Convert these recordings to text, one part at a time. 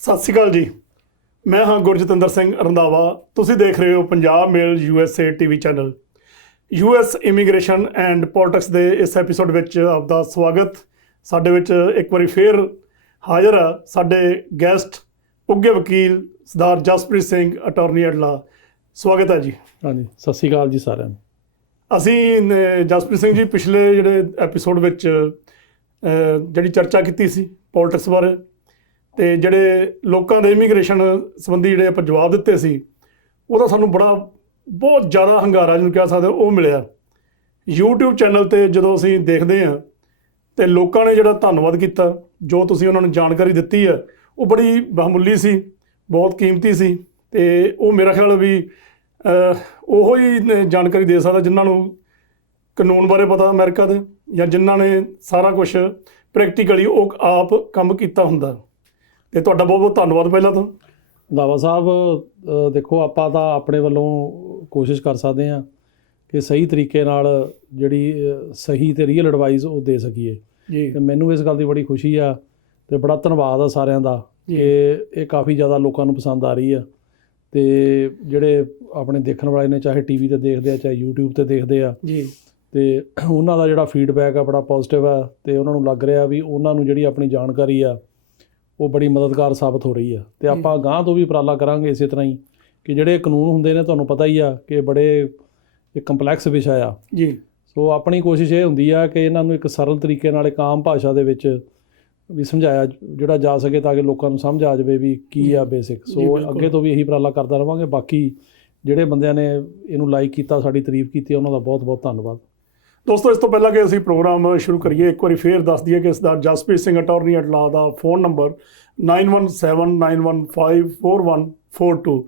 ਸਤਿ ਸ਼੍ਰੀ ਅਕਾਲ ਜੀ। ਮੈਂ ਹਾਂ ਗੁਰਜਤਿੰਦਰ ਸਿੰਘ ਰੰਧਾਵਾ। ਤੁਸੀਂ ਦੇਖ ਰਹੇ ਹੋ ਪੰਜਾਬ ਮੇਲ USA TV channel. US immigration and politics ਦੇ ਇਸ ਐਪੀਸੋਡ ਵਿੱਚ ਆਪਦਾ ਸਵਾਗਤ। ਸਾਡੇ ਵਿੱਚ ਇੱਕ ਵਾਰੀ ਫੇਰ ਹਾਜ਼ਰ ਆ ਸਾਡੇ ਗੈਸਟ ਉੱਘੇ ਵਕੀਲ ਸਰਦਾਰ ਜਸਪ੍ਰੀਤ ਸਿੰਘ ਅਟਾਰਨੀ ਐਟ ਲਾ। ਸਵਾਗਤ ਹੈ ਜੀ। ਹਾਂਜੀ, ਸਤਿ ਸ਼੍ਰੀ ਅਕਾਲ ਜੀ ਸਾਰਿਆਂ ਨੂੰ। ਅਸੀਂ ਜਸਪ੍ਰੀਤ ਸਿੰਘ ਜੀ ਪਿਛਲੇ ਜਿਹੜੇ ਐਪੀਸੋਡ ਵਿੱਚ ਜਿਹੜੀ ਚਰਚਾ ਕੀਤੀ ਸੀ ਪੋਲਿਟਿਕਸ ਬਾਰੇ, ਅਤੇ ਜਿਹੜੇ ਲੋਕਾਂ ਦੇ ਇਮੀਗ੍ਰੇਸ਼ਨ ਸੰਬੰਧੀ ਜਿਹੜੇ ਆਪਾਂ ਜਵਾਬ ਦਿੱਤੇ ਸੀ, ਉਹਦਾ ਸਾਨੂੰ ਬਹੁਤ ਜ਼ਿਆਦਾ ਹੰਗਾਰਾ ਜਿਹਨੂੰ ਕਹਿ ਸਕਦੇ ਉਹ ਮਿਲਿਆ। YouTube ਚੈਨਲ 'ਤੇ ਜਦੋਂ ਅਸੀਂ ਦੇਖਦੇ ਹਾਂ ਅਤੇ ਲੋਕਾਂ ਨੇ ਜਿਹੜਾ ਧੰਨਵਾਦ ਕੀਤਾ, ਜੋ ਤੁਸੀਂ ਉਹਨਾਂ ਨੂੰ ਜਾਣਕਾਰੀ ਦਿੱਤੀ ਹੈ ਉਹ ਬੜੀ ਬਹੁਮੁੱਲੀ ਸੀ, ਬਹੁਤ ਕੀਮਤੀ ਸੀ। ਅਤੇ ਉਹ ਮੇਰਾ ਖਿਆਲ ਵੀ ਉਹੋ ਹੀ ਜਾਣਕਾਰੀ ਦੇ ਸਕਦਾ ਜਿਨ੍ਹਾਂ ਨੂੰ ਕਾਨੂੰਨ ਬਾਰੇ ਪਤਾ ਅਮਰੀਕਾ ਦੇ, ਜਾਂ ਜਿਨ੍ਹਾਂ ਨੇ ਸਾਰਾ ਕੁਛ ਪ੍ਰੈਕਟੀਕਲੀ ਉਹ ਆਪ ਕੰਮ ਕੀਤਾ ਹੁੰਦਾ। ਅਤੇ ਤੁਹਾਡਾ ਬਹੁਤ ਬਹੁਤ ਧੰਨਵਾਦ ਪਹਿਲਾਂ ਤੋਂ। ਰੰਧਾਵਾ ਸਾਹਿਬ, ਦੇਖੋ ਆਪਾਂ ਤਾਂ ਆਪਣੇ ਵੱਲੋਂ ਕੋਸ਼ਿਸ਼ ਕਰ ਸਕਦੇ ਹਾਂ ਕਿ ਸਹੀ ਤਰੀਕੇ ਨਾਲ ਜਿਹੜੀ ਸਹੀ ਅਤੇ ਰੀਅਲ ਐਡਵਾਈਸ ਉਹ ਦੇ ਸਕੀਏ ਜੀ। ਅਤੇ ਮੈਨੂੰ ਇਸ ਗੱਲ ਦੀ ਬੜੀ ਖੁਸ਼ੀ ਆ ਅਤੇ ਬੜਾ ਧੰਨਵਾਦ ਆ ਸਾਰਿਆਂ ਦਾ ਕਿ ਇਹ ਕਾਫੀ ਜ਼ਿਆਦਾ ਲੋਕਾਂ ਨੂੰ ਪਸੰਦ ਆ ਰਹੀ ਆ। ਅਤੇ ਜਿਹੜੇ ਆਪਣੇ ਦੇਖਣ ਵਾਲੇ ਨੇ, ਚਾਹੇ TV 'ਤੇ ਦੇਖਦੇ ਆ, ਚਾਹੇ YouTube 'ਤੇ ਦੇਖਦੇ ਆ ਜੀ, ਅਤੇ ਉਹਨਾਂ ਦਾ ਜਿਹੜਾ ਫੀਡਬੈਕ ਆ ਬੜਾ ਪੋਜ਼ੀਟਿਵ ਆ। ਅਤੇ ਉਹਨਾਂ ਨੂੰ ਲੱਗ ਰਿਹਾ ਵੀ ਉਹਨਾਂ ਨੂੰ ਜਿਹੜੀ ਆਪਣੀ ਜਾਣਕਾਰੀ ਆ ਉਹ ਬੜੀ ਮਦਦਗਾਰ ਸਾਬਤ ਹੋ ਰਹੀ ਆ। ਅਤੇ ਆਪਾਂ ਅਗਾਂਹ ਤੋਂ ਵੀ ਉਪਰਾਲਾ ਕਰਾਂਗੇ ਇਸੇ ਤਰ੍ਹਾਂ ਹੀ ਕਿ ਜਿਹੜੇ ਕਾਨੂੰਨ ਹੁੰਦੇ ਨੇ, ਤੁਹਾਨੂੰ ਪਤਾ ਹੀ ਆ ਕਿ ਬੜੇ ਇੱਕ ਕੰਪਲੈਕਸ ਵਿਸ਼ਾ ਆ ਜੀ। ਸੋ ਆਪਣੀ ਕੋਸ਼ਿਸ਼ ਇਹ ਹੁੰਦੀ ਆ ਕਿ ਇਹਨਾਂ ਨੂੰ ਇੱਕ ਸਰਲ ਤਰੀਕੇ ਨਾਲ, ਇੱਕ ਆਮ ਭਾਸ਼ਾ ਦੇ ਵਿੱਚ ਵੀ ਸਮਝਾਇਆ ਜਿਹੜਾ ਜਾ ਸਕੇ, ਤਾਂ ਕਿ ਲੋਕਾਂ ਨੂੰ ਸਮਝ ਆ ਜਾਵੇ ਵੀ ਕੀ ਆ ਬੇਸਿਕ। ਸੋ ਅੱਗੇ ਤੋਂ ਵੀ ਇਹੀ ਉਪਰਾਲਾ ਕਰਦਾ ਰਹਾਂਗੇ। ਬਾਕੀ ਜਿਹੜੇ ਬੰਦਿਆਂ ਨੇ ਇਹਨੂੰ ਲਾਈਕ ਕੀਤਾ, ਸਾਡੀ ਤਾਰੀਫ ਕੀਤੀ, ਉਹਨਾਂ ਦਾ ਬਹੁਤ ਬਹੁਤ ਧੰਨਵਾਦ। ਦੋਸਤੋ, ਇਸ ਤੋਂ ਪਹਿਲਾਂ ਕਿ ਅਸੀਂ ਪ੍ਰੋਗਰਾਮ ਸ਼ੁਰੂ ਕਰੀਏ, ਇੱਕ ਵਾਰੀ ਫੇਰ ਦੱਸ ਦਈਏ ਕਿ ਸਰਦਾਰ ਜਸਪ੍ਰੀਤ ਸਿੰਘ ਅਟਾਰਨੀ ਐਟ ਲਾ ਦਾ ਫ਼ੋਨ ਨੰਬਰ 9179154142।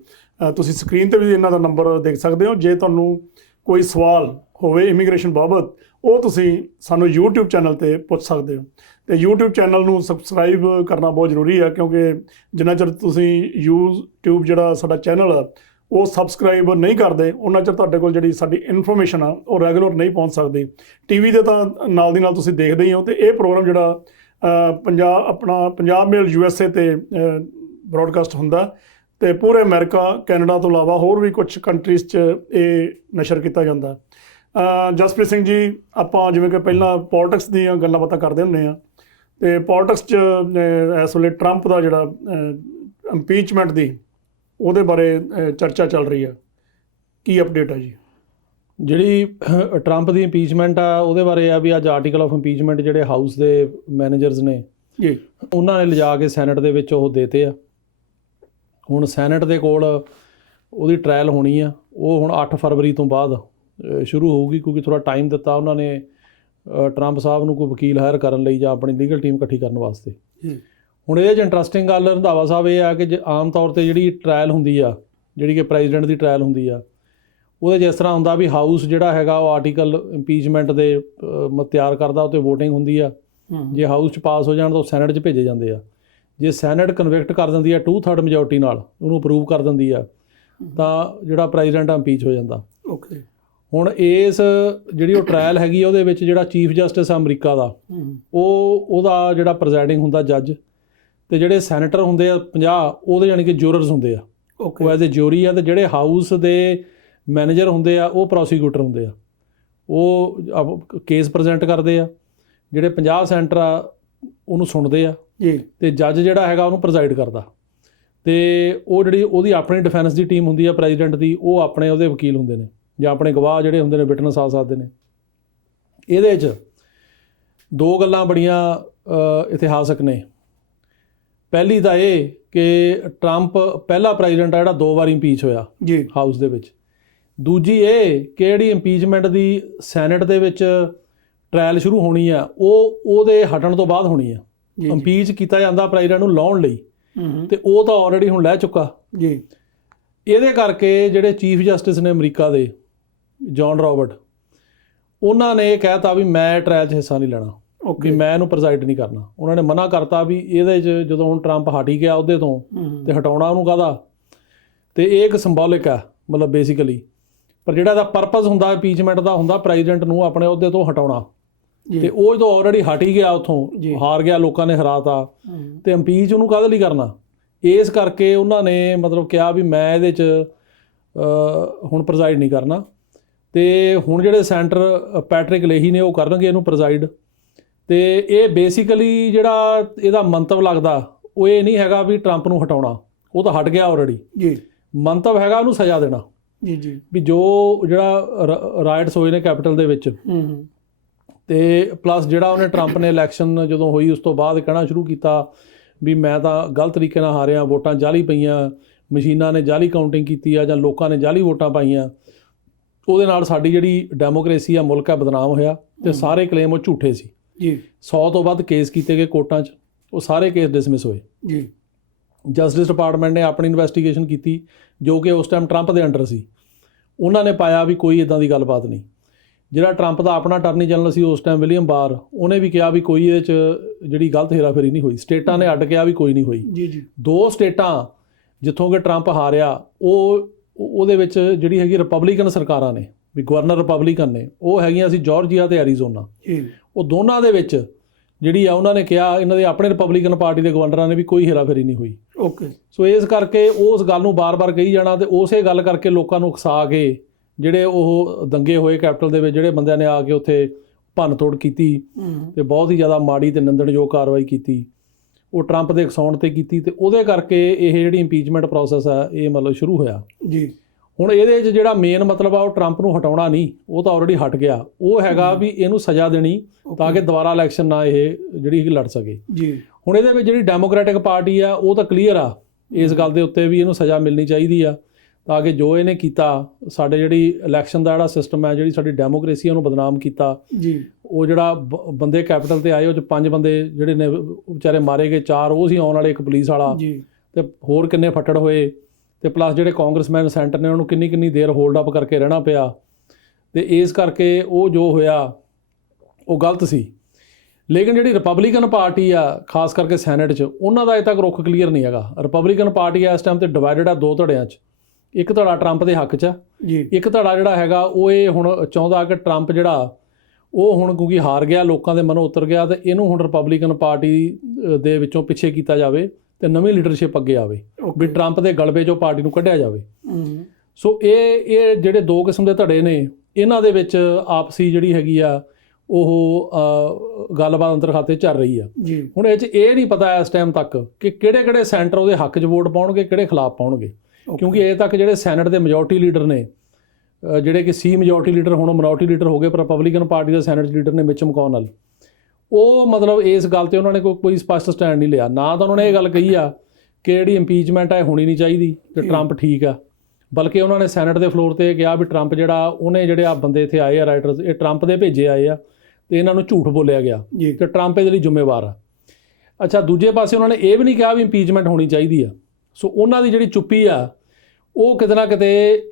ਤੁਸੀਂ ਸਕਰੀਨ 'ਤੇ ਵੀ ਇਹਨਾਂ ਦਾ ਨੰਬਰ ਦੇਖ ਸਕਦੇ ਹੋ। ਜੇ ਤੁਹਾਨੂੰ ਕੋਈ ਸਵਾਲ ਹੋਵੇ ਇਮੀਗ੍ਰੇਸ਼ਨ ਬਾਬਤ, ਉਹ ਤੁਸੀਂ ਸਾਨੂੰ YouTube ਚੈਨਲ 'ਤੇ ਪੁੱਛ ਸਕਦੇ ਹੋ। ਅਤੇ YouTube ਚੈਨਲ ਨੂੰ ਸਬਸਕ੍ਰਾਈਬ ਕਰਨਾ ਬਹੁਤ ਜ਼ਰੂਰੀ ਹੈ, ਕਿਉਂਕਿ ਜਿੰਨਾ ਚਿਰ ਤੁਸੀਂ YouTube ਜਿਹੜਾ ਸਾਡਾ ਚੈਨਲ ਆ ਉਹ ਸਬਸਕ੍ਰਾਈਬ ਨਹੀਂ ਕਰਦੇ, ਉਹਨਾਂ ਚਿਰ ਤੁਹਾਡੇ ਕੋਲ ਜਿਹੜੀ ਸਾਡੀ ਇਨਫੋਰਮੇਸ਼ਨ ਆ ਉਹ ਰੈਗੂਲਰ ਨਹੀਂ ਪਹੁੰਚ ਸਕਦੀ। TV 'ਤੇ ਤਾਂ ਨਾਲ ਦੀ ਨਾਲ ਤੁਸੀਂ ਦੇਖਦੇ ਹੀ ਹੋ। ਅਤੇ ਇਹ ਪ੍ਰੋਗਰਾਮ ਜਿਹੜਾ ਪੰਜਾਬ ਮੇਲ USA 'ਤੇ ਬਰੋਡਕਾਸਟ ਹੁੰਦਾ, ਅਤੇ ਪੂਰੇ ਅਮਰੀਕਾ, ਕੈਨੇਡਾ ਤੋਂ ਇਲਾਵਾ ਹੋਰ ਵੀ ਕੁਛ ਕੰਟਰੀਜ਼ 'ਚ ਇਹ ਨਸ਼ਰ ਕੀਤਾ ਜਾਂਦਾ। ਜਸਪ੍ਰੀਤ ਸਿੰਘ ਜੀ, ਆਪਾਂ ਜਿਵੇਂ ਕਿ ਪਹਿਲਾਂ ਪੋਲਿਟਿਕਸ ਦੀਆਂ ਗੱਲਾਂ ਬਾਤਾਂ ਕਰਦੇ ਹੁੰਦੇ ਹਾਂ, ਅਤੇ ਪੋਲਿਟਿਕਸ 'ਚ ਇਸ ਵੇਲੇ ਟਰੰਪ ਦਾ ਜਿਹੜਾ ਇੰਪੀਚਮੈਂਟ ਦੀ ਉਹਦੇ ਬਾਰੇ ਚਰਚਾ ਚੱਲ ਰਹੀ ਆ, ਕੀ ਅਪਡੇਟ ਆ ਜੀ? ਜਿਹੜੀ ਟਰੰਪ ਦੀ ਇੰਪੀਚਮੈਂਟ ਆ, ਉਹਦੇ ਬਾਰੇ ਆ ਵੀ ਅੱਜ ਆਰਟੀਕਲ ਆਫ ਇੰਪੀਚਮੈਂਟ ਜਿਹੜੇ ਹਾਊਸ ਦੇ ਮੈਨੇਜਰਸ ਨੇ ਜੀ, ਉਹਨਾਂ ਨੇ ਲਿਜਾ ਕੇ ਸੈਨੇਟ ਦੇ ਵਿੱਚ ਉਹ ਦੇਤੇ ਆ। ਹੁਣ ਸੈਨੇਟ ਦੇ ਕੋਲ ਉਹਦੀ ਟਰਾਇਲ ਹੋਣੀ ਆ, ਉਹ ਹੁਣ 8 ਫਰਵਰੀ ਤੋਂ ਬਾਅਦ ਸ਼ੁਰੂ ਹੋਊਗੀ, ਕਿਉਂਕਿ ਥੋੜ੍ਹਾ ਟਾਈਮ ਦਿੱਤਾ ਉਹਨਾਂ ਨੇ ਟਰੰਪ ਸਾਹਿਬ ਨੂੰ ਕੋਈ ਵਕੀਲ ਹਾਇਰ ਕਰਨ ਲਈ ਜਾਂ ਆਪਣੀ ਲੀਗਲ ਟੀਮ ਇਕੱਠੀ ਕਰਨ ਵਾਸਤੇ। ਹੁਣ ਇਹਦੇ 'ਚ ਇੰਟਰਸਟਿੰਗ ਗੱਲ ਰੰਧਾਵਾ ਸਾਹਿਬ ਇਹ ਆ ਕਿ ਆਮ ਤੌਰ 'ਤੇ ਜਿਹੜੀ ਟਰਾਇਲ ਹੁੰਦੀ ਆ, ਜਿਹੜੀ ਕਿ ਪ੍ਰੈਜ਼ੀਡੈਂਟ ਦੀ ਟਰਾਇਲ ਹੁੰਦੀ ਆ, ਉਹਦੇ 'ਚ ਇਸ ਤਰ੍ਹਾਂ ਹੁੰਦਾ ਵੀ ਹਾਊਸ ਜਿਹੜਾ ਹੈਗਾ ਉਹ ਆਰਟੀਕਲ ਇੰਪੀਚਮੈਂਟ ਦੇ ਤਿਆਰ ਕਰਦਾ, ਉੱਤੇ ਵੋਟਿੰਗ ਹੁੰਦੀ ਆ। ਜੇ ਹਾਊਸ 'ਚ ਪਾਸ ਹੋ ਜਾਣ ਤਾਂ ਉਹ ਸੈਨੇਟ 'ਚ ਭੇਜੇ ਜਾਂਦੇ ਆ। ਜੇ ਸੈਨੇਟ ਕਨਵਿਕਟ ਕਰ ਦਿੰਦੀ ਆ 2/3 ਮੈਜੋਰਟੀ ਨਾਲ, ਉਹਨੂੰ ਅਪਰੂਵ ਕਰ ਦਿੰਦੀ ਆ, ਤਾਂ ਜਿਹੜਾ ਪ੍ਰੈਜ਼ੀਡੈਂਟ ਇੰਪੀਚ ਹੋ ਜਾਂਦਾ। ਓਕੇ, ਹੁਣ ਇਸ ਜਿਹੜੀ ਉਹ ਟਰਾਇਲ ਹੈਗੀ ਆ, ਉਹਦੇ ਵਿੱਚ ਜਿਹੜਾ ਚੀਫ ਜਸਟਿਸ ਆ ਅਮਰੀਕਾ ਦਾ, ਉਹਦਾ ਜਿਹੜਾ ਪ੍ਰੈਜ਼ਾਈਡਿੰਗ ਹੁੰਦਾ ਜੱਜ, ਅਤੇ ਜਿਹੜੇ ਸੈਨੇਟਰ ਹੁੰਦੇ ਆ 50, ਉਹਦੇ ਯਾਨੀ ਕਿ ਜੂਰਰਸ ਹੁੰਦੇ ਆ, ਉਹ ਐਜ਼ ਏ ਜੂਰੀ ਆ। ਅਤੇ ਜਿਹੜੇ ਹਾਊਸ ਦੇ ਮੈਨੇਜਰ ਹੁੰਦੇ ਆ ਉਹ ਪ੍ਰੋਸੀਕਿਊਟਰ ਹੁੰਦੇ ਆ, ਉਹ ਕੇਸ ਪ੍ਰੈਜ਼ੈਂਟ ਕਰਦੇ ਆ। ਜਿਹੜੇ 50 ਸੈਨੇਟਰ ਆ ਉਹਨੂੰ ਸੁਣਦੇ ਆ ਜੀ, ਅਤੇ ਜੱਜ ਜਿਹੜਾ ਹੈਗਾ ਉਹਨੂੰ ਪ੍ਰੈਜ਼ਾਈਡ ਕਰਦਾ। ਅਤੇ ਉਹ ਜਿਹੜੀ ਉਹਦੀ ਆਪਣੀ ਡਿਫੈਂਸ ਦੀ ਟੀਮ ਹੁੰਦੀ ਆ ਪ੍ਰੈਜ਼ੀਡੈਂਟ ਦੀ, ਉਹ ਆਪਣੇ ਉਹਦੇ ਵਕੀਲ ਹੁੰਦੇ ਨੇ, ਜਾਂ ਆਪਣੇ ਗਵਾਹ ਜਿਹੜੇ ਹੁੰਦੇ ਨੇ, ਵਿਟਨੈਸ ਆ ਸਕਦੇ ਨੇ। ਇਹਦੇ 'ਚ 2 ਗੱਲਾਂ ਬੜੀਆਂ ਇਤਿਹਾਸਕ ਨੇ। ਪਹਿਲੀ ਤਾਂ ਇਹ ਕਿ ਟਰੰਪ ਪਹਿਲਾ ਪ੍ਰੈਜ਼ੀਡੈਂਟ ਆ ਜਿਹੜਾ 2 ਵਾਰ ਇੰਪੀਚ ਹੋਇਆ ਜੀ ਹਾਊਸ ਦੇ ਵਿੱਚ। ਦੂਜੀ ਇਹ ਕਿ ਜਿਹੜੀ ਇੰਪੀਚਮੈਂਟ ਦੀ ਸੈਨੇਟ ਦੇ ਵਿੱਚ ਟਰਾਇਲ ਸ਼ੁਰੂ ਹੋਣੀ ਆ, ਉਹ ਉਹਦੇ ਹਟਣ ਤੋਂ ਬਾਅਦ ਹੋਣੀ ਆ। ਇੰਪੀਚ ਕੀਤਾ ਜਾਂਦਾ ਪ੍ਰੈਜ਼ੀਡੈਂਟ ਨੂੰ ਲਾਉਣ ਲਈ, ਅਤੇ ਉਹ ਤਾਂ ਆਲਰੇਡੀ ਹੁਣ ਲੈ ਚੁੱਕਾ ਜੀ। ਇਹਦੇ ਕਰਕੇ ਜਿਹੜੇ ਚੀਫ ਜਸਟਿਸ ਨੇ ਅਮਰੀਕਾ ਦੇ, ਜੌਨ ਰੋਬਰਟ, ਉਹਨਾਂ ਨੇ ਇਹ ਕਹਿ ਤਾ ਵੀ ਮੈਂ ਟਰਾਇਲ 'ਚ ਹਿੱਸਾ ਨਹੀਂ ਲੈਣਾ, ਵੀ ਮੈਂ ਇਹਨੂੰ ਪ੍ਰੈਜ਼ਾਈਡ ਨਹੀਂ ਕਰਨਾ। ਉਹਨਾਂ ਨੇ ਮਨਾ ਕਰਤਾ ਵੀ ਇਹਦੇ 'ਚ ਜਦੋਂ ਹੁਣ ਟਰੰਪ ਹਟ ਹੀ ਗਿਆ ਉਹਦੇ ਤੋਂ, ਅਤੇ ਹਟਾਉਣਾ ਉਹਨੂੰ ਕਾਹਦਾ। ਅਤੇ ਇਹ ਇੱਕ ਸਿੰਬੋਲਿਕ ਆ, ਮਤਲਬ ਬੇਸਿਕਲੀ। ਪਰ ਜਿਹੜਾ ਇਹਦਾ ਪਰਪਸ ਹੁੰਦਾ ਇੰਪੀਚਮੈਂਟ ਦਾ ਹੁੰਦਾ ਪ੍ਰੈਜ਼ੀਡੈਂਟ ਨੂੰ ਆਪਣੇ ਅਹੁਦੇ ਤੋਂ ਹਟਾਉਣਾ। ਤੇ ਉਹ ਜਦੋਂ ਆਲਰੇਡੀ ਹਟ ਹੀ ਗਿਆ, ਉੱਥੋਂ ਹਾਰ ਗਿਆ, ਲੋਕਾਂ ਨੇ ਹਰਾਤਾ, ਤੇ ਇੰਪੀਚ ਉਹਨੂੰ ਕਾਹਦੇ ਲਈ ਕਰਨਾ? ਇਸ ਕਰਕੇ ਉਹਨਾਂ ਨੇ ਮਤਲਬ ਕਿਹਾ ਵੀ ਮੈਂ ਇਹਦੇ 'ਚ ਹੁਣ ਪ੍ਰਜ਼ਾਈਡ ਨਹੀਂ ਕਰਨਾ, ਅਤੇ ਹੁਣ ਜਿਹੜੇ ਸੈਂਟਰ ਪੈਟਰਿਕ ਲੇਹੀ ਨੇ ਉਹ ਕਰਨਗੇ ਇਹਨੂੰ ਪ੍ਰਜ਼ਾਈਡ। ਅਤੇ ਇਹ ਬੇਸਿਕਲੀ ਜਿਹੜਾ ਇਹਦਾ ਮੰਤਵ ਲੱਗਦਾ ਉਹ ਇਹ ਨਹੀਂ ਹੈਗਾ ਵੀ ਟਰੰਪ ਨੂੰ ਹਟਾਉਣਾ, ਉਹ ਤਾਂ ਹਟ ਗਿਆ ਆਲਰੇਡੀ ਜੀ। ਮੰਤਵ ਹੈਗਾ ਉਹਨੂੰ ਸਜ਼ਾ ਦੇਣਾ ਜੀ ਜੀ, ਵੀ ਜੋ ਜਿਹੜਾ ਰਾਇਟਸ ਹੋਏ ਨੇ ਕੈਪੀਟਲ ਦੇ ਵਿੱਚ, ਅਤੇ ਪਲੱਸ ਜਿਹੜਾ ਉਹਨੇ ਟਰੰਪ ਨੇ ਇਲੈਕਸ਼ਨ ਜਦੋਂ ਹੋਈ ਉਸ ਤੋਂ ਬਾਅਦ ਕਹਿਣਾ ਸ਼ੁਰੂ ਕੀਤਾ ਵੀ ਮੈਂ ਤਾਂ ਗਲਤ ਤਰੀਕੇ ਨਾਲ ਹਾਰਿਆ, ਵੋਟਾਂ ਜਾਲੀ ਪਈਆਂ, ਮਸ਼ੀਨਾਂ ਨੇ ਜਾਲੀ ਕਾਊਂਟਿੰਗ ਕੀਤੀ ਆ ਜਾਂ ਲੋਕਾਂ ਨੇ ਜਾਲੀ ਵੋਟਾਂ ਪਾਈਆਂ, ਉਹਦੇ ਨਾਲ ਸਾਡੀ ਜਿਹੜੀ ਡੈਮੋਕ੍ਰੇਸੀ ਆ ਮੁਲਕ ਹੈ ਬਦਨਾਮ ਹੋਇਆ, ਅਤੇ ਸਾਰੇ ਕਲੇਮ ਉਹ ਝੂਠੇ ਸੀ ਜੀ। 100 ਤੋਂ ਵੱਧ ਕੇਸ ਕੀਤੇ ਗਏ ਕੋਰਟਾਂ 'ਚ, ਉਹ ਸਾਰੇ ਕੇਸ ਡਿਸਮਿਸ ਹੋਏ ਜੀ। ਜਸਟਿਸ ਡਿਪਾਰਟਮੈਂਟ ਨੇ ਆਪਣੀ ਇਨਵੈਸਟੀਗੇਸ਼ਨ ਕੀਤੀ ਜੋ ਕਿ ਉਸ ਟਾਈਮ ਟਰੰਪ ਦੇ ਅੰਡਰ ਸੀ, ਉਹਨਾਂ ਨੇ ਪਾਇਆ ਵੀ ਕੋਈ ਇੱਦਾਂ ਦੀ ਗੱਲਬਾਤ ਨਹੀਂ। ਜਿਹੜਾ ਟਰੰਪ ਦਾ ਆਪਣਾ ਅਟਾਰਨੀ ਜਨਰਲ ਸੀ ਉਸ ਟਾਈਮ ਵਿਲੀਅਮ ਬਾਰ, ਉਹਨੇ ਵੀ ਕਿਹਾ ਵੀ ਕੋਈ ਇਹਦੇ 'ਚ ਜਿਹੜੀ ਗਲਤ ਹੇਰਾਫੇਰੀ ਨਹੀਂ ਹੋਈ। ਸਟੇਟਾਂ ਨੇ ਅੱਡ ਕਿਹਾ ਵੀ ਕੋਈ ਨਹੀਂ ਹੋਈ ਜੀ ਜੀ। 2 ਸਟੇਟਾਂ ਜਿੱਥੋਂ ਕਿ ਟਰੰਪ ਹਾਰਿਆ ਉਹਦੇ ਵਿੱਚ ਜਿਹੜੀ ਹੈਗੀ ਰਿਪਬਲਿਕਨ ਸਰਕਾਰਾਂ ਨੇ, ਵੀ ਗਵਰਨਰ ਰਿਪਬਲਿਕਨ ਨੇ, ਉਹ ਹੈਗੀਆਂ ਸੀ ਜਾਰਜੀਆ ਅਤੇ ਐਰੀਜ਼ੋਨਾ। ਉਹ ਦੋਨਾਂ ਦੇ ਵਿੱਚ ਜਿਹੜੀ ਆ ਉਹਨਾਂ ਨੇ ਕਿਹਾ, ਇਹਨਾਂ ਦੇ ਆਪਣੇ ਰਿਪਬਲਿਕਨ ਪਾਰਟੀ ਦੇ ਗਵਰਨਰਾਂ ਨੇ ਵੀ ਕੋਈ ਹੇਰਾਫੇਰੀ ਨਹੀਂ ਹੋਈ। ਓਕੇ। ਸੋ ਇਸ ਕਰਕੇ ਉਸ ਗੱਲ ਨੂੰ ਬਾਰ-ਬਾਰ ਕਹੀ ਜਾਣਾ, ਅਤੇ ਉਸੇ ਗੱਲ ਕਰਕੇ ਲੋਕਾਂ ਨੂੰ ਉਕਸਾ ਕੇ ਜਿਹੜੇ ਉਹ ਦੰਗੇ ਹੋਏ ਕੈਪੀਟਲ ਦੇ ਵਿੱਚ, ਜਿਹੜੇ ਬੰਦਿਆਂ ਨੇ ਆ ਕੇ ਉੱਥੇ ਭੰਨ ਤੋੜ ਕੀਤੀ ਅਤੇ ਬਹੁਤ ਹੀ ਜ਼ਿਆਦਾ ਮਾੜੀ ਅਤੇ ਨਿੰਦਣਯੋਗ ਕਾਰਵਾਈ ਕੀਤੀ, ਉਹ ਟਰੰਪ ਦੇ ਉਕਸਾਉਣ 'ਤੇ ਕੀਤੀ, ਅਤੇ ਉਹਦੇ ਕਰਕੇ ਇਹ ਜਿਹੜੀ ਇੰਪੀਚਮੈਂਟ ਪ੍ਰੋਸੈਸ ਆ ਇਹ ਮਤਲਬ ਸ਼ੁਰੂ ਹੋਇਆ ਜੀ। ਹੁਣ ਇਹਦੇ 'ਚ ਜਿਹੜਾ ਮੇਨ ਮਤਲਬ ਆ ਉਹ ਟਰੰਪ ਨੂੰ ਹਟਾਉਣਾ ਨਹੀਂ, ਉਹ ਤਾਂ ਆਲਰੇਡੀ ਹਟ ਗਿਆ, ਉਹ ਹੈਗਾ ਵੀ ਇਹਨੂੰ ਸਜ਼ਾ ਦੇਣੀ ਤਾਂ ਕਿ ਦੁਬਾਰਾ ਇਲੈਕਸ਼ਨ ਨਾ ਇਹ ਜਿਹੜੀ ਲੜ ਸਕੇ ਜੀ। ਹੁਣ ਇਹਦੇ ਵਿੱਚ ਜਿਹੜੀ ਡੈਮੋਕ੍ਰੈਟਿਕ ਪਾਰਟੀ ਆ ਉਹ ਤਾਂ ਕਲੀਅਰ ਆ ਇਸ ਗੱਲ ਦੇ ਉੱਤੇ ਵੀ ਇਹਨੂੰ ਸਜ਼ਾ ਮਿਲਣੀ ਚਾਹੀਦੀ ਆ, ਤਾਂ ਕਿ ਜੋ ਇਹਨੇ ਕੀਤਾ ਸਾਡੇ ਜਿਹੜੀ ਇਲੈਕਸ਼ਨ ਦਾ ਜਿਹੜਾ ਸਿਸਟਮ ਹੈ, ਜਿਹੜੀ ਸਾਡੀ ਡੈਮੋਕ੍ਰੇਸੀ ਉਹਨੂੰ ਬਦਨਾਮ ਕੀਤਾ ਜੀ। ਉਹ ਜਿਹੜਾ ਬੰਦੇ ਕੈਪੀਟਲ 'ਤੇ ਆਏ ਉਹ 'ਚ 5 ਬੰਦੇ ਜਿਹੜੇ ਨੇ ਵਿਚਾਰੇ ਮਾਰੇ ਗਏ, 4 ਉਹ ਸੀ ਆਉਣ ਵਾਲੇ, ਇੱਕ ਪੁਲਿਸ ਵਾਲਾ ਜੀ, ਅਤੇ ਹੋਰ ਕਿੰਨੇ ਫੱਟੜ ਹੋਏ, ਅਤੇ ਪਲੱਸ ਜਿਹੜੇ ਕਾਂਗਰਸਮੈਨ ਸੈਂਟਰ ਨੇ ਉਹਨੂੰ ਕਿੰਨੀ ਦੇਰ ਹੋਲਡ ਅਪ ਕਰਕੇ ਰਹਿਣਾ ਪਿਆ, ਅਤੇ ਇਸ ਕਰਕੇ ਉਹ ਜੋ ਹੋਇਆ ਉਹ ਗਲਤ ਸੀ। ਲੇਕਿਨ ਜਿਹੜੀ ਰਿਪਬਲਿਕਨ ਪਾਰਟੀ ਆ ਖਾਸ ਕਰਕੇ ਸੈਨੇਟ 'ਚ, ਉਹਨਾਂ ਦਾ ਅਜੇ ਤੱਕ ਰੁਖ ਕਲੀਅਰ ਨਹੀਂ ਹੈਗਾ। ਰਿਪਬਲਿਕਨ ਪਾਰਟੀ ਆ ਇਸ ਟਾਈਮ 'ਤੇ ਡਿਵਾਈਡਡ ਆ 2 ਧੜਿਆਂ 'ਚ। ਇੱਕ ਧੜਾ ਟਰੰਪ ਦੇ ਹੱਕ 'ਚ ਆ ਜੀ, ਇੱਕ ਧੜਾ ਜਿਹੜਾ ਹੈਗਾ ਉਹ ਇਹ ਹੁਣ ਚਾਹੁੰਦਾ ਕਿ ਟਰੰਪ ਜਿਹੜਾ ਉਹ ਹੁਣ ਕਿਉਂਕਿ ਹਾਰ ਗਿਆ, ਲੋਕਾਂ ਦੇ ਮਨੋਂ ਉਤਰ ਗਿਆ, ਅਤੇ ਇਹਨੂੰ ਹੁਣ ਰਿਪਬਲਿਕਨ ਪਾਰਟੀ ਦੇ ਵਿੱਚੋਂ ਪਿੱਛੇ ਕੀਤਾ ਜਾਵੇ ਅਤੇ ਨਵੀਂ ਲੀਡਰਸ਼ਿਪ ਅੱਗੇ ਆਵੇ, ਵੀ ਟਰੰਪ ਦੇ ਗਲਬੇ 'ਚੋਂ ਪਾਰਟੀ ਨੂੰ ਕੱਢਿਆ ਜਾਵੇ। ਸੋ ਇਹ ਜਿਹੜੇ 2 ਕਿਸਮ ਦੇ ਧੜੇ ਨੇ, ਇਹਨਾਂ ਦੇ ਵਿੱਚ ਆਪਸੀ ਜਿਹੜੀ ਹੈਗੀ ਆ ਉਹ ਗੱਲਬਾਤ ਅੰਦਰ ਖਾਤੇ ਚੱਲ ਰਹੀ ਆ ਜੀ। ਹੁਣ ਇਹ 'ਚ ਇਹ ਨਹੀਂ ਪਤਾ ਇਸ ਟਾਈਮ ਤੱਕ ਕਿ ਕਿਹੜੇ ਸੈਂਟਰ ਉਹਦੇ ਹੱਕ 'ਚ ਵੋਟ ਪਾਉਣਗੇ, ਕਿਹੜੇ ਖਿਲਾਫ ਪਾਉਣਗੇ, ਕਿਉਂਕਿ ਅਜੇ ਤੱਕ ਜਿਹੜੇ ਸੈਨੇਟ ਦੇ ਮੈਜੋਰਟੀ ਲੀਡਰ ਨੇ, ਜਿਹੜੇ ਕਿ ਸੀ ਮੈਜੋਰਟੀ ਲੀਡਰ ਹੁਣ ਮਿਨੋਰਟੀ ਲੀਡਰ ਹੋ ਗਏ, ਪਰ ਰਿਪਬਲਿਕਨ ਪਾਰਟੀ ਦੇ ਸੈਨੇਟ ਲੀਡਰ ਨੇ ਮਿਚ ਮਕੌਨਲ, ਉਹ ਮਤਲਬ ਇਸ ਗੱਲ 'ਤੇ ਉਹਨਾਂ ਨੇ ਕੋਈ ਸਪਸ਼ਟ ਸਟੈਂਡ ਨਹੀਂ ਲਿਆ। ਨਾ ਤਾਂ ਉਹਨਾਂ ਨੇ ਇਹ ਗੱਲ ਕਹੀ ਆ ਕਿ ਜਿਹੜੀ ਇੰਪੀਚਮੈਂਟ ਹੈ ਹੋਣੀ ਨਹੀਂ ਚਾਹੀਦੀ ਅਤੇ ਟਰੰਪ ਠੀਕ ਆ, ਬਲਕਿ ਉਹਨਾਂ ਨੇ ਸੈਨੇਟ ਦੇ ਫਲੋਰ 'ਤੇ ਕਿਹਾ ਵੀ ਟਰੰਪ ਜਿਹੜਾ ਉਹਨੇ ਜਿਹੜੇ ਆ ਬੰਦੇ ਇੱਥੇ ਆਏ ਆ ਰਾਈਟਰਸ, ਇਹ ਟਰੰਪ ਦੇ ਭੇਜੇ ਆਏ ਆ, ਅਤੇ ਇਹਨਾਂ ਨੂੰ ਝੂਠ ਬੋਲਿਆ ਗਿਆ ਅਤੇ ਟਰੰਪ ਇਹਦੇ ਲਈ ਜ਼ਿੰਮੇਵਾਰ ਆ। ਅੱਛਾ, ਦੂਜੇ ਪਾਸੇ ਉਹਨਾਂ ਨੇ ਇਹ ਵੀ ਨਹੀਂ ਕਿਹਾ ਵੀ ਇੰਪੀਚਮੈਂਟ ਹੋਣੀ ਚਾਹੀਦੀ ਆ। ਸੋ ਉਹਨਾਂ ਦੀ ਜਿਹੜੀ ਚੁੱਪੀ ਆ ਉਹ ਕਿਤੇ ਨਾ ਕਿਤੇ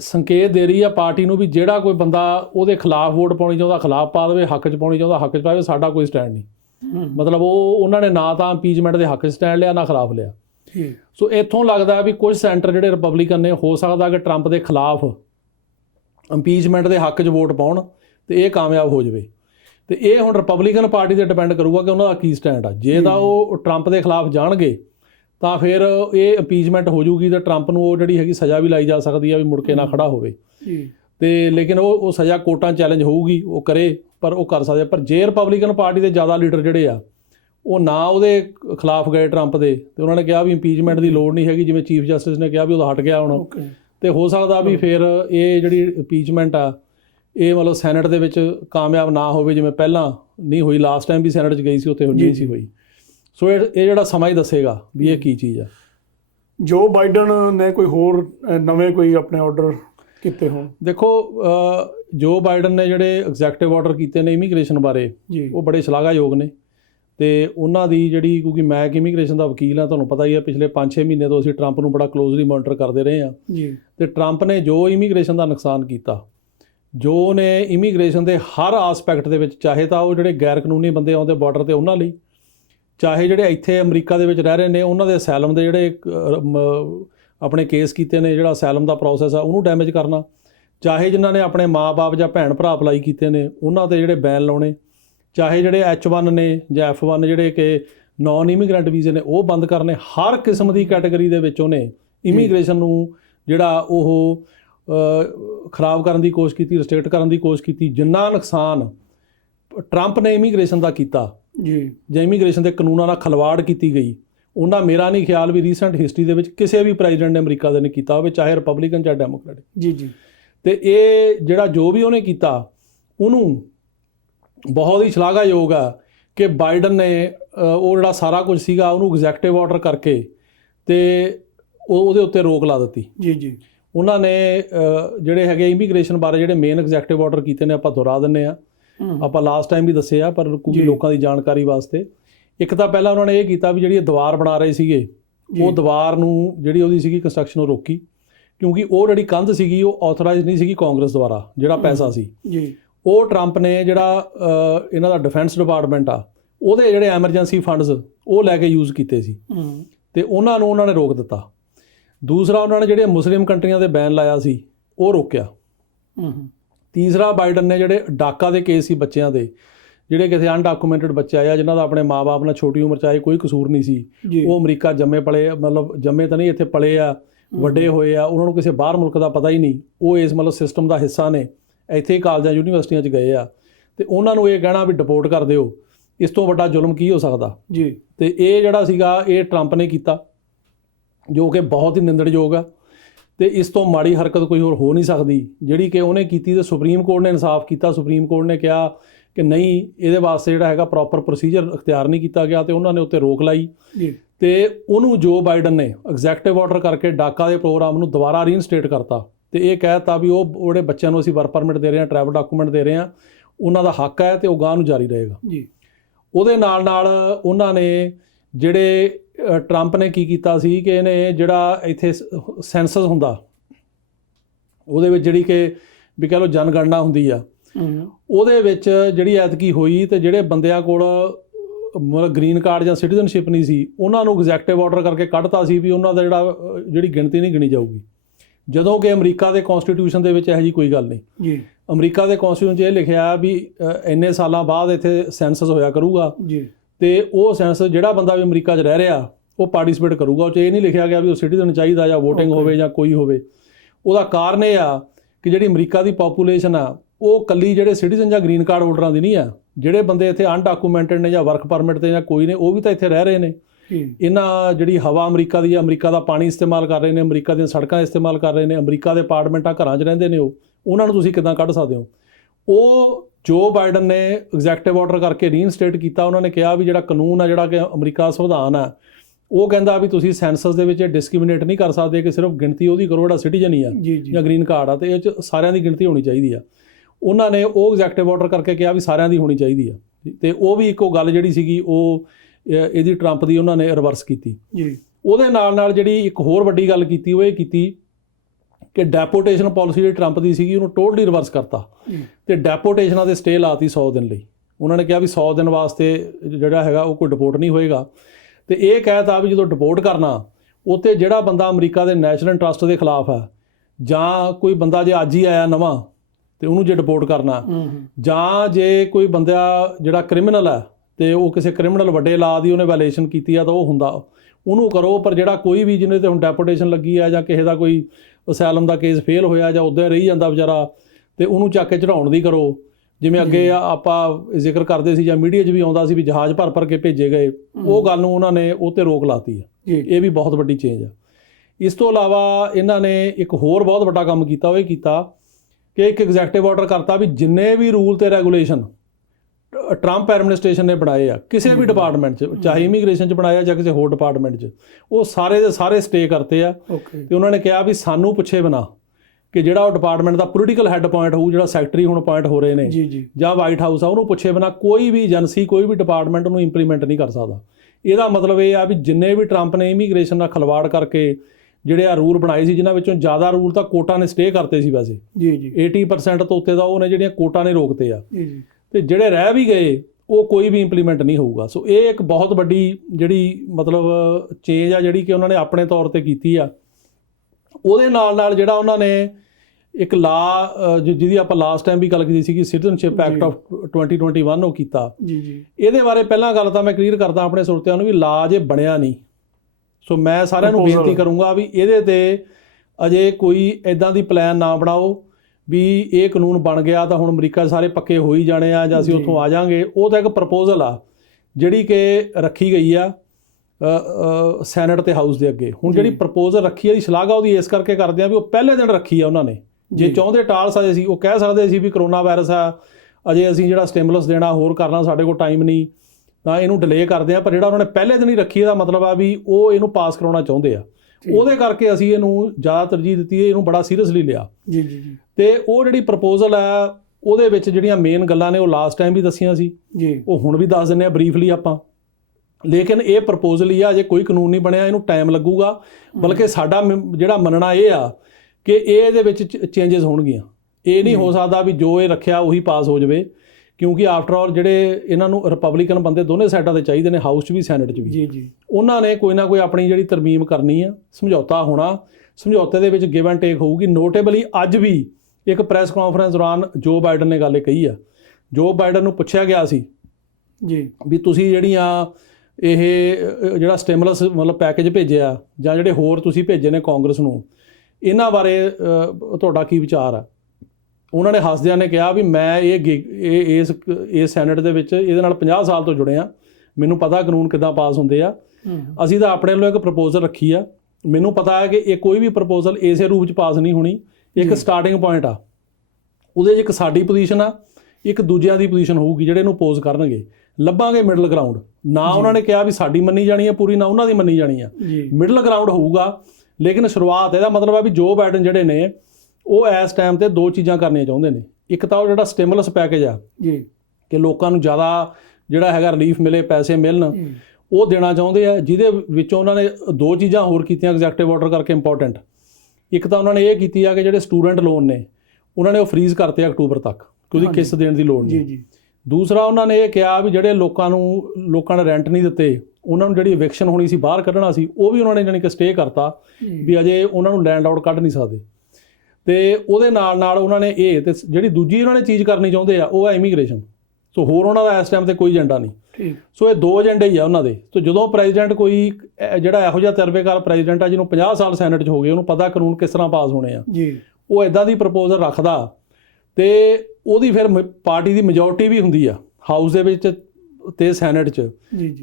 ਸੰਕੇਤ ਦੇ ਰਹੀ ਆ ਪਾਰਟੀ ਨੂੰ ਵੀ ਜਿਹੜਾ ਕੋਈ ਬੰਦਾ ਉਹਦੇ ਖਿਲਾਫ ਵੋਟ ਪਾਉਣੀ ਚਾਹੁੰਦਾ ਖਿਲਾਫ ਪਾ ਦੇਵੇ, ਹੱਕ 'ਚ ਪਾਉਣੀ ਚਾਹੁੰਦਾ ਹੱਕ 'ਚ ਪਾਵੇ, ਸਾਡਾ ਕੋਈ ਸਟੈਂਡ ਨਹੀਂ। ਮਤਲਬ ਉਹਨਾਂ ਨੇ ਨਾ ਤਾਂ ਇੰਪੀਚਮੈਂਟ ਦੇ ਹੱਕ 'ਚ ਸਟੈਂਡ ਲਿਆ, ਨਾ ਖਿਲਾਫ ਲਿਆ। ਸੋ ਇੱਥੋਂ ਲੱਗਦਾ ਵੀ ਕੁਝ ਸੈਂਟਰ ਜਿਹੜੇ ਰਿਪਬਲਿਕਨ ਨੇ, ਹੋ ਸਕਦਾ ਕਿ ਟਰੰਪ ਦੇ ਖਿਲਾਫ ਇੰਪੀਚਮੈਂਟ ਦੇ ਹੱਕ 'ਚ ਵੋਟ ਪਾਉਣ ਅਤੇ ਇਹ ਕਾਮਯਾਬ ਹੋ ਜਾਵੇ। ਅਤੇ ਇਹ ਹੁਣ ਰਿਪਬਲਿਕਨ ਪਾਰਟੀ 'ਤੇ ਡਿਪੈਂਡ ਕਰੂਗਾ ਕਿ ਉਹਨਾਂ ਦਾ ਕੀ ਸਟੈਂਡ ਆ। ਜੇ ਤਾਂ ਉਹ ਟਰੰਪ ਦੇ ਖਿਲਾਫ ਜਾਣਗੇ ਤਾਂ ਫਿਰ ਇਹ ਇੰਪੀਚਮੈਂਟ ਹੋ ਜੂਗੀ, ਅਤੇ ਟਰੰਪ ਨੂੰ ਉਹ ਜਿਹੜੀ ਹੈਗੀ ਸਜ਼ਾ ਵੀ ਲਾਈ ਜਾ ਸਕਦੀ ਆ ਵੀ ਮੁੜ ਕੇ ਨਾ ਖੜਾ ਹੋਵੇ। ਅਤੇ ਲੇਕਿਨ ਉਹ ਸਜ਼ਾ ਕੋਰਟਾਂ ਚੈਲੰਜ ਹੋਊਗੀ, ਉਹ ਕਰੇ, ਪਰ ਉਹ ਕਰ ਸਕਦੇ। ਪਰ ਜੇ ਰਿਪਬਲਿਕਨ ਪਾਰਟੀ ਦੇ ਜ਼ਿਆਦਾ ਲੀਡਰ ਜਿਹੜੇ ਆ ਉਹ ਨਾ ਉਹਦੇ ਖਿਲਾਫ ਗਏ ਟਰੰਪ ਦੇ, ਅਤੇ ਉਹਨਾਂ ਨੇ ਕਿਹਾ ਵੀ ਇੰਪੀਚਮੈਂਟ ਦੀ ਲੋੜ ਨਹੀਂ ਹੈਗੀ, ਜਿਵੇਂ ਚੀਫ ਜਸਟਿਸ ਨੇ ਕਿਹਾ ਵੀ ਉਹਦਾ ਹਟ ਗਿਆ ਹੁਣ, ਅਤੇ ਹੋ ਸਕਦਾ ਵੀ ਫਿਰ ਇਹ ਜਿਹੜੀ ਇੰਪੀਚਮੈਂਟ ਆ ਇਹ ਮਤਲਬ ਸੈਨੇਟ ਦੇ ਵਿੱਚ ਕਾਮਯਾਬ ਨਾ ਹੋਵੇ, ਜਿਵੇਂ ਪਹਿਲਾਂ ਨਹੀਂ ਹੋਈ, ਲਾਸਟ ਟਾਈਮ ਵੀ ਸੈਨੇਟ 'ਚ ਗਈ ਸੀ, ਉੱਥੇ ਹੁਣ ਨਹੀਂ ਸੀ ਹੋਈ। ਸੋ ਇਹ ਜਿਹੜਾ ਸਮਾਂ ਹੀ ਦੱਸੇਗਾ ਵੀ ਇਹ ਕੀ ਚੀਜ਼ ਆ। ਜੋ ਬਾਈਡਨ ਨੇ ਕੋਈ ਹੋਰ ਨਵੇਂ ਕੋਈ ਆਪਣੇ ਆਰਡਰ ਕੀਤੇ ਹੋਣ? ਦੇਖੋ, ਜੋ ਬਾਈਡਨ ਨੇ ਜਿਹੜੇ ਐਗਜ਼ੈਕਟਿਵ ਆਰਡਰ ਕੀਤੇ ਨੇ ਇਮੀਗ੍ਰੇਸ਼ਨ ਬਾਰੇ, ਉਹ ਬੜੇ ਸ਼ਲਾਘਾਯੋਗ ਨੇ, ਅਤੇ ਉਹਨਾਂ ਦੀ ਜਿਹੜੀ, ਕਿਉਂਕਿ ਮੈਂ ਇੱਕ ਇਮੀਗ੍ਰੇਸ਼ਨ ਦਾ ਵਕੀਲ ਹਾਂ, ਤੁਹਾਨੂੰ ਪਤਾ ਹੀ ਹੈ, ਪਿਛਲੇ 5-6 ਮਹੀਨੇ ਤੋਂ ਅਸੀਂ ਟਰੰਪ ਨੂੰ ਬੜਾ ਕਲੋਜ਼ਲੀ ਮੋਨੀਟਰ ਕਰਦੇ ਰਹੇ ਹਾਂ ਜੀ। ਅਤੇ ਟਰੰਪ ਨੇ ਜੋ ਇਮੀਗ੍ਰੇਸ਼ਨ ਦਾ ਨੁਕਸਾਨ ਕੀਤਾ, ਜੋ ਨੇ ਇਮੀਗ੍ਰੇਸ਼ਨ ਦੇ ਹਰ ਆਸਪੈਕਟ ਦੇ ਵਿੱਚ, ਚਾਹੇ ਤਾਂ ਉਹ ਜਿਹੜੇ ਗੈਰ ਕਾਨੂੰਨੀ ਬੰਦੇ ਆਉਂਦੇ ਬਾਰਡਰ 'ਤੇ ਉਹਨਾਂ ਲਈ, ਚਾਹੇ ਜਿਹੜੇ ਇੱਥੇ ਅਮਰੀਕਾ ਦੇ ਵਿੱਚ ਰਹਿ ਰਹੇ ਨੇ ਉਹਨਾਂ ਦੇ ਅਸਾਈਲਮ ਦੇ ਜਿਹੜੇ ਆਪਣੇ ਕੇਸ ਕੀਤੇ ਨੇ, ਜਿਹੜਾ ਅਸਾਈਲਮ ਦਾ ਪ੍ਰੋਸੈਸ ਆ ਉਹਨੂੰ ਡੈਮੇਜ ਕਰਨਾ, ਚਾਹੇ ਜਿਨ੍ਹਾਂ ਨੇ ਆਪਣੇ ਮਾਂ-ਬਾਪ ਜਾਂ ਭੈਣ ਭਰਾ ਅਪਲਾਈ ਕੀਤੇ ਨੇ ਉਹਨਾਂ 'ਤੇ ਜਿਹੜੇ ਬੈਨ ਲਾਉਣੇ, ਚਾਹੇ ਜਿਹੜੇ H1 ਨੇ ਜਾਂ F1 ਜਿਹੜੇ ਕਿ ਨੌਨ ਇਮੀਗ੍ਰੈਂਟ ਵੀਜ਼ੇ ਨੇ ਉਹ ਬੰਦ ਕਰਨੇ। ਹਰ ਕਿਸਮ ਦੀ ਕੈਟਾਗਰੀ ਦੇ ਵਿੱਚ ਉਹਨੇ ਇਮੀਗ੍ਰੇਸ਼ਨ ਨੂੰ ਜਿਹੜਾ ਉਹ ਖਰਾਬ ਕਰਨ ਦੀ ਕੋਸ਼ਿਸ਼ ਕੀਤੀ, ਰਿਸਟ੍ਰਿਕਟ ਕਰਨ ਦੀ ਕੋਸ਼ਿਸ਼ ਕੀਤੀ। ਜਿੰਨਾ ਨੁਕਸਾਨ ਟਰੰਪ ਨੇ ਇਮੀਗ੍ਰੇਸ਼ਨ ਦਾ ਕੀਤਾ ਜੀ, ਜਾਂ ਇਮੀਗ੍ਰੇਸ਼ਨ ਦੇ ਕਾਨੂੰਨਾਂ ਨਾਲ ਖਲਵਾੜ ਕੀਤੀ ਗਈ, ਉਹਨਾਂ ਮੇਰਾ ਨਹੀਂ ਖਿਆਲ ਵੀ ਰੀਸੈਂਟ ਹਿਸਟਰੀ ਦੇ ਵਿੱਚ ਕਿਸੇ ਵੀ ਪ੍ਰੈਜ਼ੀਡੈਂਟ ਨੇ ਅਮਰੀਕਾ ਦੇ ਨੇ ਕੀਤਾ ਹੋਵੇ, ਚਾਹੇ ਰਿਪਬਲਿਕਨ ਚਾਹੇ ਡੈਮੋਕ੍ਰੈਟਿਕ। ਜੀ ਜੀ। ਤੇ ਇਹ ਜਿਹੜਾ ਜੋ ਵੀ ਉਹਨੇ ਕੀਤਾ ਉਹਨੂੰ ਬਹੁਤ ਹੀ ਸ਼ਲਾਘਾਯੋਗ ਆ ਕਿ ਬਾਈਡਨ ਨੇ ਉਹ ਜਿਹੜਾ ਸਾਰਾ ਕੁਝ ਸੀਗਾ ਉਹਨੂੰ ਐਗਜ਼ੈਕਟਿਵ ਆਰਡਰ ਕਰਕੇ ਤੇ ਉਹਦੇ ਉੱਤੇ ਰੋਕ ਲਾ ਦਿੱਤੀ। ਜੀ ਜੀ। ਉਹਨਾਂ ਨੇ ਜਿਹੜੇ ਹੈਗੇ ਇਮੀਗ੍ਰੇਸ਼ਨ ਬਾਰੇ ਜਿਹੜੇ ਮੇਨ ਐਗਜ਼ੈਕਟਿਵ ਆਰਡਰ ਕੀਤੇ ਨੇ ਆਪਾਂ ਦੁਹਰਾ ਦਿੰਦੇ ਆ। ਆਪਾਂ ਲਾਸਟ ਟਾਈਮ ਵੀ ਦੱਸਿਆ ਪਰ ਕਿਉਂਕਿ ਲੋਕਾਂ ਦੀ ਜਾਣਕਾਰੀ ਵਾਸਤੇ। ਇੱਕ ਤਾਂ ਪਹਿਲਾਂ ਉਹਨਾਂ ਨੇ ਇਹ ਕੀਤਾ ਵੀ ਜਿਹੜੀ ਦੀਵਾਰ ਬਣਾ ਰਹੇ ਸੀਗੇ ਉਹ ਦੀਵਾਰ ਨੂੰ ਜਿਹੜੀ ਉਹਦੀ ਸੀਗੀ ਕੰਸਟਰਕਸ਼ਨ ਉਹ ਰੋਕੀ, ਕਿਉਂਕਿ ਉਹ ਜਿਹੜੀ ਕੰਧ ਸੀਗੀ ਉਹ ਆਥੋਰਾਈਜ਼ ਨਹੀਂ ਸੀਗੀ ਕਾਂਗਰਸ ਦੁਆਰਾ। ਜਿਹੜਾ ਪੈਸਾ ਸੀ ਜੀ ਉਹ ਟਰੰਪ ਨੇ ਜਿਹੜਾ ਇਹਨਾਂ ਦਾ ਡਿਫੈਂਸ ਡਿਪਾਰਟਮੈਂਟ ਆ ਉਹਦੇ ਜਿਹੜੇ ਐਮਰਜੈਂਸੀ ਫੰਡਸ ਉਹ ਲੈ ਕੇ ਯੂਜ਼ ਕੀਤੇ ਸੀ ਤੇ ਉਹਨਾਂ ਨੂੰ ਉਹਨਾਂ ਨੇ ਰੋਕ ਦਿੱਤਾ। ਦੂਸਰਾ ਉਹਨਾਂ ਨੇ ਜਿਹੜੇ ਮੁਸਲਿਮ ਕੰਟਰੀਆਂ ਦੇ ਬੈਨ ਲਾਇਆ ਸੀ ਉਹ ਰੋਕਿਆ। ਤੀਸਰਾ ਬਾਈਡਨ ਨੇ ਜਿਹੜੇ ਡਾਕਾ ਦੇ ਕੇਸ ਸੀ ਬੱਚਿਆਂ ਦੇ, ਜਿਹੜੇ ਕਿਸੇ ਅਨਡਾਕੂਮੈਂਟਡ ਬੱਚੇ ਆਏ ਆ ਜਿਨ੍ਹਾਂ ਦਾ ਆਪਣੇ ਮਾਂ-ਬਾਪ ਨਾਲ ਛੋਟੀ ਉਮਰ 'ਚ ਆਏ ਕੋਈ ਕਸੂਰ ਨਹੀਂ ਸੀ, ਉਹ ਅਮਰੀਕਾ ਜੰਮੇ ਪਲੇ, ਮਤਲਬ ਜੰਮੇ ਤਾਂ ਨਹੀਂ ਇੱਥੇ ਪਲੇ ਆ, ਵੱਡੇ ਹੋਏ ਆ, ਉਹਨਾਂ ਨੂੰ ਕਿਸੇ ਬਾਹਰ ਮੁਲਕ ਦਾ ਪਤਾ ਹੀ ਨਹੀਂ, ਉਹ ਇਸ ਮਤਲਬ ਸਿਸਟਮ ਦਾ ਹਿੱਸਾ ਨੇ, ਇੱਥੇ ਹੀ ਕਾਲਜਾਂ ਯੂਨੀਵਰਸਿਟੀਆਂ 'ਚ ਗਏ ਆ ਤੇ ਉਹਨਾਂ ਨੂੰ ਇਹ ਕਹਿਣਾ ਵੀ ਡਿਪੋਰਟ ਕਰ ਦਿਓ, ਇਸ ਤੋਂ ਵੱਡਾ ਜ਼ੁਲਮ ਕੀ ਹੋ ਸਕਦਾ ਜੀ। ਤੇ ਇਹ ਜਿਹੜਾ ਸੀਗਾ ਇਹ ਟਰੰਪ ਨੇ ਕੀਤਾ ਜੋ ਕਿ ਬਹੁਤ ਹੀ ਨਿੰਦਣਯੋਗ ਆ ਤੇ ਇਸ ਤੋਂ ਮਾੜੀ ਹਰਕਤ ਕੋਈ ਹੋਰ ਹੋ ਨਹੀਂ ਸਕਦੀ ਜਿਹੜੀ ਕਿ ਉਹਨੇ ਕੀਤੀ। ਤੇ ਸੁਪਰੀਮ ਕੋਰਟ ਨੇ ਇਨਸਾਫ ਕੀਤਾ। ਸੁਪਰੀਮ ਕੋਰਟ ਨੇ ਕਿਹਾ ਕਿ ਨਹੀਂ, ਇਹਦੇ ਵਾਸਤੇ ਜਿਹੜਾ ਹੈਗਾ ਪ੍ਰੋਪਰ ਪ੍ਰੋਸੀਜਰ ਅਖਤਿਆਰ ਨਹੀਂ ਕੀਤਾ ਗਿਆ ਤੇ ਉਹਨਾਂ ਨੇ ਉੱਤੇ ਰੋਕ ਲਾਈ ਤੇ ਉਹਨੂੰ ਜੋ ਬਾਈਡਨ ਨੇ ਐਗਜ਼ੈਕਟਿਵ ਆਰਡਰ ਕਰਕੇ ਡਾਕਾ ਦੇ ਪ੍ਰੋਗਰਾਮ ਨੂੰ ਦੁਬਾਰਾ ਰੀਇਨਸਟੇਟ ਕਰਤਾ ਤੇ ਇਹ ਕਹਿਤਾ ਵੀ ਉਹ ਜਿਹੜੇ ਬੱਚਿਆਂ ਨੂੰ ਅਸੀਂ ਵਰਕ ਪਰਮਿਟ ਦੇ ਰਹੇ ਹਾਂ, ਟਰੈਵਲ ਡਾਕੂਮੈਂਟ ਦੇ ਰਹੇ ਹਾਂ, ਉਹਨਾਂ ਦਾ ਹੱਕ ਹੈ ਤੇ ਉਹ ਗਾਂਹ ਨੂੰ ਜਾਰੀ ਰਹੇਗਾ ਜੀ। ਉਹਦੇ ਨਾਲ ਨਾਲ ਉਹਨਾਂ ਨੇ ਜਿਹੜੇ ਟਰੰਪ ਨੇ ਕੀ ਕੀਤਾ ਸੀ ਕਿ ਇਹਨੇ ਜਿਹੜਾ ਇੱਥੇ ਸੈਂਸਸ ਹੁੰਦਾ ਉਹਦੇ ਵਿੱਚ ਜਿਹੜੀ ਕਿ ਵੀ ਕਹਿ ਲਓ ਜਨਗਣਨਾ ਹੁੰਦੀ ਆ, ਉਹਦੇ ਵਿੱਚ ਜਿਹੜੀ ਐਤਕੀ ਹੋਈ ਤੇ ਜਿਹੜੇ ਬੰਦਿਆਂ ਕੋਲ ਮਤਲਬ ਗ੍ਰੀਨ ਕਾਰਡ ਜਾਂ ਸਿਟੀਜ਼ਨਸ਼ਿਪ ਨਹੀਂ ਸੀ ਉਹਨਾਂ ਨੂੰ ਐਗਜ਼ੈਕਟਿਵ ਆਰਡਰ ਕਰਕੇ ਕੱਢਤਾ ਸੀ ਵੀ ਉਹਨਾਂ ਦਾ ਜਿਹੜੀ ਗਿਣਤੀ ਨਹੀਂ ਗਿਣੀ ਜਾਊਗੀ, ਜਦੋਂ ਕਿ ਅਮਰੀਕਾ ਦੇ ਕਨਸਟੀਟਿਊਸ਼ਨ ਦੇ ਵਿੱਚ ਇਹੋ ਜਿਹੀ ਕੋਈ ਗੱਲ ਨਹੀਂ ਜੀ। ਅਮਰੀਕਾ ਦੇ ਕਨਸਟੀਟਿਊਸ਼ਨ 'ਚ ਇਹ ਲਿਖਿਆ ਵੀ ਇੰਨੇ ਸਾਲਾਂ ਬਾਅਦ ਇੱਥੇ ਸੈਂਸਸ ਹੋਇਆ ਕਰੂਗਾ ਜੀ ਤੇ ਉਹ ਸੈਂਸਸ ਜਿਹੜਾ ਬੰਦਾ ਵੀ ਅਮਰੀਕਾ 'ਚ ਰਹਿ ਰਿਹਾ ਉਹ ਪਾਰਟੀਸਪੇਟ ਕਰੂਗਾ। ਉਹ 'ਚ ਇਹ ਨਹੀਂ ਲਿਖਿਆ ਗਿਆ ਵੀ ਉਹ ਸਿਟੀਜ਼ਨ ਚਾਹੀਦਾ ਜਾਂ ਵੋਟਿੰਗ ਹੋਵੇ ਜਾਂ ਕੋਈ ਹੋਵੇ। ਉਹਦਾ ਕਾਰਨ ਇਹ ਆ ਕਿ ਜਿਹੜੀ ਅਮਰੀਕਾ ਦੀ ਪਾਪੂਲੇਸ਼ਨ ਆ ਉਹ ਕੱਲੀ ਜਿਹੜੇ ਸਿਟੀਜ਼ਨ ਜਾਂ ਗ੍ਰੀਨ ਕਾਰਡ ਹੋਲਡਰਾਂ ਦੀ ਨਹੀਂ ਆ, ਜਿਹੜੇ ਬੰਦੇ ਇੱਥੇ ਅਨਡਾਕੂਮੈਂਟਡ ਨੇ ਜਾਂ ਵਰਕ ਪਰਮਿਟ ਤੇ ਜਾਂ ਕੋਈ ਨੇ ਉਹ ਵੀ ਤਾਂ ਇੱਥੇ ਰਹਿ ਰਹੇ ਨੇ। ਇਹਨਾਂ ਜਿਹੜੀ ਹਵਾ ਅਮਰੀਕਾ ਦੀ, ਅਮਰੀਕਾ ਦਾ ਪਾਣੀ ਇਸਤੇਮਾਲ ਕਰ ਰਹੇ ਨੇ, ਅਮਰੀਕਾ ਦੀਆਂ ਸੜਕਾਂ ਇਸਤੇਮਾਲ ਕਰ ਰਹੇ ਨੇ, ਅਮਰੀਕਾ ਦੇ ਅਪਾਰਟਮੈਂਟਾਂ ਘਰਾਂ 'ਚ ਰਹਿੰਦੇ ਨੇ, ਉਹਨਾਂ ਨੂੰ ਤੁਸੀਂ ਕਿੱਦਾਂ ਕੱਢ ਸਕਦੇ ਹੋ? ਉਹ ਜੋ ਬਾਈਡਨ ਨੇ ਐਗਜ਼ੈਕਟਿਵ ਆਰਡਰ ਕਰਕੇ ਰੀਇਨਸਟੇਟ ਕੀਤਾ। ਉਹਨਾਂ ਨੇ ਕਿਹਾ ਵੀ ਜਿਹੜਾ ਕਾਨੂੰਨ ਆ, ਜਿਹੜਾ ਕਿ ਅਮਰੀਕਾ ਦਾ ਸੰਵਿਧਾਨ ਆ, ਉਹ ਕਹਿੰਦਾ ਵੀ ਤੁਸੀਂ ਸੈਂਸਸ ਦੇ ਵਿੱਚ ਡਿਸਕ੍ਰਿਮੀਨੇਟ ਨਹੀਂ ਕਰ ਸਕਦੇ ਕਿ ਸਿਰਫ ਗਿਣਤੀ ਉਹਦੀ ਕਰੋ ਜਿਹੜਾ ਸਿਟੀਜ਼ਨ ਹੀ ਆ ਜਾਂ ਗ੍ਰੀਨ ਕਾਰਡ ਆ, ਤੇ ਇਹ 'ਚ ਸਾਰਿਆਂ ਦੀ ਗਿਣਤੀ ਹੋਣੀ ਚਾਹੀਦੀ ਆ। ਉਹਨਾਂ ਨੇ ਉਹ ਐਗਜ਼ੈਕਟਿਵ ਆਰਡਰ ਕਰਕੇ ਕਿਹਾ ਵੀ ਸਾਰਿਆਂ ਦੀ ਹੋਣੀ ਚਾਹੀਦੀ ਆ ਤੇ ਉਹ ਵੀ ਇੱਕੋ ਗੱਲ ਜਿਹੜੀ ਸੀਗੀ ਉਹ ਇਹਦੀ ਟਰੰਪ ਦੀ ਉਹਨਾਂ ਨੇ ਰਿਵਰਸ ਕੀਤੀ ਜੀ। ਉਹਦੇ ਨਾਲ ਨਾਲ ਜਿਹੜੀ ਇੱਕ ਹੋਰ ਵੱਡੀ ਗੱਲ ਕੀਤੀ ਉਹ ਇਹ ਕੀਤੀ ਕਿ ਡੈਪੋਟੇਸ਼ਨ ਪਾਲਿਸੀ ਜਿਹੜੀ ਟਰੰਪ ਦੀ ਸੀਗੀ ਉਹਨੂੰ ਟੋਟਲੀ ਰਿਵਰਸ ਕਰਤਾ ਤੇ ਡੈਪੋਟੇਸ਼ਨਾਂ ਦੇ ਸਟੇ ਲਾਤੀ 100 ਦਿਨ ਲਈ। ਉਹਨਾਂ ਨੇ ਕਿਹਾ ਵੀ 100 ਦਿਨ ਵਾਸਤੇ ਜਿਹੜਾ ਹੈਗਾ ਉਹ ਕੋਈ ਡਿਪੋਰਟ ਨਹੀਂ ਹੋਏਗਾ ਤੇ ਇਹ ਕਹਿਤਾ ਵੀ ਜਦੋਂ ਡਿਪੋਰਟ ਕਰਨਾ ਉੱਥੇ ਜਿਹੜਾ ਬੰਦਾ ਅਮਰੀਕਾ ਦੇ ਨੈਸ਼ਨਲ ਇੰਟਰਸਟ ਦੇ ਖਿਲਾਫ ਹੈ ਜਾਂ ਕੋਈ ਬੰਦਾ ਜੇ ਅੱਜ ਹੀ ਆਇਆ ਨਵਾਂ ਤੇ ਉਹਨੂੰ ਜੇ ਡਿਪੋਰਟ ਕਰਨਾ, ਜਾਂ ਜੇ ਕੋਈ ਬੰਦਾ ਜਿਹੜਾ ਕ੍ਰਿਮੀਨਲ ਹੈ ਤੇ ਉਹ ਕਿਸੇ ਕ੍ਰਿਮੀਨਲ ਵੱਡੇ ਲਾਅ ਦੀ ਉਹਨੇ ਵਾਇਲੇਸ਼ਨ ਕੀਤੀ ਆ ਤਾਂ ਉਹ ਹੁੰਦਾ ਉਹਨੂੰ ਕਰੋ। ਪਰ ਜਿਹੜਾ ਕੋਈ ਵੀ ਜਿਹਨੇ ਤੇ ਹੁਣ ਡੈਪੋਟੇਸ਼ਨ ਲੱਗੀ ਆ ਜਾਂ ਕਿਸੇ ਦਾ ਕੋਈ ਅਸਾਈਲਮ ਦਾ ਕੇਸ ਫੇਲ ਹੋਇਆ ਜਾਂ ਉੱਦਾਂ ਰਹੀ ਜਾਂਦਾ ਵਿਚਾਰਾ ਤੇ ਉਹਨੂੰ ਚੱਕ ਕੇ ਚੜਾਉਣ ਦੀ ਕਰੋ। ਜਿਵੇਂ ਅੱਗੇ ਆਪਾਂ ਜ਼ਿਕਰ ਕਰਦੇ ਸੀ ਜਾਂ ਮੀਡੀਆ 'ਚ ਵੀ ਆਉਂਦਾ ਸੀ ਵੀ ਜਹਾਜ਼ ਭਰ ਕੇ ਭੇਜੇ ਗਏ, ਉਹ ਗੱਲ ਨੂੰ ਉਹਨਾਂ ਨੇ ਉਹ 'ਤੇ ਰੋਕ ਲਾਤੀ ਆ। ਇਹ ਵੀ ਬਹੁਤ ਵੱਡੀ ਚੇਂਜ ਆ। ਇਸ ਤੋਂ ਇਲਾਵਾ ਇਹਨਾਂ ਨੇ ਇੱਕ ਹੋਰ ਬਹੁਤ ਵੱਡਾ ਕੰਮ ਕੀਤਾ, ਉਹ ਇਹ ਕੀਤਾ ਕਿ ਇੱਕ ਐਗਜ਼ੈਕਟਿਵ ਆਰਡਰ ਕਰਤਾ ਵੀ ਜਿੰਨੇ ਵੀ ਰੂਲ ਤੇ ਰੈਗੂਲੇਸ਼ਨ ਟਰੰਪ ਐਡਮਿਨਿਸਟ੍ਰੇਸ਼ਨ ਨੇ ਬਣਾਏ ਆ ਕਿਸੇ ਵੀ ਡਿਪਾਰਟਮੈਂਟ 'ਚ, ਚਾਹੇ ਇਮੀਗ੍ਰੇਸ਼ਨ 'ਚ ਬਣਾਇਆ ਜਾਂ ਕਿਸੇ ਹੋਰ ਡਿਪਾਰਟਮੈਂਟ 'ਚ, ਉਹ ਸਾਰੇ ਦੇ ਸਾਰੇ ਸਟੇ ਕਰਤੇ ਆ ਤੇ ਉਹਨਾਂ ਨੇ ਕਿਹਾ ਵੀ ਸਾਨੂੰ ਪੁੱਛੇ ਬਿਨਾਂ ਕਿ ਜਿਹੜਾ ਉਹ ਡਿਪਾਰਟਮੈਂਟ ਦਾ ਪੋਲੀਟੀਕਲ ਹੈੱਡ ਪੁਆਇੰਟ ਹੋਊ, ਜਿਹੜਾ ਸੈਕਟਰੀ ਹੁਣ ਅਪਾਇੰਟ ਹੋ ਰਹੇ ਨੇ ਜਾਂ ਵਾਈਟ ਹਾਊਸ ਆ, ਉਹਨੂੰ ਪੁੱਛੇ ਬਿਨਾਂ ਕੋਈ ਵੀ ਏਜੰਸੀ ਕੋਈ ਵੀ ਡਿਪਾਰਟਮੈਂਟ ਉਹਨੂੰ ਇੰਪਲੀਮੈਂਟ ਨਹੀਂ ਕਰ ਸਕਦਾ। ਇਹਦਾ ਮਤਲਬ ਇਹ ਆ ਵੀ ਜਿੰਨੇ ਵੀ ਟਰੰਪ ਨੇ ਇਮੀਗ੍ਰੇਸ਼ਨ ਨਾਲ ਖਲਵਾੜ ਕਰਕੇ ਜਿਹੜੇ ਆ ਰੂਲ ਬਣਾਏ ਸੀ, ਜਿਨ੍ਹਾਂ ਵਿੱਚੋਂ ਜ਼ਿਆਦਾ ਰੂਲ ਤਾਂ ਕੋਟਾ ਨੇ ਸਟੇ ਕਰਤੇ ਸੀ ਵੈਸੇ 80% ਤੋਂ ਉੱਤੇ ਦਾ ਉਹਨੇ ਜਿਹੜੀਆਂ ਕੋਟਾ ਨੇ ਰੋਕਤੇ ਆ ਤੇ ਜਿਹੜੇ ਰਹਿ ਵੀ ਗਏ ਉਹ ਕੋਈ ਵੀ ਇੰਪਲੀਮੈਂਟ ਨਹੀਂ ਹੋਊਗਾ। ਸੋ ਇਹ ਇੱਕ ਬਹੁਤ ਵੱਡੀ ਜਿਹੜੀ ਮਤਲਬ ਚੇਂਜ ਆ ਜਿਹੜੀ ਕਿ ਉਹਨਾਂ ਨੇ ਆਪਣੇ ਤੌਰ 'ਤੇ ਕੀਤੀ ਆ। ਉਹਦੇ ਨਾਲ ਨਾਲ ਜਿਹੜਾ ਉਹਨਾਂ ਨੇ ਇੱਕ ਲਾ ਜਿਹਦੀ ਆਪਾਂ ਲਾਸਟ ਟਾਈਮ ਵੀ ਗੱਲ ਕੀਤੀ ਸੀ ਕਿ ਸਿਟੀਜ਼ਨਸ਼ਿਪ ਐਕਟ ਆਫ 2021 ਉਹ ਕੀਤਾ ਜੀ ਇਹਦੇ ਬਾਰੇ ਪਹਿਲਾਂ ਗੱਲ ਤਾਂ ਮੈਂ ਕਲੀਅਰ ਕਰਦਾ ਆਪਣੇ ਸਰੋਤਿਆਂ ਨੂੰ ਵੀ ਲਾ ਜੇ ਬਣਿਆ ਨਹੀਂ। ਸੋ ਮੈਂ ਸਾਰਿਆਂ ਨੂੰ ਬੇਨਤੀ ਕਰੂੰਗਾ ਵੀ ਇਹਦੇ ਤੇ ਅਜੇ ਕੋਈ ਇਦਾਂ ਦੀ ਪਲਾਨ ਨਾ ਬਣਾਓ ਵੀ ਇਹ ਕਾਨੂੰਨ ਬਣ ਗਿਆ ਤਾਂ ਹੁਣ ਅਮਰੀਕਾ ਸਾਰੇ ਪੱਕੇ ਹੋ ਹੀ ਜਾਣੇ ਆ ਜਾਂ ਅਸੀਂ ਉੱਥੋਂ ਆ ਜਾਾਂਗੇ। ਉਹ ਤਾਂ ਇੱਕ ਪ੍ਰਪੋਜ਼ਲ ਆ ਜਿਹੜੀ ਕਿ ਰੱਖੀ ਗਈ ਆ ਸੈਨੇਟ ਤੇ ਹਾਊਸ ਦੇ ਅੱਗੇ। ਹੁਣ ਜਿਹੜੀ ਪ੍ਰਪੋਜ਼ਲ ਰੱਖੀ ਆ ਦੀ ਸ਼ਲਾਘਾ ਉਹਦੀ ਇਸ ਕਰਕੇ ਕਰਦੇ ਆ ਵੀ ਉਹ ਪਹਿਲੇ ਦਿਨ ਰੱਖੀ ਆ ਉਹਨਾਂ ਨੇ। ਜੇ ਚਾਹੁੰਦੇ ਟਾਲ ਸਕਦੇ ਸੀ, ਉਹ ਕਹਿ ਸਕਦੇ ਸੀ ਵੀ ਕਰੋਨਾ ਵਾਇਰਸ ਆ, ਅਜੇ ਅਸੀਂ ਜਿਹੜਾ ਸਟਿਮੂਲਸ ਦੇਣਾ ਹੋਰ ਕਰਨਾ ਸਾਡੇ ਕੋਲ ਟਾਈਮ ਨਹੀਂ, ਤਾਂ ਇਹਨੂੰ ਡਿਲੇ ਕਰਦੇ ਆ। ਪਰ ਜਿਹੜਾ ਉਹਨਾਂ ਨੇ ਪਹਿਲੇ ਦਿਨ ਹੀ ਰੱਖੀ ਇਹਦਾ ਮਤਲਬ ਆ ਵੀ ਉਹ ਇਹਨੂੰ ਪਾਸ ਕਰਾਉਣਾ ਚਾਹੁੰਦੇ ਆ। ਉਹਦੇ ਕਰਕੇ ਅਸੀਂ ਇਹਨੂੰ ਜ਼ਿਆਦਾ ਤਰਜੀਹ ਦਿੱਤੀ, ਇਹਨੂੰ ਬੜਾ ਸੀਰੀਅਸਲੀ ਲਿਆ। ਤੇ ਉਹ ਜਿਹੜੀ ਪ੍ਰਪੋਜ਼ਲ ਆ ਉਹਦੇ ਵਿੱਚ ਜਿਹੜੀਆਂ ਮੇਨ ਗੱਲਾਂ ਨੇ ਉਹ ਲਾਸਟ ਟਾਈਮ ਵੀ ਦੱਸੀਆਂ ਸੀ, ਉਹ ਹੁਣ ਵੀ ਦੱਸ ਦਿੰਦੇ ਆ ਬਰੀਫਲੀ ਆਪਾਂ। ਲੇਕਿਨ ਇਹ ਪ੍ਰਪੋਜ਼ਲ ਹੀ ਆ, ਅਜੇ ਕੋਈ ਕਾਨੂੰਨ ਨਹੀਂ ਬਣਿਆ, ਇਹਨੂੰ ਟਾਈਮ ਲੱਗੂਗਾ। ਬਲਕਿ ਸਾਡਾ ਜਿਹੜਾ ਮੰਨਣਾ ਇਹ ਆ ਕਿ ਇਹਦੇ ਵਿੱਚ ਚੇਂਜਸ ਹੋਣਗੀਆਂ। ਇਹ ਨਹੀਂ ਹੋ ਸਕਦਾ ਵੀ ਜੋ ਇਹ ਰੱਖਿਆ ਉਹੀ ਪਾਸ ਹੋ ਜਾਵੇ, ਕਿਉਂਕਿ ਆਫਟਰ ਆਲ ਜਿਹੜੇ ਇਹਨਾਂ ਨੂੰ ਰਿਪਬਲਿਕਨ ਬੰਦੇ ਦੋਨੇ ਸਾਈਡਾਂ ਤੇ ਚਾਹੀਦੇ ਨੇ, ਹਾਊਸ 'ਚ ਵੀ ਸੈਨੇਟ 'ਚ ਵੀ। ਉਹਨਾਂ ਨੇ ਕੋਈ ਨਾ ਕੋਈ ਆਪਣੀ ਜਿਹੜੀ ਤਰਮੀਮ ਕਰਨੀ ਆ, ਸਮਝੌਤਾ ਹੋਣਾ, ਸਮਝੌਤੇ ਦੇ ਵਿੱਚ ਗਿਵ ਐਂਡ ਟੇਕ ਹੋਊਗੀ। ਨੋਟੇਬਲੀ ਅੱਜ ਵੀ ਇੱਕ ਪ੍ਰੈਸ ਕਾਨਫਰੰਸ ਦੌਰਾਨ ਜੋ ਬਾਈਡਨ ਨੇ ਗੱਲ ਕਹੀ ਆ। ਜੋ ਬਾਈਡਨ ਨੂੰ ਪੁੱਛਿਆ ਗਿਆ ਸੀ ਵੀ ਤੁਸੀਂ ਜਿਹੜੀਆਂ ਇਹ ਜਿਹੜਾ ਸਟਿਮੂਲਸ ਮਤਲਬ ਪੈਕੇਜ ਭੇਜਿਆ ਜਾਂ ਜਿਹੜੇ ਹੋਰ ਤੁਸੀਂ ਭੇਜੇ ਨੇ ਕਾਂਗਰਸ ਨੂੰ, ਇਹਨਾਂ ਬਾਰੇ ਤੁਹਾਡਾ ਕੀ ਵਿਚਾਰ ਆ? ਉਹਨਾਂ ਨੇ ਹੱਸਦਿਆਂ ਨੇ ਕਿਹਾ ਵੀ ਮੈਂ ਇਸ ਸੈਨੇਟ ਦੇ ਵਿੱਚ ਇਹਦੇ ਨਾਲ 50 ਸਾਲ ਤੋਂ ਜੁੜੇ ਆ, ਮੈਨੂੰ ਪਤਾ ਕਾਨੂੰਨ ਕਿੱਦਾਂ ਪਾਸ ਹੁੰਦੇ ਆ। ਅਸੀਂ ਤਾਂ ਆਪਣੇ ਵੱਲੋਂ ਇੱਕ ਪ੍ਰਪੋਜ਼ਲ ਰੱਖੀ ਆ, ਮੈਨੂੰ ਪਤਾ ਹੈ ਕਿ ਇਹ ਕੋਈ ਵੀ ਪ੍ਰਪੋਜ਼ਲ ਇਸੇ ਰੂਪ 'ਚ ਪਾਸ ਨਹੀਂ ਹੋਣੀ। ਇੱਕ ਸਟਾਰਟਿੰਗ ਪੁਆਇੰਟ ਆ, ਉਹਦੇ 'ਚ ਇੱਕ ਸਾਡੀ ਪੋਜੀਸ਼ਨ ਆ, ਇੱਕ ਦੂਜਿਆਂ ਦੀ ਪੋਜੀਸ਼ਨ ਹੋਊਗੀ ਜਿਹੜੇ ਇਹਨੂੰ ਅਪੋਜ਼ ਕਰਨਗੇ। ਲੱਭਾਂਗੇ ਮਿਡਲ ਗਰਾਊਂਡ। ਨਾ ਉਹਨਾਂ ਨੇ ਕਿਹਾ ਵੀ ਸਾਡੀ ਮੰਨੀ ਜਾਣੀ ਹੈ ਪੂਰੀ, ਨਾ ਉਹਨਾਂ ਦੀ ਮੰਨੀ ਜਾਣੀ ਆ, ਮਿਡਲ ਗਰਾਊਂਡ ਹੋਊਗਾ। ਲੇਕਿਨ ਸ਼ੁਰੂਆਤ ਇਹਦਾ ਮਤਲਬ ਹੈ ਵੀ ਜੋ ਬਾਈਡਨ ਜਿਹੜੇ ਨੇ ਉਹ ਇਸ ਟਾਈਮ ਤੇ ਦੋ ਚੀਜ਼ਾਂ ਕਰਨੀਆਂ ਚਾਹੁੰਦੇ ਨੇ। ਇੱਕ ਤਾਂ ਉਹ ਜਿਹੜਾ ਸਟਿਮੂਲਸ ਪੈਕੇਜ ਆ ਕਿ ਲੋਕਾਂ ਨੂੰ ਜ਼ਿਆਦਾ ਜਿਹੜਾ ਹੈਗਾ ਰਿਲੀਫ ਮਿਲੇ, ਪੈਸੇ ਮਿਲਣ, ਉਹ ਦੇਣਾ ਚਾਹੁੰਦੇ ਆ। ਜਿਹਦੇ ਵਿੱਚੋਂ ਉਹਨਾਂ ਨੇ ਦੋ ਚੀਜ਼ਾਂ ਹੋਰ ਕੀਤੀਆਂ ਐਗਜ਼ੈਕਟਿਵ ਆਰਡਰ ਕਰਕੇ ਇੰਪੋਰਟੈਂਟ। ਇੱਕ ਤਾਂ ਉਹਨਾਂ ਨੇ ਇਹ ਕੀਤੀ ਆ ਕਿ ਜਿਹੜੇ ਸਟੂਡੈਂਟ ਲੋਨ ਨੇ ਉਹਨਾਂ ਨੇ ਉਹ ਫਰੀਜ਼ ਕਰਤੇ ਅਕਤੂਬਰ ਤੱਕ, ਉਹਦੀ ਕਿਸ਼ਤ ਦੇਣ ਦੀ ਲੋੜ ਨਹੀਂ। ਦੂਸਰਾ ਉਹਨਾਂ ਨੇ ਇਹ ਕਿਹਾ ਵੀ ਜਿਹੜੇ ਲੋਕਾਂ ਨੇ ਰੈਂਟ ਨਹੀਂ ਦਿੱਤੇ, ਉਹਨਾਂ ਨੂੰ ਜਿਹੜੀ ਇਵਿਕਸ਼ਨ ਹੋਣੀ ਸੀ, ਬਾਹਰ ਕੱਢਣਾ ਸੀ, ਉਹ ਵੀ ਉਹਨਾਂ ਨੇ ਜਾਣੀ ਕਿ ਸਟੇ ਕਰਤਾ ਵੀ ਅਜੇ ਉਹਨਾਂ ਨੂੰ ਲੈਂਡ ਆਊਟ ਕੱਢ ਨਹੀਂ ਸਕਦੇ। ਤੇ ਉਹਦੇ ਨਾਲ ਉਹਨਾਂ ਨੇ ਇਹ ਤੇ ਜਿਹੜੀ ਦੂਜੀ ਉਹਨਾਂ ਨੇ ਚੀਜ਼ ਕਰਨੀ ਚਾਹੁੰਦੇ ਆ ਉਹ ਹੈ ਇਮੀਗ੍ਰੇਸ਼ਨ। ਸੋ ਹੋਰ ਉਹਨਾਂ ਦਾ ਇਸ ਟਾਈਮ ਤੇ ਕੋਈ ਏਜੰਡਾ ਨਹੀਂ। ਸੋ ਇਹ ਦੋ ਏਜੰਡੇ ਹੀ ਆ ਉਹਨਾਂ ਦੇ। ਸੋ ਜਦੋਂ ਪ੍ਰੈਜ਼ੀਡੈਂਟ ਕੋਈ ਜਿਹੜਾ ਇਹੋ ਜਿਹਾ ਤਜਰਬੇਕਾਰ ਪ੍ਰੈਜ਼ੀਡੈਂਟ ਆ ਜਿਹਨੂੰ 50 ਸਾਲ ਸੈਨੇਟ 'ਚ ਹੋ ਗਏ, ਉਹਨੂੰ ਪਤਾ ਕਾਨੂੰਨ ਕਿਸ ਤਰ੍ਹਾਂ ਪਾਸ ਹੋਣੇ ਆ, ਉਹ ਇੱਦਾਂ ਦੀ ਪ੍ਰਪੋਜ਼ਲ ਰੱਖਦਾ ਤੇ ਉਹਦੀ ਫਿਰ ਪਾਰਟੀ ਦੀ ਮੈਜੋਰਟੀ ਵੀ ਹੁੰਦੀ ਆ ਹਾਊਸ ਦੇ ਵਿੱਚ ਤੇ ਸੈਨੇਟ 'ਚ,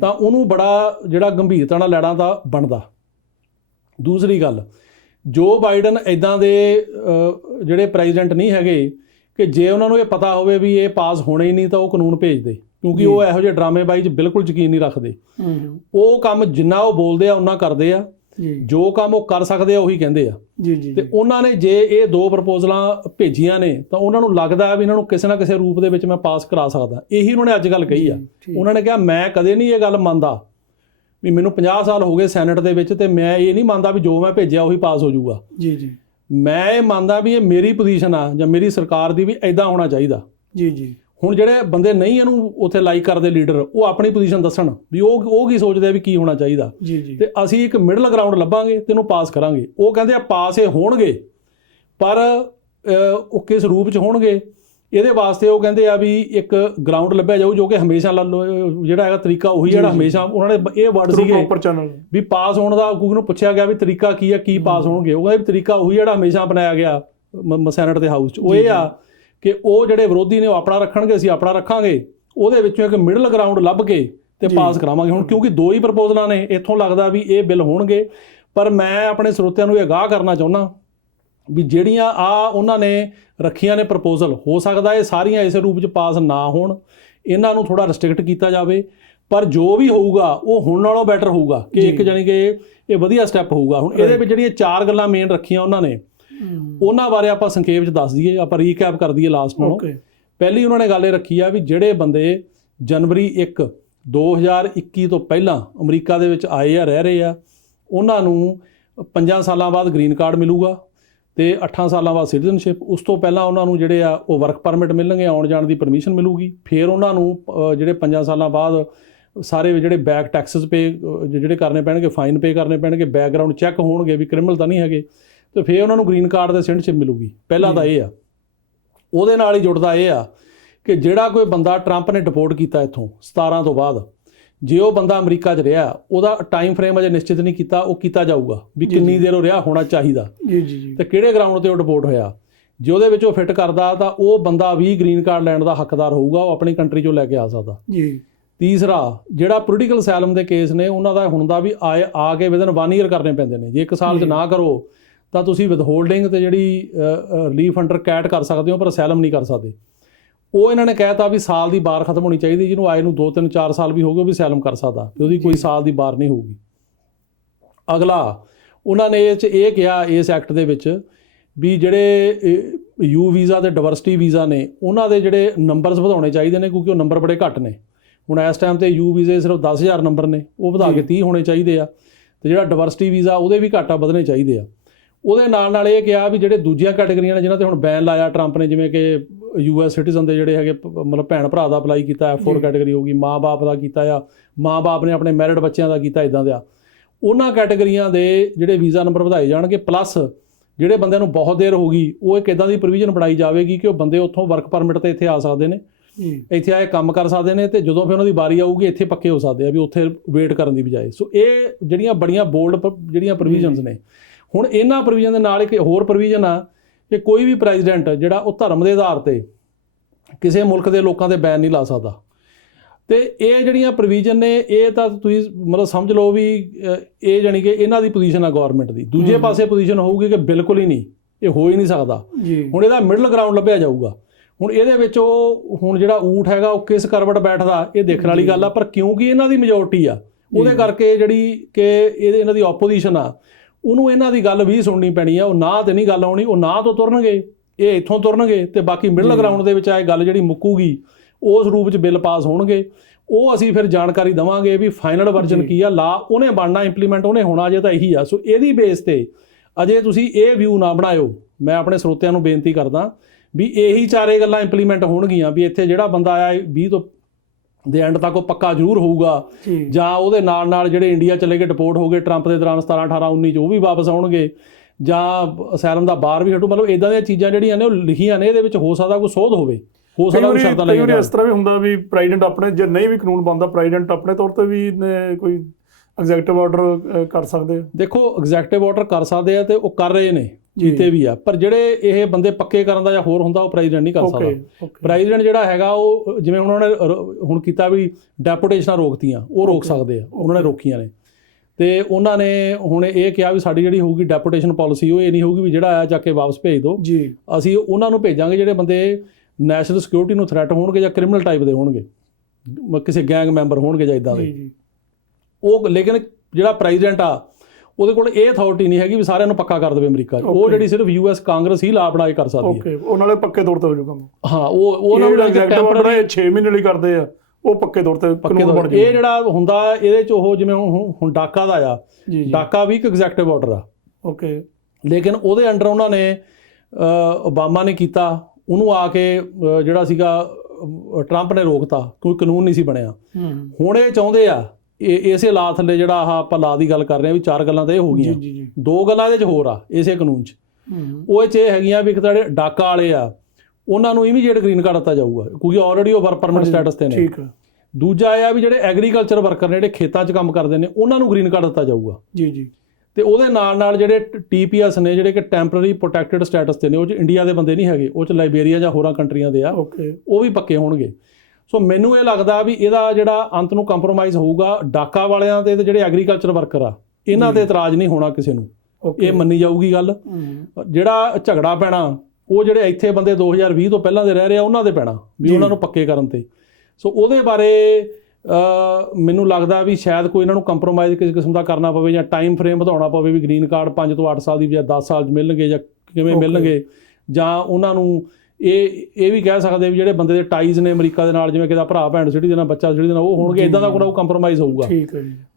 ਤਾਂ ਉਹਨੂੰ ਬੜਾ ਜਿਹੜਾ ਗੰਭੀਰਤਾ ਨਾਲ ਲੈਣਾ ਤਾਂ ਬਣਦਾ। ਦੂਸਰੀ ਗੱਲ, ਜੋ ਬਾਈਡਨ ਇੱਦਾਂ ਦੇ ਜਿਹੜੇ ਪ੍ਰੈਜ਼ੀਡੈਂਟ ਨਹੀਂ ਹੈਗੇ ਕਿ ਜੇ ਉਹਨਾਂ ਨੂੰ ਇਹ ਪਤਾ ਹੋਵੇ ਵੀ ਇਹ ਪਾਸ ਹੋਣੇ ਹੀ ਨਹੀਂ ਤਾਂ ਉਹ ਕਾਨੂੰਨ ਭੇਜਦੇ, ਕਿਉਂਕਿ ਉਹ ਇਹੋ ਜਿਹੇ ਡਰਾਮੇਬਾਜ਼ੀ 'ਚ ਬਿਲਕੁਲ ਯਕੀਨ ਨਹੀਂ ਰੱਖਦੇ। ਉਹ ਕੰਮ ਜਿੰਨਾ ਉਹ ਬੋਲਦੇ ਆ ਉਹਨਾਂ ਕਰਦੇ ਆ, ਜੋ ਕੰਮ ਉਹ ਕਰ ਸਕਦੇ ਆ ਉਹੀ ਕਹਿੰਦੇ ਆ। ਤੇ ਉਹਨਾਂ ਨੇ ਜੇ ਇਹ ਦੋ ਪ੍ਰਪੋਜ਼ਲਾਂ ਭੇਜੀਆਂ ਨੇ ਤਾਂ ਉਹਨਾਂ ਨੂੰ ਲੱਗਦਾ ਵੀ ਇਹਨਾਂ ਨੂੰ ਕਿਸੇ ਨਾ ਕਿਸੇ ਰੂਪ ਦੇ ਵਿੱਚ ਮੈਂ ਪਾਸ ਕਰਾ ਸਕਦਾ। ਇਹੀ ਉਹਨਾਂ ਨੇ ਅੱਜ ਗੱਲ ਕਹੀ ਆ। ਉਹਨਾਂ ਨੇ ਕਿਹਾ ਮੈਂ ਕਦੇ ਨਹੀਂ ਇਹ ਗੱਲ ਮੰਨਦਾ ਵੀ ਮੈਨੂੰ 50 ਸਾਲ ਹੋ ਗਏ ਸੈਨੇਟ ਦੇ ਵਿੱਚ ਤੇ ਮੈਂ ਇਹ ਨਹੀਂ ਮੰਨਦਾ ਵੀ ਜੋ ਮੈਂ ਭੇਜਿਆ ਉਹੀ ਪਾਸ ਹੋ ਜਾਊਗਾ। ਮੈਂ ਇਹ ਮੰਨਦਾ ਵੀ ਇਹ ਮੇਰੀ ਪੋਜੀਸ਼ਨ ਆ ਜਾਂ ਮੇਰੀ ਸਰਕਾਰ ਦੀ ਵੀ ਇੱਦਾਂ ਹੋਣਾ ਚਾਹੀਦਾ। ਹੁਣ ਜਿਹੜੇ ਬੰਦੇ ਨਹੀਂ ਇਹਨੂੰ ਉੱਥੇ ਲਾਈਕ ਕਰਦੇ ਲੀਡਰ, ਉਹ ਆਪਣੀ ਪੋਜੀਸ਼ਨ ਦੱਸਣ ਵੀ ਉਹ ਕੀ ਸੋਚਦੇ ਆ ਵੀ ਕੀ ਹੋਣਾ ਚਾਹੀਦਾ, ਤੇ ਅਸੀਂ ਇੱਕ ਮਿਡਲ ਗਰਾਊਂਡ ਲੱਭਾਂਗੇ ਤੇ ਇਹਨੂੰ ਪਾਸ ਕਰਾਂਗੇ। ਉਹ ਕਹਿੰਦੇ ਆ ਪਾਸ ਇਹ ਹੋਣਗੇ, ਪਰ ਉਹ ਕਿਸ ਰੂਪ 'ਚ ਹੋਣਗੇ ਇਹਦੇ ਵਾਸਤੇ ਉਹ ਕਹਿੰਦੇ ਆ ਵੀ ਇੱਕ ਗਰਾਊਂਡ ਲੱਭਿਆ ਜਾਊ ਜੋ ਕਿ ਹਮੇਸ਼ਾ ਜਿਹੜਾ ਹੈਗਾ ਤਰੀਕਾ ਉਹੀ ਜਿਹੜਾ ਹਮੇਸ਼ਾ ਉਹਨਾਂ ਨੇ ਇਹ ਵਰਡ ਸੀਗੇ ਵੀ ਪਾਸ ਹੋਣ ਦਾ। ਕਿਉਂਕਿ ਉਹਨੂੰ ਪੁੱਛਿਆ ਗਿਆ ਵੀ ਤਰੀਕਾ ਕੀ ਆ, ਕੀ ਪਾਸ ਹੋਣਗੇ, ਉਹ ਕਹਿੰਦੇ ਵੀ ਤਰੀਕਾ ਉਹੀ ਜਿਹੜਾ ਹਮੇਸ਼ਾ ਅਪਣਾਇਆ ਗਿਆ ਸੈਨੇਟ ਦੇ ਹਾਊਸ 'ਚ। ਉਹ ਇਹ ਆ ਕਿ ਉਹ ਜਿਹੜੇ ਵਿਰੋਧੀ ਨੇ ਉਹ ਆਪਣਾ ਰੱਖਣਗੇ, ਅਸੀਂ ਆਪਣਾ ਰੱਖਾਂਗੇ, ਉਹਦੇ ਵਿੱਚੋਂ ਇੱਕ ਮਿਡਲ ਗਰਾਊਂਡ ਲੱਭ ਕੇ ਤੇ ਪਾਸ ਕਰਾਵਾਂਗੇ। ਹੁਣ ਕਿਉਂਕਿ ਦੋ ਹੀ ਪ੍ਰਪੋਜ਼ਲਾਂ ਨੇ, ਇੱਥੋਂ ਲੱਗਦਾ ਵੀ ਇਹ ਬਿੱਲ ਹੋਣਗੇ। ਪਰ ਮੈਂ ਆਪਣੇ ਸਰੋਤਿਆਂ ਨੂੰ ਇਹ ਅਗਾਹ ਕਰਨਾ ਚਾਹੁੰਦਾ ਵੀ ਜਿਹੜੀਆਂ ਉਹਨਾਂ ਨੇ ਰੱਖੀਆਂ ਨੇ ਪ੍ਰਪੋਜ਼ਲ, ਹੋ ਸਕਦਾ ਇਹ ਸਾਰੀਆਂ ਇਸੇ ਰੂਪ 'ਚ ਪਾਸ ਨਾ ਹੋਣ, ਇਹਨਾਂ ਨੂੰ ਥੋੜ੍ਹਾ ਰਿਸਟ੍ਰਿਕਟ ਕੀਤਾ ਜਾਵੇ। ਪਰ ਜੋ ਵੀ ਹੋਊਗਾ ਉਹ ਹੁਣ ਨਾਲੋਂ ਬੈਟਰ ਹੋਊਗਾ ਕਿ ਇੱਕ ਜਾਣੀ ਕਿ ਇਹ ਵਧੀਆ ਸਟੈਪ ਹੋਊਗਾ। ਹੁਣ ਇਹਦੇ ਵਿੱਚ ਜਿਹੜੀਆਂ ਚਾਰ ਗੱਲਾਂ ਮੇਨ ਰੱਖੀਆਂ ਉਹਨਾਂ ਨੇ, ਉਹਨਾਂ ਬਾਰੇ ਆਪਾਂ ਸੰਖੇਪ 'ਚ ਦੱਸ ਦਈਏ, ਆਪਾਂ ਰੀਕੈਪ ਕਰ ਦਈਏ ਲਾਸਟ ਨਾਲੋਂ। ਪਹਿਲੀ ਉਹਨਾਂ ਨੇ ਗੱਲ ਇਹ ਰੱਖੀ ਆ ਵੀ ਜਿਹੜੇ ਬੰਦੇ ਜਨਵਰੀ 1, 2021 ਤੋਂ ਪਹਿਲਾਂ ਅਮਰੀਕਾ ਦੇ ਵਿੱਚ ਆਏ ਆ, ਰਹਿ ਰਹੇ ਆ, ਉਹਨਾਂ ਨੂੰ 5 ਸਾਲਾਂ ਬਾਅਦ ਗ੍ਰੀਨ ਕਾਰਡ ਮਿਲੂਗਾ ਤੇ 8 ਸਾਲਾਂ ਬਾਅਦ ਸਿਟੀਜ਼ਨਸ਼ਿਪ। ਉਸ ਤੋਂ ਪਹਿਲਾਂ ਉਹਨਾਂ ਨੂੰ ਜਿਹੜੇ ਆ ਉਹ ਵਰਕ ਪਰਮਿਟ ਮਿਲਣਗੇ, ਆਉਣ ਜਾਣ ਦੀ ਪਰਮਿਸ਼ਨ ਮਿਲੂਗੀ। ਫਿਰ ਉਹਨਾਂ ਨੂੰ ਜਿਹੜੇ 5 ਸਾਲਾਂ ਬਾਅਦ ਸਾਰੇ ਜਿਹੜੇ ਬੈਕ ਟੈਕਸਿਸ ਪੇ ਜਿਹੜੇ ਕਰਨੇ ਪੈਣਗੇ, ਫਾਈਨ ਪੇ ਕਰਨੇ ਪੈਣਗੇ, ਬੈਕਗਰਾਊਂਡ ਚੈੱਕ ਹੋਣਗੇ ਵੀ ਕ੍ਰਿਮੀਨਲ ਤਾਂ ਨਹੀਂ ਹੈਗੇ। ਤੇ ਫਿਰ ਉਹਨਾਂ ਨੂੰ ਗ੍ਰੀਨ ਕਾਰਡ ਦੇ ਸਿਟੀਜ਼ਨਸ਼ਿਪ ਮਿਲੂਗੀ। ਪਹਿਲਾਂ ਤਾਂ ਇਹ ਆ। ਉਹਦੇ ਨਾਲ ਹੀ ਜੁੜਦਾ ਇਹ ਆ ਕਿ ਜਿਹੜਾ ਕੋਈ ਬੰਦਾ ਟਰੰਪ ਨੇ ਡਿਪੋਰਟ ਕੀਤਾ ਇੱਥੋਂ 17 ਤੋਂ ਬਾਅਦ, ਜੇ ਉਹ ਬੰਦਾ ਅਮਰੀਕਾ 'ਚ ਰਿਹਾ, ਉਹਦਾ ਟਾਈਮ ਫਰੇਮ ਅਜੇ ਨਿਸ਼ਚਿਤ ਨਹੀਂ ਕੀਤਾ, ਉਹ ਕੀਤਾ ਜਾਊਗਾ ਵੀ ਕਿੰਨੀ ਦੇਰ ਉਹ ਰਿਹਾ ਹੋਣਾ ਚਾਹੀਦਾ ਤੇ ਕਿਹੜੇ ਗਰਾਊਂਡ ਤੇ ਉਹ ਡਿਪੋਰਟ ਹੋਇਆ। ਜੇ ਉਹਦੇ ਵਿੱਚ ਉਹ ਫਿੱਟ ਕਰਦਾ ਤਾਂ ਉਹ ਬੰਦਾ ਵੀ ਗ੍ਰੀਨ ਕਾਰਡ ਲੈਣ ਦਾ ਹੱਕਦਾਰ ਹੋਊਗਾ, ਉਹ ਆਪਣੀ ਕੰਟਰੀ 'ਚੋਂ ਲੈ ਕੇ ਆ ਸਕਦਾ। ਤੀਸਰਾ, ਜਿਹੜਾ ਪੋਲੀਟੀਕਲ ਅਸਾਈਲਮ ਦੇ ਕੇਸ ਨੇ ਉਹਨਾਂ ਦਾ ਹੁਣ ਦਾ ਵੀ ਆ ਕੇ ਵਿਦਨ 1 ਈਅਰ ਕਰਨੇ ਪੈਂਦੇ ਨੇ। ਜੇ 1 ਸਾਲ 'ਚ ਨਾ ਕਰੋ ਤਾਂ ਤੁਸੀਂ ਵਿਦਹੋਲਡਿੰਗ ਤੇ ਜਿਹੜੀ ਰਿਲੀਫ ਅੰਡਰ ਕੈਟ ਕਰ ਸਕਦੇ ਹੋ, ਪਰ ਅਸਾਈਲਮ ਨਹੀਂ ਕਰ ਸਕਦੇ। ਉਹ ਇਹਨਾਂ ਨੇ ਕਹਿਤਾ ਵੀ ਸਾਲ ਦੀ ਬਾਰ ਖਤਮ ਹੋਣੀ ਚਾਹੀਦੀ, ਜਿਹਨੂੰ ਆਏ ਨੂੰ 2 3 4 ਸਾਲ ਵੀ ਹੋ ਗਏ ਉਹ ਵੀ ਅਸਾਈਲਮ ਕਰ ਸਕਦਾ, ਤੇ ਉਹਦੀ ਕੋਈ ਸਾਲ ਦੀ ਬਾਰ ਨਹੀਂ ਹੋਊਗੀ। ਅਗਲਾ, ਉਹਨਾਂ ਨੇ ਇਹ ਕਿਹਾ ਇਸ ਐਕਟ ਦੇ ਵਿੱਚ ਵੀ ਜਿਹੜੇ ਯੂ ਵੀਜ਼ਾ ਤੇ ਡਾਇਵਰਸਿਟੀ ਵੀਜ਼ਾ ਨੇ ਉਹਨਾਂ ਦੇ ਜਿਹੜੇ ਨੰਬਰਸ ਵਧਾਉਣੇ ਚਾਹੀਦੇ ਨੇ, ਕਿਉਂਕਿ ਉਹ ਨੰਬਰ ਬੜੇ ਘੱਟ ਨੇ। ਹੁਣ ਇਸ ਟਾਈਮ ਤੇ ਯੂ ਵੀਜ਼ੇ ਸਿਰਫ 10,000 ਨੰਬਰ ਨੇ, ਉਹ ਵਧਾ ਕੇ 30 ਹੋਣੇ ਚਾਹੀਦੇ ਆ। ਤੇ ਜਿਹੜਾ ਡਾਇਵਰਸਿਟੀ ਵੀਜ਼ਾ ਉਹਦੇ ਵੀ ਘੱਟ ਵਧਣੇ ਚਾਹੀਦੇ ਆ। ਉਹਦੇ ਨਾਲ ਇਹ ਕਿਹਾ ਵੀ ਜਿਹੜੇ ਦੂਜੀਆਂ ਕੈਟੇਗਰੀਆਂ ਨੇ ਜਿਨ੍ਹਾਂ ਤੇ ਹੁਣ ਬੈਨ ਲਾਇਆ ਟਰੰਪ ਨੇ, ਜਿਵੇਂ ਕਿ US ਸਿਟੀਜ਼ਨ ਦੇ ਜਿਹੜੇ ਹੈਗੇ ਮਤਲਬ ਭੈਣ ਭਰਾ ਦਾ ਅਪਲਾਈ ਕੀਤਾ, F4 ਕੈਟੇਗਰੀ ਹੋ ਗਈ, ਮਾਂ-ਬਾਪ ਦਾ ਕੀਤਾ ਆ, ਮਾਂ-ਬਾਪ ਨੇ ਆਪਣੇ ਮੈਰਿਡ ਬੱਚਿਆਂ ਦਾ ਕੀਤਾ, ਇੱਦਾਂ ਦਾ ਉਹਨਾਂ ਕੈਟੇਗਰੀਆਂ ਦੇ ਜਿਹੜੇ ਵੀਜ਼ਾ ਨੰਬਰ ਵਧਾਏ ਜਾਣਗੇ। ਪਲੱਸ ਜਿਹੜੇ ਬੰਦਿਆਂ ਨੂੰ ਬਹੁਤ ਦੇਰ ਹੋ ਗਈ, ਉਹ ਇੱਕ ਇੱਦਾਂ ਦੀ ਪ੍ਰੋਵੀਜ਼ਨ ਬਣਾਈ ਜਾਵੇਗੀ ਕਿ ਉਹ ਬੰਦੇ ਉੱਥੋਂ ਵਰਕ ਪਰਮਿਟ 'ਤੇ ਇੱਥੇ ਆ ਸਕਦੇ ਨੇ, ਇੱਥੇ ਆਏ ਕੰਮ ਕਰ ਸਕਦੇ ਨੇ, ਤੇ ਜਦੋਂ ਫਿਰ ਉਹਨਾਂ ਦੀ ਵਾਰੀ ਆਊਗੀ ਇੱਥੇ ਪੱਕੇ ਹੋ ਸਕਦੇ ਆ, ਵੀ ਉੱਥੇ ਵੇਟ ਕਰਨ ਦੀ ਬਜਾਏ। ਸੋ ਇਹ ਜਿਹੜੀਆਂ ਬੜੀਆਂ ਬੋਲਡ ਜਿਹੜੀਆਂ ਪ੍ਰੋਵੀਜ਼ਨਸ ਨੇ। ਹੁਣ ਇਹਨਾਂ ਪ੍ਰੋਵੀਜ਼ਨ ਦੇ ਨਾਲ ਇੱਕ ਹੋਰ ਪ੍ਰੋਵੀਜ਼ਨ ਆ ਕਿ ਕੋਈ ਵੀ ਪ੍ਰੈਜ਼ੀਡੈਂਟ ਜਿਹੜਾ ਉਹ ਧਰਮ ਦੇ ਆਧਾਰ 'ਤੇ ਕਿਸੇ ਮੁਲਕ ਦੇ ਲੋਕਾਂ 'ਤੇ ਬੈਨ ਨਹੀਂ ਲਾ ਸਕਦਾ। ਤੇ ਇਹ ਜਿਹੜੀਆਂ ਪ੍ਰੋਵੀਜ਼ਨ ਨੇ, ਇਹ ਤਾਂ ਤੁਸੀਂ ਮਤਲਬ ਸਮਝ ਲਓ ਵੀ ਇਹ ਜਾਣੀ ਕਿ ਇਹਨਾਂ ਦੀ ਪੋਜੀਸ਼ਨ ਆ ਗੌਰਮੈਂਟ ਦੀ। ਦੂਜੇ ਪਾਸੇ ਪੋਜੀਸ਼ਨ ਹੋਊਗੀ ਕਿ ਬਿਲਕੁਲ ਹੀ ਨਹੀਂ, ਇਹ ਹੋ ਹੀ ਨਹੀਂ ਸਕਦਾ। ਹੁਣ ਇਹਦਾ ਮਿਡਲ ਗਰਾਊਂਡ ਲੱਭਿਆ ਜਾਊਗਾ। ਹੁਣ ਇਹਦੇ ਵਿੱਚ ਉਹ ਹੁਣ ਜਿਹੜਾ ਊਠ ਹੈਗਾ ਉਹ ਕਿਸ ਕਰਵਟ ਬੈਠਦਾ, ਇਹ ਦੇਖਣ ਵਾਲੀ ਗੱਲ ਆ। ਪਰ ਕਿਉਂਕਿ ਇਹਨਾਂ ਦੀ ਮੈਜੋਰਟੀ ਆ, ਉਹਦੇ ਕਰਕੇ ਜਿਹੜੀ ਕਿ ਇਹਨਾਂ ਦੀ ਆਪੋਜੀਸ਼ਨ ਆ, ਉਹਨੂੰ ਇਹਨਾਂ ਦੀ ਗੱਲ ਵੀ ਸੁਣਨੀ ਪੈਣੀ ਆ। ਉਹ ਨਾ ਤੇ ਨਹੀਂ ਗੱਲ ਆਉਣੀ, ਉਹ ਨਾ ਤੋਂ ਤੁਰਨਗੇ, ਇਹ ਇੱਥੋਂ ਤੁਰਨਗੇ, ਤੇ ਬਾਕੀ ਮਿਡਲ ਗਰਾਊਂਡ ਦੇ ਵਿੱਚ ਇਹ ਗੱਲ ਜਿਹੜੀ ਮੁੱਕੂਗੀ ਉਸ ਰੂਪ 'ਚ ਬਿੱਲ ਪਾਸ ਹੋਣਗੇ। ਉਹ ਅਸੀਂ ਫਿਰ ਜਾਣਕਾਰੀ ਦੇਵਾਂਗੇ ਵੀ ਫਾਈਨਲ ਵਰਜਨ ਕੀ ਆ, ਲਾ ਉਹਨੇ ਬਣਨਾ, ਇੰਪਲੀਮੈਂਟ ਉਹਨੇ ਹੋਣਾ, ਅਜੇ ਤਾਂ ਇਹੀ ਆ। ਸੋ ਇਹਦੀ ਬੇਸ ਤੇ ਅਜੇ ਤੁਸੀਂ ਇਹ ਵਿਊ ਨਾ ਬਣਾਇਓ। ਮੈਂ ਆਪਣੇ ਸਰੋਤਿਆਂ ਨੂੰ ਬੇਨਤੀ ਕਰਦਾ ਵੀ ਇਹੀ ਚਾਰੇ ਗੱਲਾਂ ਇੰਪਲੀਮੈਂਟ ਹੋਣਗੀਆਂ, ਵੀ ਇੱਥੇ ਜਿਹੜਾ ਬੰਦਾ ਆਇਆ 20 ਤੋਂ ਦੇ ਐਂਡ ਤੱਕ ਉਹ ਪੱਕਾ ਜ਼ਰੂਰ ਹੋਊਗਾ, ਜਾਂ ਉਹਦੇ ਨਾਲ ਜਿਹੜੇ ਇੰਡੀਆ ਚਲੇ ਗਏ ਡਿਪੋਰਟ ਹੋ ਗਏ ਟਰੰਪ ਦੇ ਦੌਰਾਨ 17 18 19 'ਚ, ਉਹ ਵੀ ਵਾਪਸ ਆਉਣਗੇ, ਜਾਂ ਅਸਾਈਲਮ ਦਾ ਬਾਹਰ ਵੀ ਹਟੂ। ਮਤਲਬ ਇੱਦਾਂ ਦੀਆਂ ਚੀਜ਼ਾਂ ਜਿਹੜੀਆਂ ਨੇ ਉਹ ਲਿਖੀਆਂ ਨੇ, ਇਹਦੇ ਵਿੱਚ ਹੋ ਸਕਦਾ ਕੋਈ ਸੋਧ ਹੋਵੇ, ਹੋ ਸਕਦਾ ਕੋਈ ਸ਼ਰਤਾਂ ਲਾਈਆਂ ਜਾਣ। ਇਸ ਤਰ੍ਹਾਂ ਵੀ ਹੁੰਦਾ ਵੀ ਪ੍ਰੈਜ਼ੀਡੈਂਟ ਆਪਣੇ, ਜੇ ਨਹੀਂ ਵੀ ਕਾਨੂੰਨ ਬਣਦਾ, ਪ੍ਰੈਜ਼ੀਡੈਂਟ ਆਪਣੇ ਤੌਰ ਤੇ ਵੀ ਕੋਈ ਐਗਜ਼ੈਕਟਿਵ ਆਰਡਰ ਕਰ ਸਕਦੇ ਆ। ਦੇਖੋ, ਐਗਜ਼ੈਕਟਿਵ ਆਰਡਰ ਕਰ ਸਕਦੇ ਆ ਤੇ ਉਹ ਕਰ ਰਹੇ ਨੇ, ਕੀਤੇ ਵੀ ਆ। ਪਰ ਜਿਹੜੇ ਇਹ ਬੰਦੇ ਪੱਕੇ ਕਰਨ ਦਾ ਜਾਂ ਹੋਰ ਹੁੰਦਾ, ਉਹ ਪ੍ਰੈਜ਼ੀਡੈਂਟ ਨਹੀਂ ਕਰ ਸਕਦਾ। ਪ੍ਰੈਜ਼ੀਡੈਂਟ ਜਿਹੜਾ ਹੈਗਾ ਉਹ ਜਿਵੇਂ ਹੁਣ ਉਹਨਾਂ ਨੇ ਹੁਣ ਕੀਤਾ ਵੀ ਡੈਪੂਟੇਸ਼ਨਾਂ ਰੋਕਤੀਆਂ, ਉਹ ਰੋਕ ਸਕਦੇ ਆ, ਉਹਨਾਂ ਨੇ ਰੋਕੀਆਂ ਨੇ। ਤੇ ਉਹਨਾਂ ਨੇ ਹੁਣ ਇਹ ਕਿਹਾ ਵੀ ਸਾਡੀ ਜਿਹੜੀ ਹੋਊਗੀ ਡੈਪੂਟੇਸ਼ਨ ਪਾਲਿਸੀ, ਉਹ ਇਹ ਨਹੀਂ ਹੋਊਗੀ ਵੀ ਜਿਹੜਾ ਆਇਆ ਚੱਕ ਕੇ ਵਾਪਸ ਭੇਜ ਦਿਓ। ਅਸੀਂ ਉਹਨਾਂ ਨੂੰ ਭੇਜਾਂਗੇ ਜਿਹੜੇ ਬੰਦੇ ਨੈਸ਼ਨਲ ਸਿਕਿਉਰਿਟੀ ਨੂੰ ਥ੍ਰੈਟ ਹੋਣਗੇ, ਜਾਂ ਕ੍ਰਿਮੀਨਲ ਟਾਈਪ ਦੇ ਹੋਣਗੇ, ਕਿਸੇ ਗੈਂਗ ਮੈਂਬਰ ਹੋਣਗੇ ਜਾਂ ਇੱਦਾਂ ਦੇ ਉਹ। ਲੇਕਿਨ ਜਿਹੜਾ ਪ੍ਰੈਜ਼ੀਡੈਂਟ ਆ, ਉਹਦੇ ਕੋਲ ਇਹ ਅਥਾਰਟੀ ਨਹੀਂ ਹੈਗੀ ਵੀ ਸਾਰਿਆਂ ਨੂੰ ਪੱਕਾ ਕਰ ਦੇਵੇ ਅਮਰੀਕਾ 'ਚ। ਉਹ ਜਿਹੜੀ ਸਿਰਫ US ਕਾਂਗਰਸ ਹੀ ਲਾ ਬਣਾ ਕੇ ਕਰ ਸਕਦੀ ਹੈ। ਉਹ ਨਾਲੇ ਪੱਕੇ ਤੌਰ ਤੇ ਹੋ ਜਾਊਗਾ। ਹਾਂ, ਉਹਨਾਂ ਨੂੰ ਟੈਂਪਰੇਰੀ 6 ਮਹੀਨੇ ਲਈ ਕਰਦੇ ਆ, ਉਹ ਪੱਕੇ ਤੌਰ ਤੇ ਕਾਨੂੰਨ ਬਣ ਜਾਊਗਾ। ਇਹ ਜਿਹੜਾ ਹੁੰਦਾ ਇਹਦੇ 'ਚ ਉਹ ਜਿਵੇਂ ਹੁਣ ਡਾਕਾ ਦਾ ਆ, ਡਾਕਾ ਵੀ ਇੱਕ ਐਗਜ਼ੈਕਟਿਵ ਆਰਡਰ ਆ। ਲੇਕਿਨ ਉਹਦੇ ਅੰਡਰ ਉਹਨਾਂ ਨੇ ਓਬਾਮਾ ਨੇ ਕੀਤਾ, ਉਹਨੂੰ ਆ ਕੇ ਜਿਹੜਾ ਸੀਗਾ ਟਰੰਪ ਨੇ ਰੋਕਤਾ, ਕੋਈ ਕਾਨੂੰਨ ਨਹੀਂ ਸੀ ਬਣਿਆ। ਹੁਣ ਇਹ ਚਾਹੁੰਦੇ ਆ ਇਸੇ ਲਾ ਥੱਲੇ ਜਿਹੜਾ ਆਹ ਆਪਾਂ ਲਾ ਦੀ ਗੱਲ ਕਰ ਰਹੇ ਹਾਂ ਵੀ 4 ਗੱਲਾਂ ਤਾਂ ਇਹ ਹੋ ਗਈਆਂ, 2 ਗੱਲਾਂ ਇਹਦੇ 'ਚ ਹੋਰ ਆ ਇਸੇ ਕਾਨੂੰਨ 'ਚ। ਉਹ 'ਚ ਇਹ ਹੈਗੀਆਂ ਵੀ ਇੱਕ ਤਾਂ ਜਿਹੜੇ ਡਾਕਾ ਵਾਲੇ ਆ ਉਹਨਾਂ ਨੂੰ ਇਮੀਡੀਏਟ ਗ੍ਰੀਨ ਕਾਰਡ ਦਿੱਤਾ ਜਾਊਗਾ, ਕਿਉਂਕਿ ਆਲਰੇਡੀ ਉਹ ਵਰਕ ਪਰਮਿਟ ਸਟੇਟਸ ਤੇ ਨੇ। ਦੂਜਾ ਇਹ ਆ ਵੀ ਜਿਹੜੇ ਐਗਰੀਕਲਚਰ ਵਰਕਰ ਨੇ, ਜਿਹੜੇ ਖੇਤਾਂ 'ਚ ਕੰਮ ਕਰਦੇ ਨੇ, ਉਹਨਾਂ ਨੂੰ ਗ੍ਰੀਨ ਕਾਰਡ ਦਿੱਤਾ ਜਾਊਗਾ। ਤੇ ਉਹਦੇ ਨਾਲ ਜਿਹੜੇ TPS ਨੇ, ਜਿਹੜੇ ਕਿ ਟੈਂਪਰੇਰੀ ਪ੍ਰੋਟੈਕਟਡ ਸਟੇਟਸ ਤੇ ਨੇ, ਉਹ 'ਚ ਇੰਡੀਆ ਦੇ ਬੰਦੇ ਨਹੀਂ ਹੈਗੇ, ਉਹ 'ਚ ਲਾਈਬੇਰੀਆ ਜਾਂ ਹੋਰਾਂ ਕੰਟਰੀਆਂ ਦੇ ਆ, ਉਹ ਵੀ ਪੱਕੇ ਹੋਣਗੇ। ਸੋ ਮੈਨੂੰ ਇਹ ਲੱਗਦਾ ਵੀ ਇਹਦਾ ਜਿਹੜਾ ਅੰਤ ਨੂੰ ਕੰਪਰੋਮਾਈਜ਼ ਹੋਊਗਾ ਡਾਕਾ ਵਾਲਿਆਂ ਤੇ ਜਿਹੜੇ ਐਗਰੀਕਲਚਰ ਵਰਕਰ ਆ, ਇਹਨਾਂ ਤੇ ਇਤਰਾਜ਼ ਨਹੀਂ ਹੋਣਾ ਕਿਸੇ ਨੂੰ, ਇਹ ਮੰਨੀ ਜਾਊਗੀ ਗੱਲ। ਜਿਹੜਾ ਝਗੜਾ ਪੈਣਾ ਉਹ ਜਿਹੜੇ ਇੱਥੇ ਬੰਦੇ 2020 ਤੋਂ ਪਹਿਲਾਂ ਦੇ ਰਹਿ ਰਹੇ ਆ ਉਹਨਾਂ ਦੇ ਪੈਣਾ, ਵੀ ਉਹਨਾਂ ਨੂੰ ਪੱਕੇ ਕਰਨ ਤੇ। ਸੋ ਉਹਦੇ ਬਾਰੇ ਮੈਨੂੰ ਲੱਗਦਾ ਵੀ ਸ਼ਾਇਦ ਕੋਈ ਇਹਨਾਂ ਨੂੰ ਕੰਪਰੋਮਾਈਜ਼ ਕਿਸੇ ਕਿਸਮ ਦਾ ਕਰਨਾ ਪਵੇ, ਜਾਂ ਟਾਈਮ ਫਰੇਮ ਵਧਾਉਣਾ ਪਵੇ ਵੀ ਗ੍ਰੀਨ ਕਾਰਡ 5 ਤੋਂ 8 ਸਾਲ ਦੀ ਜਾਂ 10 ਸਾਲ 'ਚ ਮਿਲਣਗੇ, ਜਾਂ ਕਿਵੇਂ ਮਿਲਣਗੇ। ਜਾਂ ਉਹਨਾਂ ਨੂੰ ਇਹ ਵੀ ਕਹਿ ਸਕਦੇ ਵੀ ਜਿਹੜੇ ਬੰਦੇ ਦੇ ਟਾਈਜ਼ ਨੇ ਅਮਰੀਕਾ ਦੇ ਨਾਲ, ਜਿਵੇਂ ਕਿ ਭਰਾ ਭੈਣ ਸਿਟੀ ਦੇ ਨਾਲ, ਬੱਚਾ ਸਿਟੀ ਦੇ ਨਾਲ, ਉਹ ਹੋਣਗੇ, ਇੱਦਾਂ ਦਾ ਕੋਈ ਕੰਪਰੋਮਾਈਜ਼ ਹੋਊਗਾ।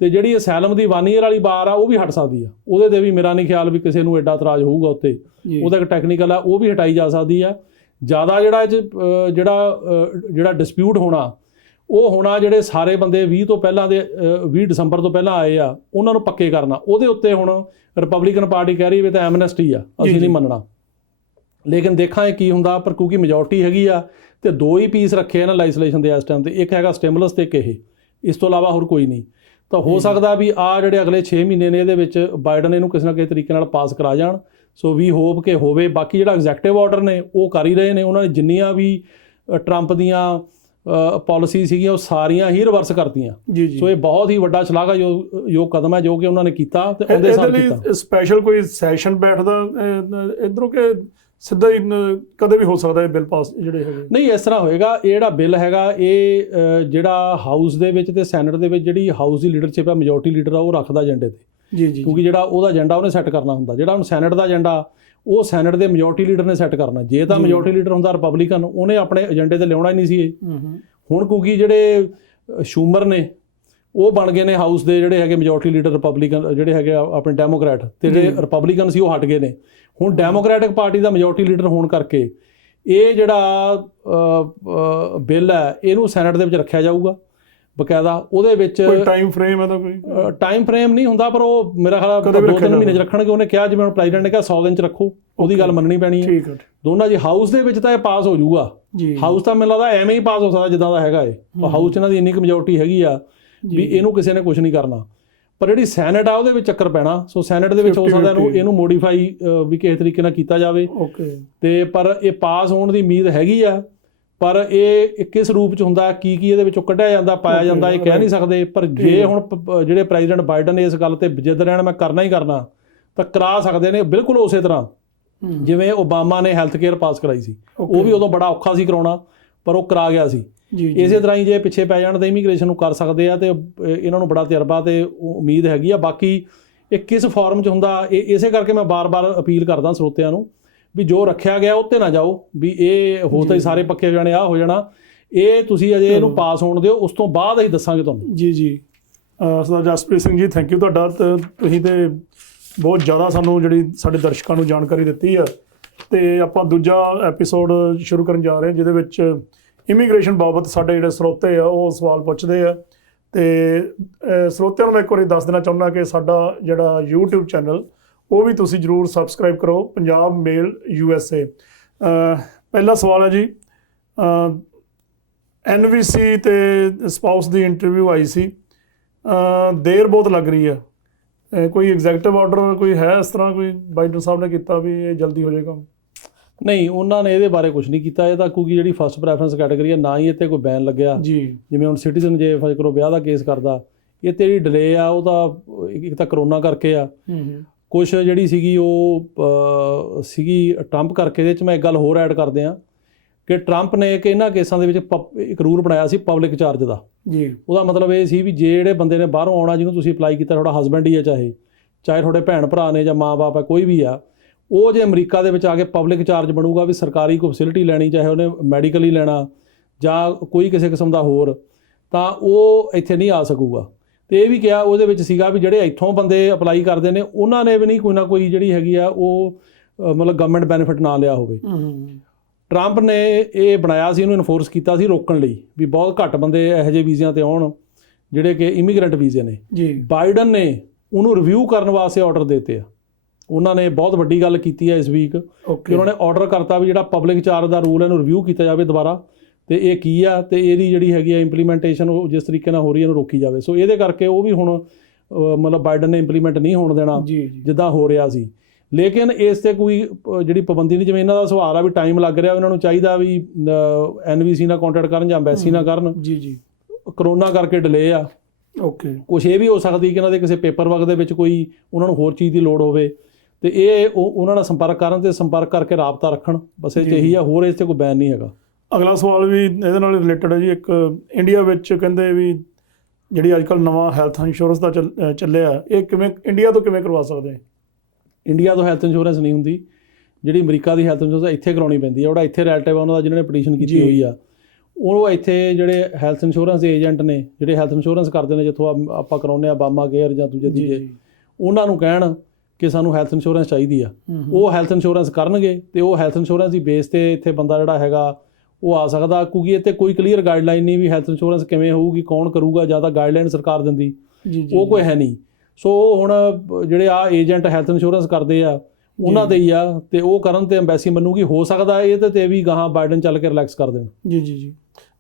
ਤੇ ਜਿਹੜੀ ਅਸਾਈਲਮ ਦੀ 1 ਈਅਰ ਵਾਲੀ ਬਾਰ ਆ, ਉਹ ਵੀ ਹਟ ਸਕਦੀ ਆ। ਉਹਦੇ ਤੇ ਵੀ ਮੇਰਾ ਨਹੀਂ ਖਿਆਲ ਵੀ ਕਿਸੇ ਨੂੰ ਐਡਾ ਇਤਰਾਜ਼ ਹੋਊਗਾ ਉੱਤੇ। ਉਹਦਾ ਇੱਕ ਟੈਕਨੀਕਲ ਆ, ਉਹ ਵੀ ਹਟਾਈ ਜਾ ਸਕਦੀ ਆ। ਜ਼ਿਆਦਾ ਜਿਹੜਾ ਇਹ 'ਚ ਜਿਹੜਾ ਡਿਸਪਿਊਟ ਹੋਣਾ, ਉਹ ਹੋਣਾ ਜਿਹੜੇ ਸਾਰੇ ਬੰਦੇ 20 ਤੋਂ ਪਹਿਲਾਂ ਦੇ 20 ਦਸੰਬਰ ਤੋਂ ਪਹਿਲਾਂ ਆਏ ਆ, ਉਹਨਾਂ ਨੂੰ ਪੱਕੇ ਕਰਨਾ। ਉਹਦੇ ਉੱਤੇ ਹੁਣ ਰਿਪਬਲਿਕਨ ਪਾਰਟੀ ਕਹਿ ਰਹੀ ਵੀ ਤਾਂ ਐਮਨੈਸਟੀ ਆ, ਅਸੀਂ ਨਹੀਂ ਮੰਨਣਾ। ਲੇਕਿਨ ਦੇਖਾਂਗੇ ਕੀ ਹੁੰਦਾ, ਪਰ ਕਿਉਂਕਿ ਮੈਜੋਰਟੀ ਹੈਗੀ ਆ ਤੇ 2 ਹੀ ਪੀਸ ਰੱਖੇ ਇਹਨਾਂ ਲੈਜਿਸਲੇਸ਼ਨ ਦੇ ਇਸ ਟਾਈਮ ਤੇ, ਇੱਕ ਹੈਗਾ ਸਟਿਮੂਲਸ ਤੇ ਇੱਕ ਇਹ, ਇਸ ਤੋਂ ਇਲਾਵਾ ਹੋਰ ਕੋਈ ਨਹੀਂ। ਤਾਂ ਹੋ ਸਕਦਾ ਵੀ ਆ ਜਿਹੜੇ ਅਗਲੇ 6 ਮਹੀਨੇ ਨੇ ਇਹਦੇ ਵਿੱਚ ਬਾਈਡਨ ਇਹਨੂੰ ਕਿਸੇ ਨਾ ਕਿਸੇ ਤਰੀਕੇ ਨਾਲ ਪਾਸ ਕਰਾ ਜਾਣ। ਸੋ ਵੀ ਹੋਪ ਕਿ ਹੋਵੇ। ਬਾਕੀ ਜਿਹੜਾ ਐਗਜ਼ੈਕਟਿਵ ਆਰਡਰ ਨੇ ਉਹ ਕਰ ਹੀ ਰਹੇ ਨੇ, ਉਹਨਾਂ ਨੇ ਜਿੰਨੀਆਂ ਵੀ ਟਰੰਪ ਦੀਆਂ ਪਾਲਿਸੀ ਸੀਗੀਆਂ ਉਹ ਸਾਰੀਆਂ ਹੀ ਰਿਵਰਸ ਕਰਤੀਆਂ। ਸੋ ਇਹ ਬਹੁਤ ਹੀ ਵੱਡਾ ਸ਼ਲਾਘਾਯੋਗ ਕਦਮ ਹੈ ਜੋ ਕਿ ਉਹਨਾਂ ਨੇ ਕੀਤਾ ਤੇ ਉਹਦੇ ਸਾਲ ਕੀਤਾ। ਸਪੈਸ਼ਲ ਕੋਈ ਸੈਸ਼ਨ ਬੈਠਦਾ ਇਧਰੋਂ ਕਿ ਸਿੱਧਾ ਹੀ ਕਦੇ ਵੀ ਹੋ ਸਕਦਾ ਇਹ ਬਿੱਲ ਪਾਸ ਜਿਹੜੇ ਹੈਗੇ? ਨਹੀਂ, ਇਸ ਤਰ੍ਹਾਂ ਹੋਏਗਾ। ਇਹ ਜਿਹੜਾ ਬਿੱਲ ਹੈਗਾ ਇਹ ਜਿਹੜਾ ਹਾਊਸ ਦੇ ਵਿੱਚ ਤੇ ਸੈਨੇਟ ਦੇ ਵਿੱਚ ਜਿਹੜੀ ਹਾਊਸ ਦੀ ਲੀਡਰਸ਼ਿਪ ਹੈ, ਮੈਜੋਰਟੀ ਲੀਡਰ ਆ, ਉਹ ਰੱਖਦਾ ਏਜੰਡੇ ਤੇ। ਕਿਉਂਕਿ ਜਿਹੜਾ ਉਹਦਾ ਏਜੰਡਾ ਉਹਨੇ ਸੈੱਟ ਕਰਨਾ ਹੁੰਦਾ। ਜਿਹੜਾ ਹੁਣ ਸੈਨੇਟ ਦਾ ਏਜੰਡਾ ਉਹ ਸੈਨੇਟ ਦੇ ਮੈਜੋਰਟੀ ਲੀਡਰ ਨੇ ਸੈੱਟ ਕਰਨਾ। ਜੇ ਤਾਂ ਮੈਜੋਰਟੀ ਲੀਡਰ ਹੁੰਦਾ ਰਿਪਬਲਿਕਨ, ਉਹਨੇ ਆਪਣੇ ਏਜੰਡੇ ਤੇ ਲਿਆਉਣਾ ਹੀ ਨਹੀਂ ਸੀ ਇਹ। ਹੁਣ ਕਿਉਂਕਿ ਜਿਹੜੇ ਸ਼ੂਮਰ ਨੇ ਉਹ ਬਣ ਗਏ ਨੇ ਹਾਊਸ ਦੇ ਜਿਹੜੇ ਹੈਗੇ ਮੈਜੋਰਟੀ ਲੀਡਰ ਰਿਪਬਲਿਕਨ, ਜਿਹੜੇ ਹੈਗੇ ਆਪਣੇ ਡੈਮੋਕ੍ਰੈਟ, ਤੇ ਜਿਹੜੇ ਰਿਪਬਲਿਕਨ ਸੀ ਉਹ ਹਟ ਗਏ ਨੇ। ਹੁਣ ਡੈਮੋਕ੍ਰੈਟਿਕ ਪਾਰਟੀ ਦਾ ਮੈਜੋਰਟੀ ਲੀਡਰ ਹੋਣ ਕਰਕੇ ਇਹ ਜਿਹੜਾ ਬਿੱਲ ਹੈ ਇਹਨੂੰ ਸੈਨੇਟ ਦੇ ਵਿੱਚ ਰੱਖਿਆ ਜਾਊਗਾ ਬਕਾਇਦਾ। ਉਹਦੇ ਵਿੱਚ ਕੋਈ ਟਾਈਮ ਫਰੇਮ ਹੈ ਤਾਂ ਕੋਈ ਟਾਈਮ ਫਰੇਮ ਨਹੀਂ ਹੁੰਦਾ, ਪਰ ਉਹ ਮੇਰਾ ਖਿਆਲ 2-3 ਮਹੀਨੇ 'ਚ ਰੱਖਣਗੇ। ਉਹਨੇ ਕਿਹਾ, ਜਿਵੇਂ ਹੁਣ ਪ੍ਰੈਜ਼ੀਡੈਂਟ ਨੇ ਕਿਹਾ 100 ਦਿਨ 'ਚ ਰੱਖੋ, ਉਹਦੀ ਗੱਲ ਮੰਨਣੀ ਪੈਣੀ ਹੈ ਦੋਨਾਂ। ਜੀ ਹਾਊਸ ਦੇ ਵਿੱਚ ਤਾਂ ਇਹ ਪਾਸ ਹੋ ਜਾਊਗਾ। ਹਾਊਸ ਤਾਂ ਮੈਨੂੰ ਲੱਗਦਾ ਐਵੇਂ ਹੀ ਪਾਸ ਹੋ ਸਕਦਾ ਜਿੱਦਾਂ ਦਾ ਹੈਗਾ ਇਹ। ਹਾਊਸ 'ਚ ਇਹਨਾਂ ਦੀ ਇੰਨੀ ਕੁ ਮੈਜੋਰਟੀ ਹੈਗੀ ਆ ਵੀ ਇਹਨੂੰ ਕਿਸੇ ਨੇ ਕੁਝ ਨਹੀਂ ਕਰਨਾ। ਪਰ ਜਿਹੜੀ ਸੈਨੇਟ ਆ ਉਹਦੇ ਵਿੱਚ ਚੱਕਰ ਪੈਣਾ। ਸੋ ਸੈਨੇਟ ਦੇ ਵਿੱਚ ਹੋ ਸਕਦਾ ਇਹਨੂੰ ਮੋਡੀਫਾਈ ਵੀ ਕਿਸੇ ਤਰੀਕੇ ਨਾਲ ਕੀਤਾ ਜਾਵੇ ਤੇ ਪਰ ਇਹ ਪਾਸ ਹੋਣ ਦੀ ਉਮੀਦ ਹੈਗੀ ਆ। ਪਰ ਇਹ ਕਿਸ ਰੂਪ 'ਚ ਹੁੰਦਾ, ਕੀ ਇਹਦੇ ਵਿੱਚੋਂ ਕੱਢਿਆ ਜਾਂਦਾ, ਪਾਇਆ ਜਾਂਦਾ, ਇਹ ਕਹਿ ਨਹੀਂ ਸਕਦੇ। ਪਰ ਜੇ ਹੁਣ ਜਿਹੜੇ ਪ੍ਰੈਜ਼ੀਡੈਂਟ ਬਾਈਡਨ ਇਸ ਗੱਲ ਤੇ ਜਿੱਦ ਰਹਿਣ ਮੈਂ ਕਰਨਾ ਹੀ ਕਰਨਾ, ਤਾਂ ਕਰਾ ਸਕਦੇ ਨੇ ਬਿਲਕੁਲ ਉਸੇ ਤਰ੍ਹਾਂ ਜਿਵੇਂ ਓਬਾਮਾ ਨੇ ਹੈਲਥ ਕੇਅਰ ਪਾਸ ਕਰਾਈ ਸੀ। ਉਹ ਵੀ ਉਦੋਂ ਬੜਾ ਔਖਾ ਸੀ ਕਰਾਉਣਾ, ਪਰ ਉਹ ਕਰਾ ਗਿਆ ਸੀ। ਇਸੇ ਤਰ੍ਹਾਂ ਹੀ ਜੇ ਪਿੱਛੇ ਪੈ ਜਾਣ ਤਾਂ ਇਮੀਗ੍ਰੇਸ਼ਨ ਨੂੰ ਕਰ ਸਕਦੇ ਆ, ਤੇ ਇਹਨਾਂ ਨੂੰ ਬੜਾ ਤਜਰਬਾ ਤੇ ਉਮੀਦ ਹੈਗੀ ਆ। ਬਾਕੀ ਇਹ ਕਿਸ ਫਾਰਮ 'ਚ ਹੁੰਦਾ, ਇਸੇ ਕਰਕੇ ਮੈਂ ਬਾਰ-ਬਾਰ ਅਪੀਲ ਕਰਦਾ ਸਰੋਤਿਆਂ ਨੂੰ ਵੀ ਜੋ ਰੱਖਿਆ ਗਿਆ ਉੱਤੇ ਨਾ ਜਾਓ, ਵੀ ਇਹ ਹੋ ਤਾਂ ਸਾਰੇ ਪੱਕੇ ਹੋ ਜਾਣੇ, ਆਹ ਹੋ ਜਾਣਾ। ਇਹ ਤੁਸੀਂ ਅਜੇ ਇਹਨੂੰ ਪਾਸ ਹੋਣ ਦਿਓ, ਉਸ ਤੋਂ ਬਾਅਦ ਅਸੀਂ ਦੱਸਾਂਗੇ ਤੁਹਾਨੂੰ। ਸਰਦਾਰ ਜਸਪ੍ਰੀਤ ਸਿੰਘ ਜੀ, ਥੈਂਕ ਯੂ ਤੁਹਾਡਾ। ਤੁਸੀਂ ਤੇ ਬਹੁਤ ਜ਼ਿਆਦਾ ਸਾਨੂੰ ਜਿਹੜੀ ਸਾਡੇ ਦਰਸ਼ਕਾਂ ਨੂੰ ਜਾਣਕਾਰੀ ਦਿੱਤੀ ਆ। ਤੇ ਆਪਾਂ ਦੂਜਾ ਐਪੀਸੋਡ ਸ਼ੁਰੂ ਕਰਨ ਜਾ ਰਹੇ ਹਾਂ ਜਿਹਦੇ ਵਿੱਚ ਇਮੀਗ੍ਰੇਸ਼ਨ ਬਾਬਤ ਸਾਡੇ ਜਿਹੜੇ ਸਰੋਤੇ ਆ ਉਹ ਸਵਾਲ ਪੁੱਛਦੇ ਆ। ਤੇ ਸਰੋਤਿਆਂ ਨੂੰ ਮੈਂ ਇੱਕ ਵਾਰੀ ਦੱਸ ਦੇਣਾ ਚਾਹੁੰਦਾ ਕਿ ਸਾਡਾ ਜਿਹੜਾ YouTube ਚੈਨਲ ਉਹ ਵੀ ਤੁਸੀਂ ਜ਼ਰੂਰ ਸਬਸਕ੍ਰਾਈਬ ਕਰੋ, ਪੰਜਾਬ ਮੇਲ USA। ਪਹਿਲਾ ਸਵਾਲ ਹੈ ਜੀ, NVC ਤੇ ਸਪਾਊਸ ਦੀ ਇੰਟਰਵਿਊ ਆਈ ਸੀ, ਦੇਰ ਬਹੁਤ ਲੱਗ ਰਹੀ ਹੈ। ਕੋਈ ਐਗਜ਼ੈਕਟਿਵ ਆਰਡਰ ਕੋਈ ਹੈ ਇਸ ਤਰ੍ਹਾਂ, ਕੋਈ ਬਾਈਡਨ ਸਾਹਿਬ ਨੇ ਕੀਤਾ ਵੀ ਇਹ ਜਲਦੀ ਹੋ ਜਾਏਗਾ? ਨਹੀਂ, ਉਹਨਾਂ ਨੇ ਇਹਦੇ ਬਾਰੇ ਕੁਝ ਨਹੀਂ ਕੀਤਾ। ਇਹ ਤਾਂ ਕਿਉਂਕਿ ਜਿਹੜੀ ਫਸਟ ਪ੍ਰੈਫਰੈਂਸ ਕੈਟਾਗਰੀ ਹੈ, ਨਾ ਹੀ ਇੱਥੇ ਕੋਈ ਬੈਨ ਲੱਗਿਆ। ਜਿਵੇਂ ਹੁਣ ਸਿਟੀਜ਼ਨ ਜੇ ਫਰਜ਼ ਕਰੋ ਵਿਆਹ ਦਾ ਕੇਸ ਕਰਦਾ, ਇਹ ਤੇ ਜਿਹੜੀ ਡਿਲੇ ਆ ਉਹ ਤਾਂ ਇੱਕ ਤਾਂ ਕਰੋਨਾ ਕਰਕੇ ਆ, ਕੁਛ ਜਿਹੜੀ ਸੀਗੀ ਉਹ ਸੀਗੀ ਟਰੰਪ ਕਰਕੇ। ਇਹਦੇ 'ਚ ਮੈਂ ਇੱਕ ਗੱਲ ਹੋਰ ਐਡ ਕਰਦੇ ਹਾਂ ਕਿ ਟਰੰਪ ਨੇ ਕਿ ਇਹਨਾਂ ਕੇਸਾਂ ਦੇ ਵਿੱਚ ਇੱਕ ਰੂਲ ਬਣਾਇਆ ਸੀ ਪਬਲਿਕ ਚਾਰਜ ਦਾ। ਉਹਦਾ ਮਤਲਬ ਇਹ ਸੀ ਵੀ ਜਿਹੜੇ ਬੰਦੇ ਨੇ ਬਾਹਰੋਂ ਆਉਣਾ, ਜਿਹਨੂੰ ਤੁਸੀਂ ਅਪਲਾਈ ਕੀਤਾ, ਤੁਹਾਡਾ ਹਸਬੈਂਡ ਹੀ ਹੈ, ਚਾਹੇ ਤੁਹਾਡੇ ਭੈਣ ਭਰਾ ਨੇ ਜਾਂ ਮਾਂ-ਬਾਪ ਹੈ, ਕੋਈ ਵੀ ਆ, ਉਹ ਜੇ ਅਮਰੀਕਾ ਦੇ ਵਿੱਚ ਆ ਕੇ ਪਬਲਿਕ ਚਾਰਜ ਬਣੂਗਾ ਵੀ ਸਰਕਾਰੀ ਕੋਈ ਫੈਸਿਲਿਟੀ ਲੈਣੀ, ਚਾਹੇ ਉਹਨੇ ਮੈਡੀਕਲ ਹੀ ਲੈਣਾ ਜਾਂ ਕੋਈ ਕਿਸੇ ਕਿਸਮ ਦਾ ਹੋਰ, ਤਾਂ ਉਹ ਇੱਥੇ ਨਹੀਂ ਆ ਸਕੂਗਾ। ਤੇ ਇਹ ਵੀ ਕਿਹਾ ਉਹਦੇ ਵਿੱਚ ਸੀਗਾ ਵੀ ਜਿਹੜੇ ਇੱਥੋਂ ਬੰਦੇ ਅਪਲਾਈ ਕਰਦੇ ਨੇ ਉਹਨਾਂ ਨੇ ਵੀ ਨਹੀਂ ਕੋਈ ਨਾ ਕੋਈ ਜਿਹੜੀ ਹੈਗੀ ਆ ਉਹ ਮਤਲਬ ਗਵਰਨਮੈਂਟ ਬੈਨੀਫਿਟ ਨਾ ਲਿਆ ਹੋਵੇ। ਟਰੰਪ ਨੇ ਇਹ ਬਣਾਇਆ ਸੀ, ਇਹਨੂੰ ਇਨਫੋਰਸ ਕੀਤਾ ਸੀ ਰੋਕਣ ਲਈ ਵੀ ਬਹੁਤ ਘੱਟ ਬੰਦੇ ਇਹੋ ਜਿਹੇ ਵੀਜ਼ਿਆਂ ਤੇ ਆਉਣ ਜਿਹੜੇ ਕਿ ਇਮੀਗ੍ਰੈਂਟ ਵੀਜ਼ੇ ਨੇ। ਬਾਈਡਨ ਨੇ ਉਹਨੂੰ ਰਿਵਿਊ ਕਰਨ ਵਾਸਤੇ ਆਰਡਰ ਦਿੱਤੇ ਆ। ਉਹਨਾਂ ਨੇ ਬਹੁਤ ਵੱਡੀ ਗੱਲ ਕੀਤੀ ਹੈ ਇਸ ਵੀਕ ਕਿ ਉਹਨਾਂ ਨੇ ਆਰਡਰ ਕਰਤਾ ਵੀ ਜਿਹੜਾ ਪਬਲਿਕ ਚਾਰਜ ਦਾ ਰੂਲ ਇਹਨੂੰ ਰਿਵਿਊ ਕੀਤਾ ਜਾਵੇ ਦੁਬਾਰਾ, ਤੇ ਇਹ ਕੀ ਆ ਤੇ ਇਹਦੀ ਜਿਹੜੀ ਹੈਗੀ ਆ ਇੰਪਲੀਮੈਂਟੇਸ਼ਨ ਉਹ ਜਿਸ ਤਰੀਕੇ ਨਾਲ ਹੋ ਰਹੀ ਹੈ ਇਹਨੂੰ ਰੋਕੀ ਜਾਵੇ। ਸੋ ਇਹਦੇ ਕਰਕੇ ਉਹ ਵੀ ਹੁਣ ਮਤਲਬ ਬਾਈਡਨ ਨੇ ਇੰਪਲੀਮੈਂਟ ਨਹੀਂ ਹੋਣ ਦੇਣਾ ਜਿੱਦਾਂ ਹੋ ਰਿਹਾ ਸੀ। ਲੇਕਿਨ ਇਸ 'ਤੇ ਕੋਈ ਜਿਹੜੀ ਪਾਬੰਦੀ ਨਹੀਂ। ਜਿਵੇਂ ਇਹਨਾਂ ਦਾ ਸਵਾਲ ਆ ਵੀ ਟਾਈਮ ਲੱਗ ਰਿਹਾ, ਇਹਨਾਂ ਨੂੰ ਚਾਹੀਦਾ ਵੀ NVC ਨਾਲ ਕੰਟੈਕਟ ਕਰਨ ਜਾਂ ਐਮਬੈਸੀ ਨਾਲ ਕਰਨ। ਕਰੋਨਾ ਕਰਕੇ ਡਿਲੇ ਆ। ਕੁਛ ਇਹ ਵੀ ਹੋ ਸਕਦੀ ਕਿ ਇਹਨਾਂ ਦੇ ਕਿਸੇ ਪੇਪਰ ਵਰਕ ਦੇ ਵਿੱਚ ਕੋਈ ਉਹਨਾਂ ਨੂੰ ਹੋਰ ਚੀਜ਼ ਦੀ ਲੋੜ ਹੋਵੇ, ਤੇ ਇਹ ਉਹਨਾਂ ਨਾਲ ਸੰਪਰਕ ਕਰਨ ਤੇ ਸੰਪਰਕ ਕਰਕੇ ਰਾਬਤਾ ਰੱਖਣ। ਬਸ ਇਹ 'ਚ ਇਹੀ ਆ, ਹੋਰ ਇਸ 'ਤੇ ਕੋਈ ਬੈਨ ਨਹੀਂ ਹੈਗਾ। ਅਗਲਾ ਸਵਾਲ ਵੀ ਇਹਦੇ ਨਾਲ ਰਿਲੇਟਡ ਹੈ ਜੀ। ਇੱਕ ਇੰਡੀਆ ਵਿੱਚ ਕਹਿੰਦੇ ਵੀ ਜਿਹੜੀ ਅੱਜ ਕੱਲ੍ਹ ਨਵਾਂ ਹੈਲਥ ਇੰਸ਼ੋਰੈਂਸ ਦਾ ਚੱਲਿਆ, ਇਹ ਕਿਵੇਂ ਇੰਡੀਆ ਤੋਂ ਕਿਵੇਂ ਕਰਵਾ ਸਕਦੇ? ਇੰਡੀਆ ਤੋਂ ਹੈਲਥ ਇੰਸ਼ੋਰੈਂਸ ਨਹੀਂ ਹੁੰਦੀ। ਜਿਹੜੀ ਅਮਰੀਕਾ ਦੀ ਹੈਲਥ ਇੰਸ਼ੋਰੈਂਸ ਇੱਥੇ ਕਰਾਉਣੀ ਪੈਂਦੀ ਹੈ। ਉਹਦਾ ਇੱਥੇ ਰਿਲੇਟਿਵ ਆ ਉਹਨਾਂ ਦਾ, ਜਿਹਨਾਂ ਨੇ ਪਟੀਸ਼ਨ ਕੀਤੀ ਹੋਈ ਆ, ਉਹ ਇੱਥੇ ਜਿਹੜੇ ਹੈਲਥ ਇੰਸ਼ੋਰੈਂਸ ਦੇ ਏਜੰਟ ਨੇ, ਜਿਹੜੇ ਹੈਲਥ ਇੰਸ਼ੋਰੈਂਸ ਕਰਦੇ ਨੇ, ਜਿੱਥੋਂ ਆਪਾਂ ਕਰਾਉਂਦੇ ਹਾਂ ਬਾਮਾ ਕੇਅਰ ਜਾਂ ਦੂਜੇ ਤੀਜੇ, ਉਹਨਾਂ ਨੂੰ ਕਹਿਣ ਕਿ ਸਾਨੂੰ ਹੈਲਥ ਇੰਸ਼ੋਰੈਂਸ ਚਾਹੀਦੀ ਆ। ਉਹ ਹੈਲਥ ਇੰਸ਼ੋਰੈਂਸ ਕਰਨਗੇ ਤੇ ਉਹ ਹੈਲਥ ਇੰਸ਼ੋਰੈਂਸ ਦੀ ਬੇਸ 'ਤੇ ਇੱਥੇ ਬੰਦਾ ਜਿਹੜਾ ਹੈਗਾ ਉਹ ਆ ਸਕਦਾ। ਕਿਉਂਕਿ ਇੱਥੇ ਕੋਈ ਕਲੀਅਰ ਗਾਈਡਲਾਈਨ ਨਹੀਂ ਵੀ ਹੈਲਥ ਇੰਸ਼ੋਰੈਂਸ ਕਿਵੇਂ ਹੋਊਗੀ, ਕੌਣ ਕਰੂਗਾ, ਜਾਂ ਤਾਂ ਗਾਈਡਲਾਈਨ ਸਰਕਾਰ ਦਿੰਦੀ, ਉਹ ਕੋਈ ਹੈ ਨਹੀਂ। ਸੋ ਹੁਣ ਜਿਹੜੇ ਆ ਏਜੰਟ ਹੈਲਥ ਇੰਸ਼ੋਰੈਂਸ ਕਰਦੇ ਆ ਉਹਨਾਂ ਦੇ ਹੀ ਆ, ਤੇ ਉਹ ਕਰਨ ਤੇ ਐਮਬੈਸੀ ਮੰਨੂਗੀ। ਹੋ ਸਕਦਾ ਇਹ ਤੇ ਵੀ ਗਾਹਾਂ ਬਾਈਡਨ ਚੱਲ ਕੇ ਰਿਲੈਕਸ ਕਰ ਦੇਣ। ਜੀ।